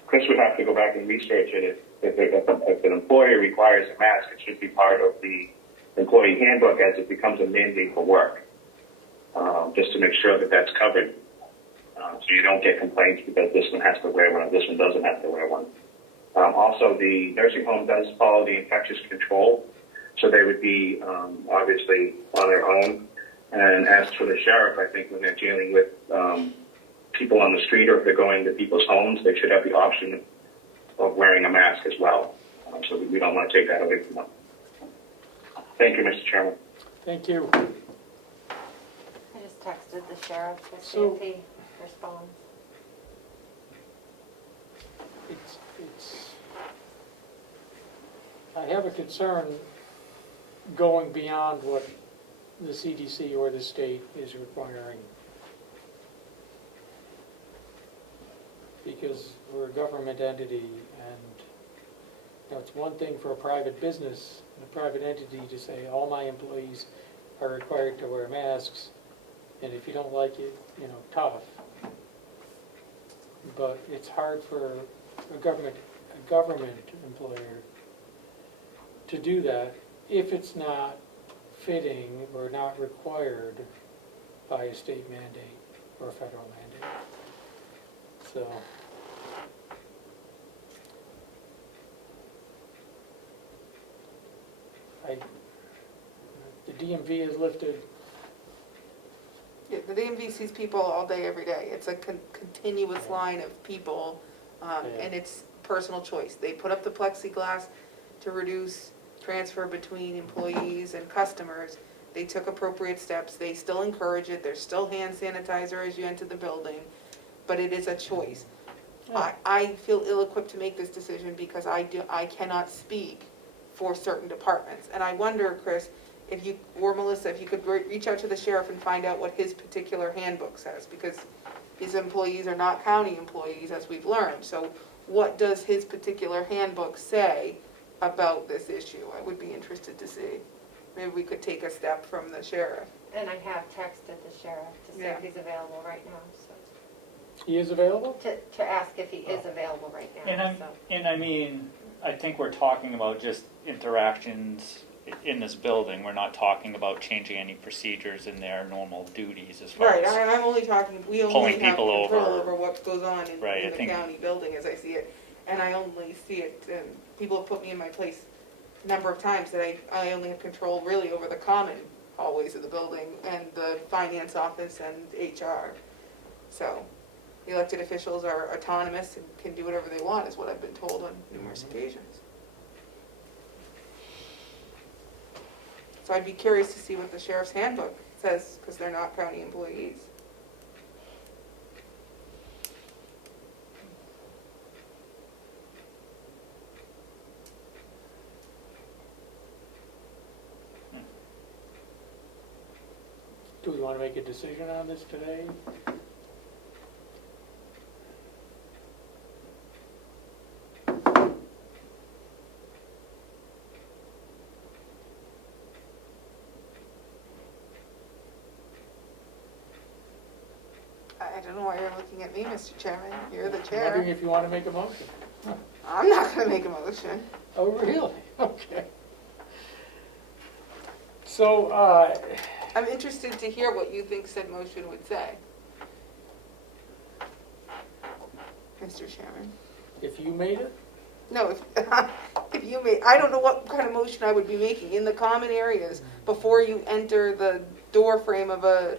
Chris would have to go back and research it. If an employer requires a mask, it should be part of the employee handbook as it becomes a mandate for work, just to make sure that that's covered. So you don't get complaints because this one has to wear one and this one doesn't have to wear one. Also, the nursing home does follow the infectious control, so they would be obviously on their own. And as for the sheriff, I think when they're dealing with people on the street or if they're going to people's homes, they should have the option of wearing a mask as well. So we don't want to take that away from them. Thank you, Mr. Chairman. Thank you. I just texted the sheriff to see if he responds. I have a concern going beyond what the CDC or the state is requiring. Because we're a government entity, and it's one thing for a private business, and a private entity to say, all my employees are required to wear masks, and if you don't like it, tough. But it's hard for a government employer to do that if it's not fitting or not required by a state mandate or a federal mandate. So, the DMV has lifted. Yeah, the DMV sees people all day, every day. It's a continuous line of people, and it's personal choice. They put up the plexiglass to reduce transfer between employees and customers. They took appropriate steps. They still encourage it. There's still hand sanitizer as you enter the building, but it is a choice. I feel ill-equipped to make this decision because I cannot speak for certain departments. And I wonder, Chris, if you, or Melissa, if you could reach out to the sheriff and find out what his particular handbook says, because his employees are not county employees, as we've learned. So what does his particular handbook say about this issue? I would be interested to see. Maybe we could take a step from the sheriff. And I have texted the sheriff to see if he's available right now, so. He is available? To ask if he is available right now, so. And I mean, I think we're talking about just interactions in this building. We're not talking about changing any procedures in their normal duties as far Right, as I'm only talking, we only pulling have people control over. over what goes on in the county building as I see it. And I only see it, people have put me in my place a number of times that I only have control really over the common hallways of the building and the finance office and HR. So the elected officials are autonomous and can do whatever they want is what I've been told on numerous occasions. So I'd be curious to see what the sheriff's handbook says, because they're not county employees. Do we want to make a decision on this today? I don't know why you're looking at me, Mr. Chairman. You're the I'm chair. wondering if you want to make a motion. I'm not going to make a motion. Oh, really? Okay. So, I'm interested to hear what you think said motion would say, Mr. Chairman. if you made it, No, if you made, I don't know what kind of motion I would be making. In the common areas, before you enter the door frame of an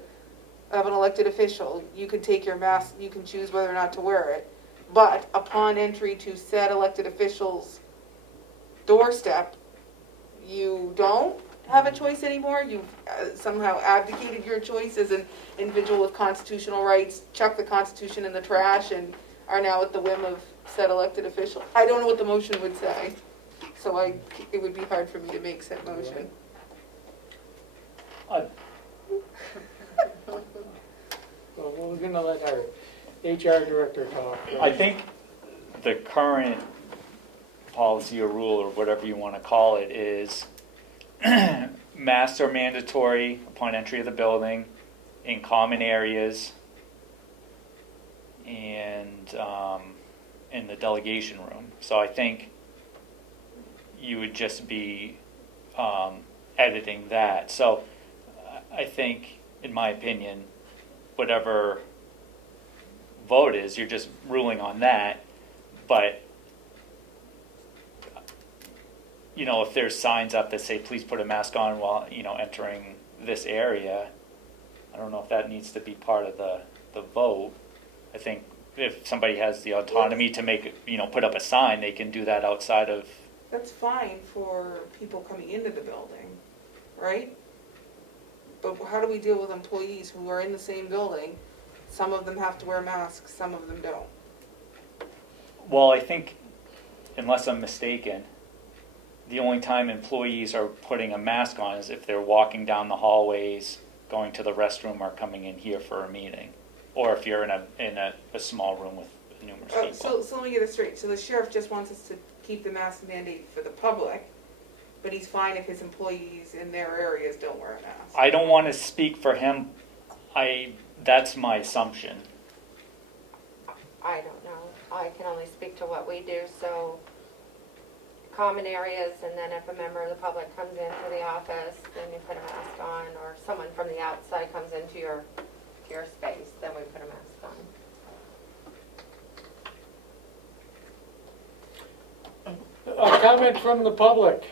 elected official, you can take your mask, you can choose whether or not to wear it. But upon entry to said elected official's doorstep, you don't have a choice anymore. You've somehow abdicated your choice as an individual with constitutional rights, chuck the Constitution in the trash, and are now at the whim of said elected official. I don't know what the motion would say, so it would be hard for me to make said motion. well, we're going to let our HR director talk. I think the current policy or rule or whatever you want to call it is masks are mandatory upon entry of the building in common areas and in the delegation room. So I think you would just be editing that. So I think, in my opinion, whatever vote is, you're just ruling on that. But you know, if there's signs up that say please put a mask on while entering this area, I don't know if that needs to be part of the vote. I think if somebody has the autonomy to make, put up a sign, they can do that outside of, That's fine for people coming into the building, right? But how do we deal with employees who are in the same building? Some of them have to wear masks, some of them don't. well, I think, unless I'm mistaken, the only time employees are putting a mask on is if they're walking down the hallways, going to the restroom, or coming in here for a meeting. Or if you're in a small room with numerous people. So let me get this straight. So the sheriff just wants us to keep the mask mandate for the public, but he's fine if his employees in their areas don't wear a mask. I don't want to speak for him. That's my assumption. I don't know. I can only speak to what we do, so common areas, and then if a member of the public comes into the office, then you put a mask on, or someone from the outside comes into your space, then we put a mask on. A comment from the public.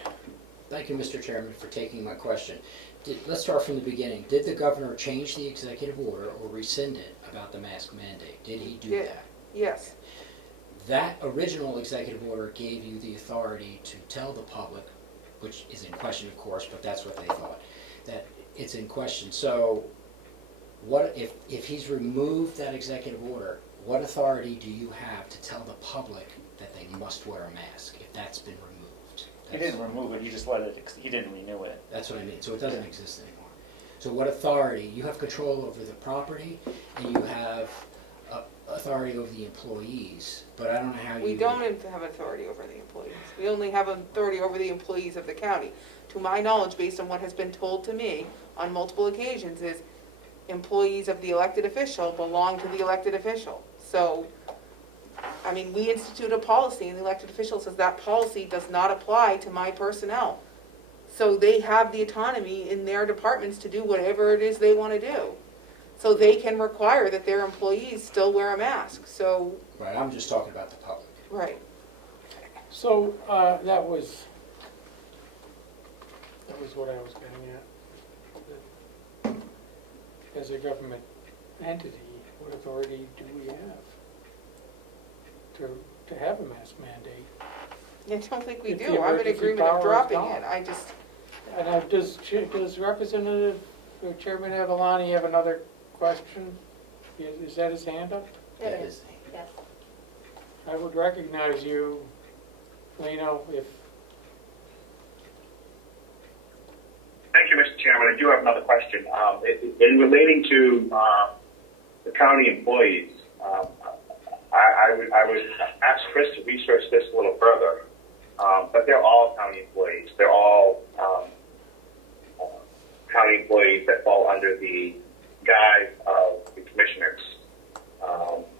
Thank you, Mr. Chairman, for taking my question. Let's start from the beginning. Did the governor change the executive order or rescind it about the mask mandate? Did he do that? Yes. That original executive order gave you the authority to tell the public, which is in question, of course, but that's what they thought, that it's in question. So what if he's removed that executive order, what authority do you have to tell the public that they must wear a mask if that's been removed? He didn't remove it, he just he didn't renew it. That's what I mean. So it doesn't exist anymore. So what authority? You have control over the property, and you have authority over the employees, but I don't know how you... We don't have authority over the employees. We only have authority over the employees of the county. To my knowledge, based on what has been told to me on multiple occasions, is employees of the elected official belong to the elected official. So, I mean, we institute a policy, and the elected official says that policy does not apply to my personnel. So they have the autonomy in their departments to do whatever it is they want to do. So they can require that their employees still wear a mask, so. Right, I'm just talking about the public. Right. So that was what I was getting at. As a government entity, what authority do we have to have a mask mandate? I don't think we If the do. I'm in emergency agreement of power is dropping gone. it. I just, And does Representative Chairman Avalani have another question? Is that his hand up? That is- Yes. I would recognize you, Lino, if... Thank you, Mr. Chairman. I do have another question. In relating to the county employees, I would ask Chris to research this a little further. But they're all county employees. They're all county employees that fall under the guise of the commissioners.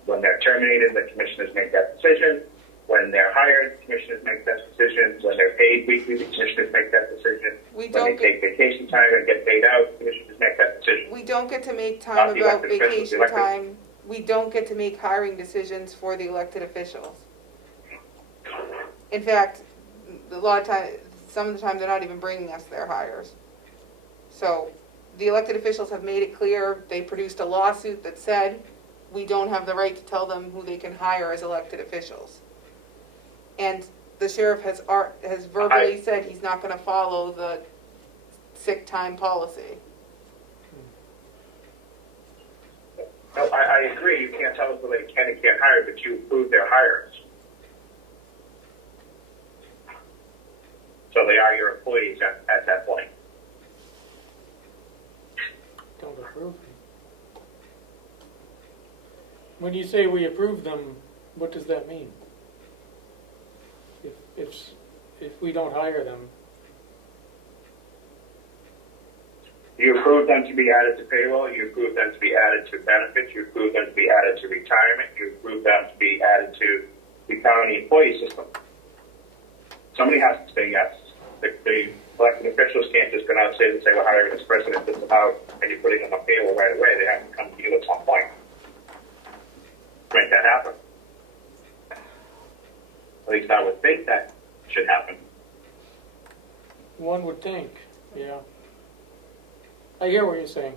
When they're terminated, the commissioners make that decision. When they're hired, the commissioners make that decision. When they're paid weekly, the commissioners make that decision. we When don't they take vacation time and get paid out, the commissioners make that decision. we don't get to make Not time the about elected officials, the vacation elected- time. We don't get to make hiring decisions for the elected officials. In fact, a lot of time, some of the time, they're not even bringing us their hires. So, the elected officials have made it clear, they produced a lawsuit that said, we don't have the right to tell them who they can hire as elected officials. And the sheriff has verbally said he's not gonna follow the sick time policy. No, I agree. You can't tell us whether they can and can't hire, but you approve their hires. So they are your employees at that point. Don't approve them. When you say we approve them, what does that mean? If we don't hire them, You approve them to be added to payroll. You approve them to be added to benefits. You approve them to be added to retirement. You approve them to be added to the county employee system. Somebody has to say yes. The elected officials can't just go downstairs and say, we're hiring this person at this amount, and you're putting them on payroll right away. They have to come to you at some point to make that happen. At least I would think that should happen. one would think, yeah. I hear what you're saying.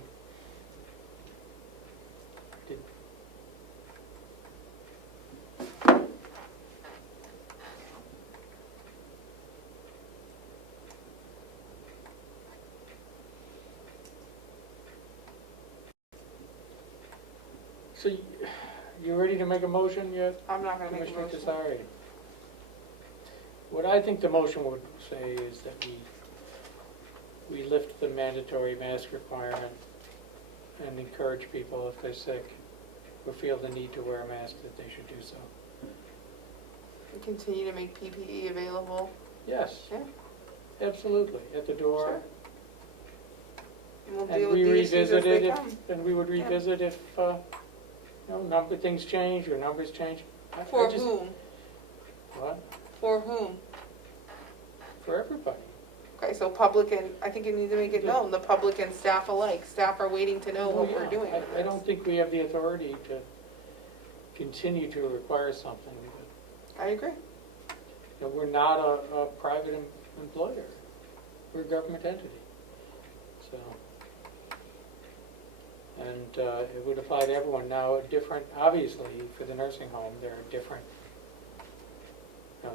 So you ready to make a motion yet? I'm not gonna make a Commissioner motion. Tesari? What I think the motion would say is that we lift the mandatory mask requirement and encourage people, if they're sick or feel the need to wear a mask, that they should do so. We continue to make PPE available. Yes, Yeah. absolutely, at the door. Sure. And we'll And deal with we the issues as revisit they it, come. and we would Yeah. revisit if, things change or numbers change. I For just- whom? What? For whom? For everybody. Okay, so public and, I think you need to make it known, the public and staff alike. Staff are waiting to know what Oh, we're yeah. doing. I don't think we have the authority to continue to require something. I agree. We're not a private employer. We're a government entity. So, and it would apply to everyone. Now, obviously, for the nursing home, there are different,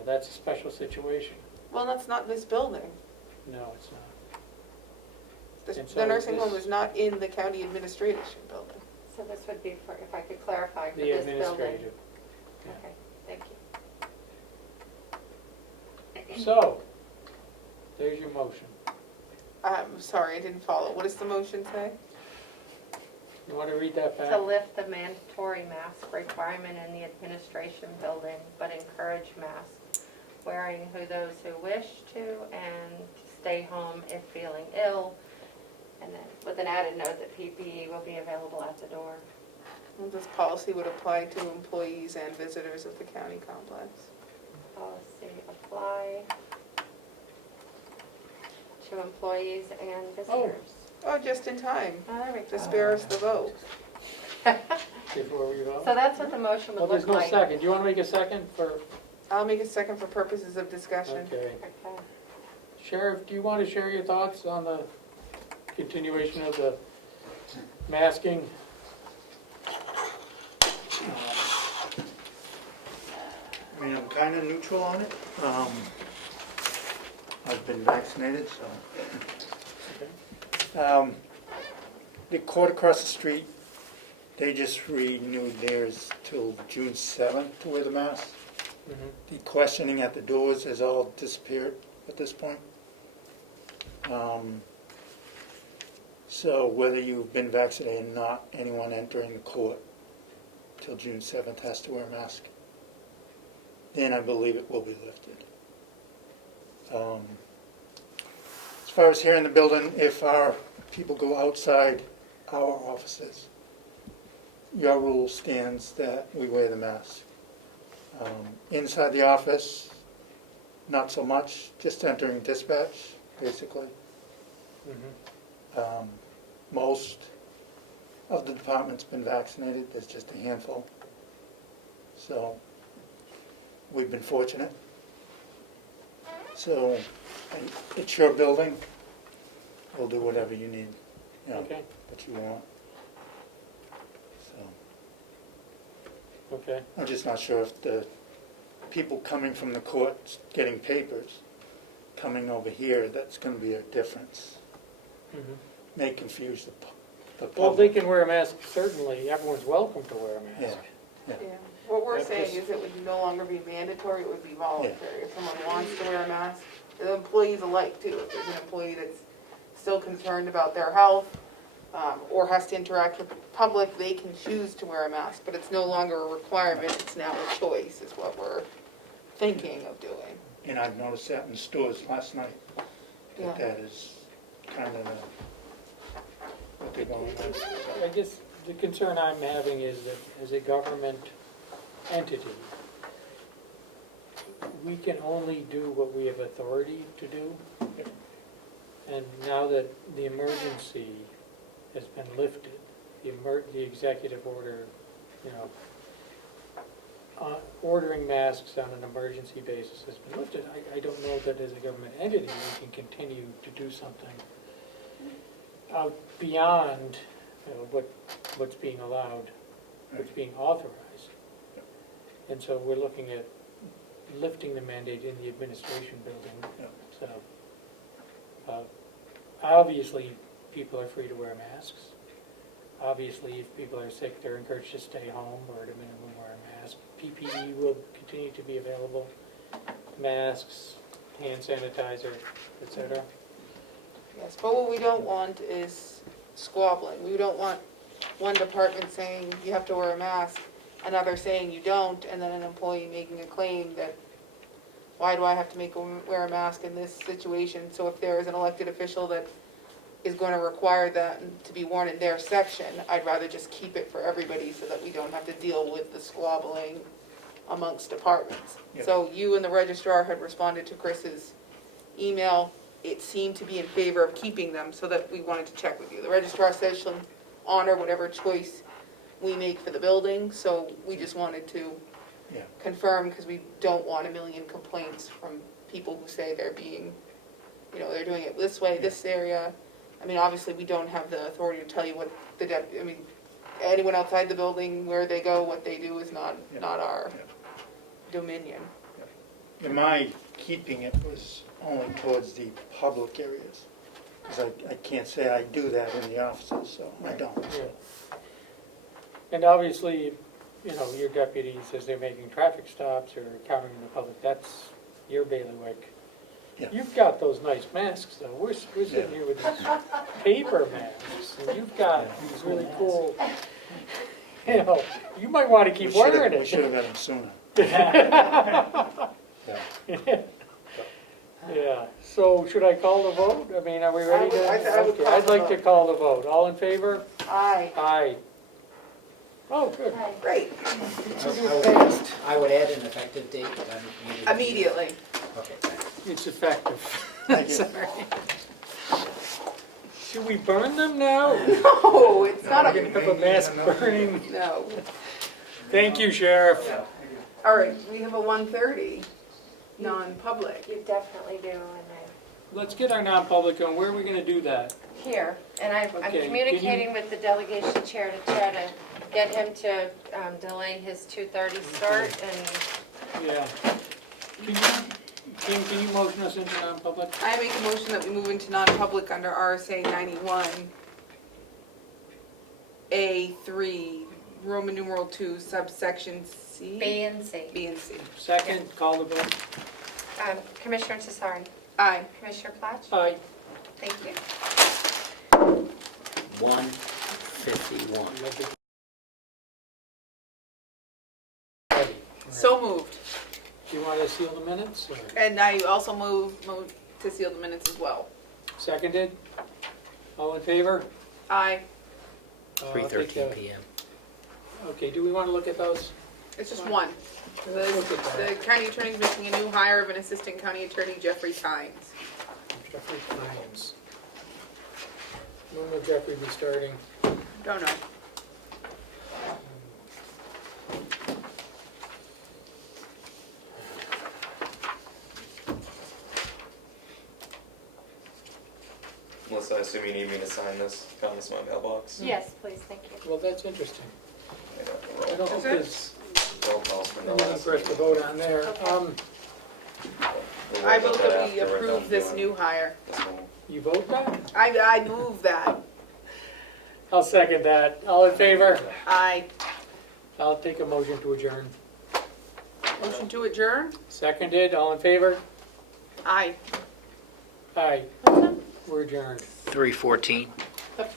that's a special situation. Well, that's not this building. No, it's not. And The so nursing home this- is not in the county administration building. So this would be for, if I could clarify, for The this building. administrative. Okay, thank you. So, there's your motion. I'm sorry, I didn't follow. What does the motion say? You want to read that back? To lift the mandatory mask requirement in the administration building, but encourage mask wearing who those who wish to, and to stay home if feeling ill. And then with an added note that PPE will be available at the door. Well, this policy would apply to employees and visitors of the county complex. Policy apply to employees and visitors. Oh, just in time Oh, there we to go. spare us the vote. Before we vote? So that's what the motion Well, would there's look no like. second. Do you want to make a second for, I'll make a second for purposes of discussion. okay. Okay. Sheriff, do you want to share your thoughts on the continuation of the masking? I mean, I'm kind of neutral on it. I've been vaccinated, so. The court across the street, they just renewed theirs till June 7th to wear the mask. The questioning at the doors has all disappeared at this point. So whether you've been vaccinated or not, anyone entering the court till June 7th has to wear a mask. Then I believe it will be lifted. As far as here in the building, if our people go outside our offices, your rule stands that we wear the mask. Inside the office, not so much, just entering dispatch, basically. Most of the department's been vaccinated, there's just a handful. So we've been fortunate. So it's your building, we'll do whatever you need, Okay, what you want. So okay. I'm just not sure if the people coming from the courts getting papers, coming over here, that's going to be a difference. May confuse the Well, if they public. can wear a mask, certainly, everyone's welcome to wear a Yeah, mask. Yeah. What we're That's saying just- is it would no longer be mandatory, it would be voluntary. If someone wants to wear a mask, the employees alike too. If there's an employee that's still concerned about their health, or has to interact with the public, they can choose to wear a mask, but it's no longer a requirement, it's now a choice, is what we're thinking of doing. and I've noticed that in the stores last night, Yeah. that is kind of what they're going with. I guess the concern I'm having is that as a government entity, we can only do what we have authority to do. And now that the emergency has been lifted, the executive order, ordering masks on an emergency basis has been lifted, I don't know that as a government entity we can continue to do something beyond what's being allowed, what's being authorized. And so we're looking at lifting the mandate in the administration building. So obviously, people are free to wear masks. Obviously, if people are sick, they're encouraged to stay home or at a minimum wear a mask. PPE will continue to be available, masks, hand sanitizer, etc. Yes, but what we don't want is squabbling. We don't want one department saying you have to wear a mask, another saying you don't, and then an employee making a claim that, why do I have to wear a mask in this situation? So if there is an elected official that is going to require that to be worn in their section, I'd rather just keep it for everybody so that we don't have to deal with the squabbling amongst departments. Yeah. So you and the registrar had responded to Chris's email. It seemed to be in favor of keeping them, so that we wanted to check with you. The registrar says she'll honor whatever choice we make for the building, so we just wanted to Yeah. confirm, because we don't want a million complaints from people who say they're being, they're doing it this way, this area. I mean, obviously, we don't have the authority to tell you what anyone outside the building, where they go, what they do is not our dominion. And my keeping it was only towards the public areas, because I can't say I do that in the offices, so I don't. Yeah. And obviously, your deputy says they're making traffic stops or encountering the public, that's your bailiwick. Yeah. You've got those nice masks though, we're sitting here with these paper masks, and you've got these really cool, you might want to keep wearing We it. should have got them sooner. Yeah, so should I call the vote? I mean, are we ready to? I would Okay, call I'd the like to vote. call the vote. All in favor? Aye. Aye. Oh, good. Great. I would add an effective date. but I'm- Immediately. Okay, thanks. It's effective. Thank you. Sorry. Should we burn them now? No, it's not We're gonna have a mask burning. no. Thank you, Sheriff. All right, we have a 1:30 non-public. You definitely do, and Let's get our non-public on. Where are we gonna do that? here, and I'm Okay, communicating with the delegation chair to try to get him to delay his 2:30 start, and Yeah. Kim, can you motion us into non-public? I make a motion that we move into non-public under RSA 91, A3, Roman numeral 2, subsection C. B and C. B and C. Second, call the vote. Commissioner Cesari, Aye. Commissioner Platch, Aye. thank you. 1:51. So moved. Do you want to seal the minutes? Or And I also move to seal the minutes as well. seconded? All in favor? Aye. I'll take 3:13 the- PM. Okay, do we want to look at those? It's just one. The county attorney's making a new hire of an assistant county attorney, Jeffrey Tynes. Jeffrey Lyons. When will Jeffrey be starting? Don't know. Melissa, I assume you need me to sign this, found this in my mailbox. Yes, please, thank you. Well, that's interesting. I got the I roll, don't think Is there's roll calls from the anything last for us to meeting. vote on there. We'll I work vote on that we after we're approve done this doing new hire. this one. You vote that? I move that. I'll second that. All in favor? Aye. I'll take a motion to adjourn. Motion to adjourn? Seconded, all in favor? Aye. Aye. We're adjourned. 3:14. Yep.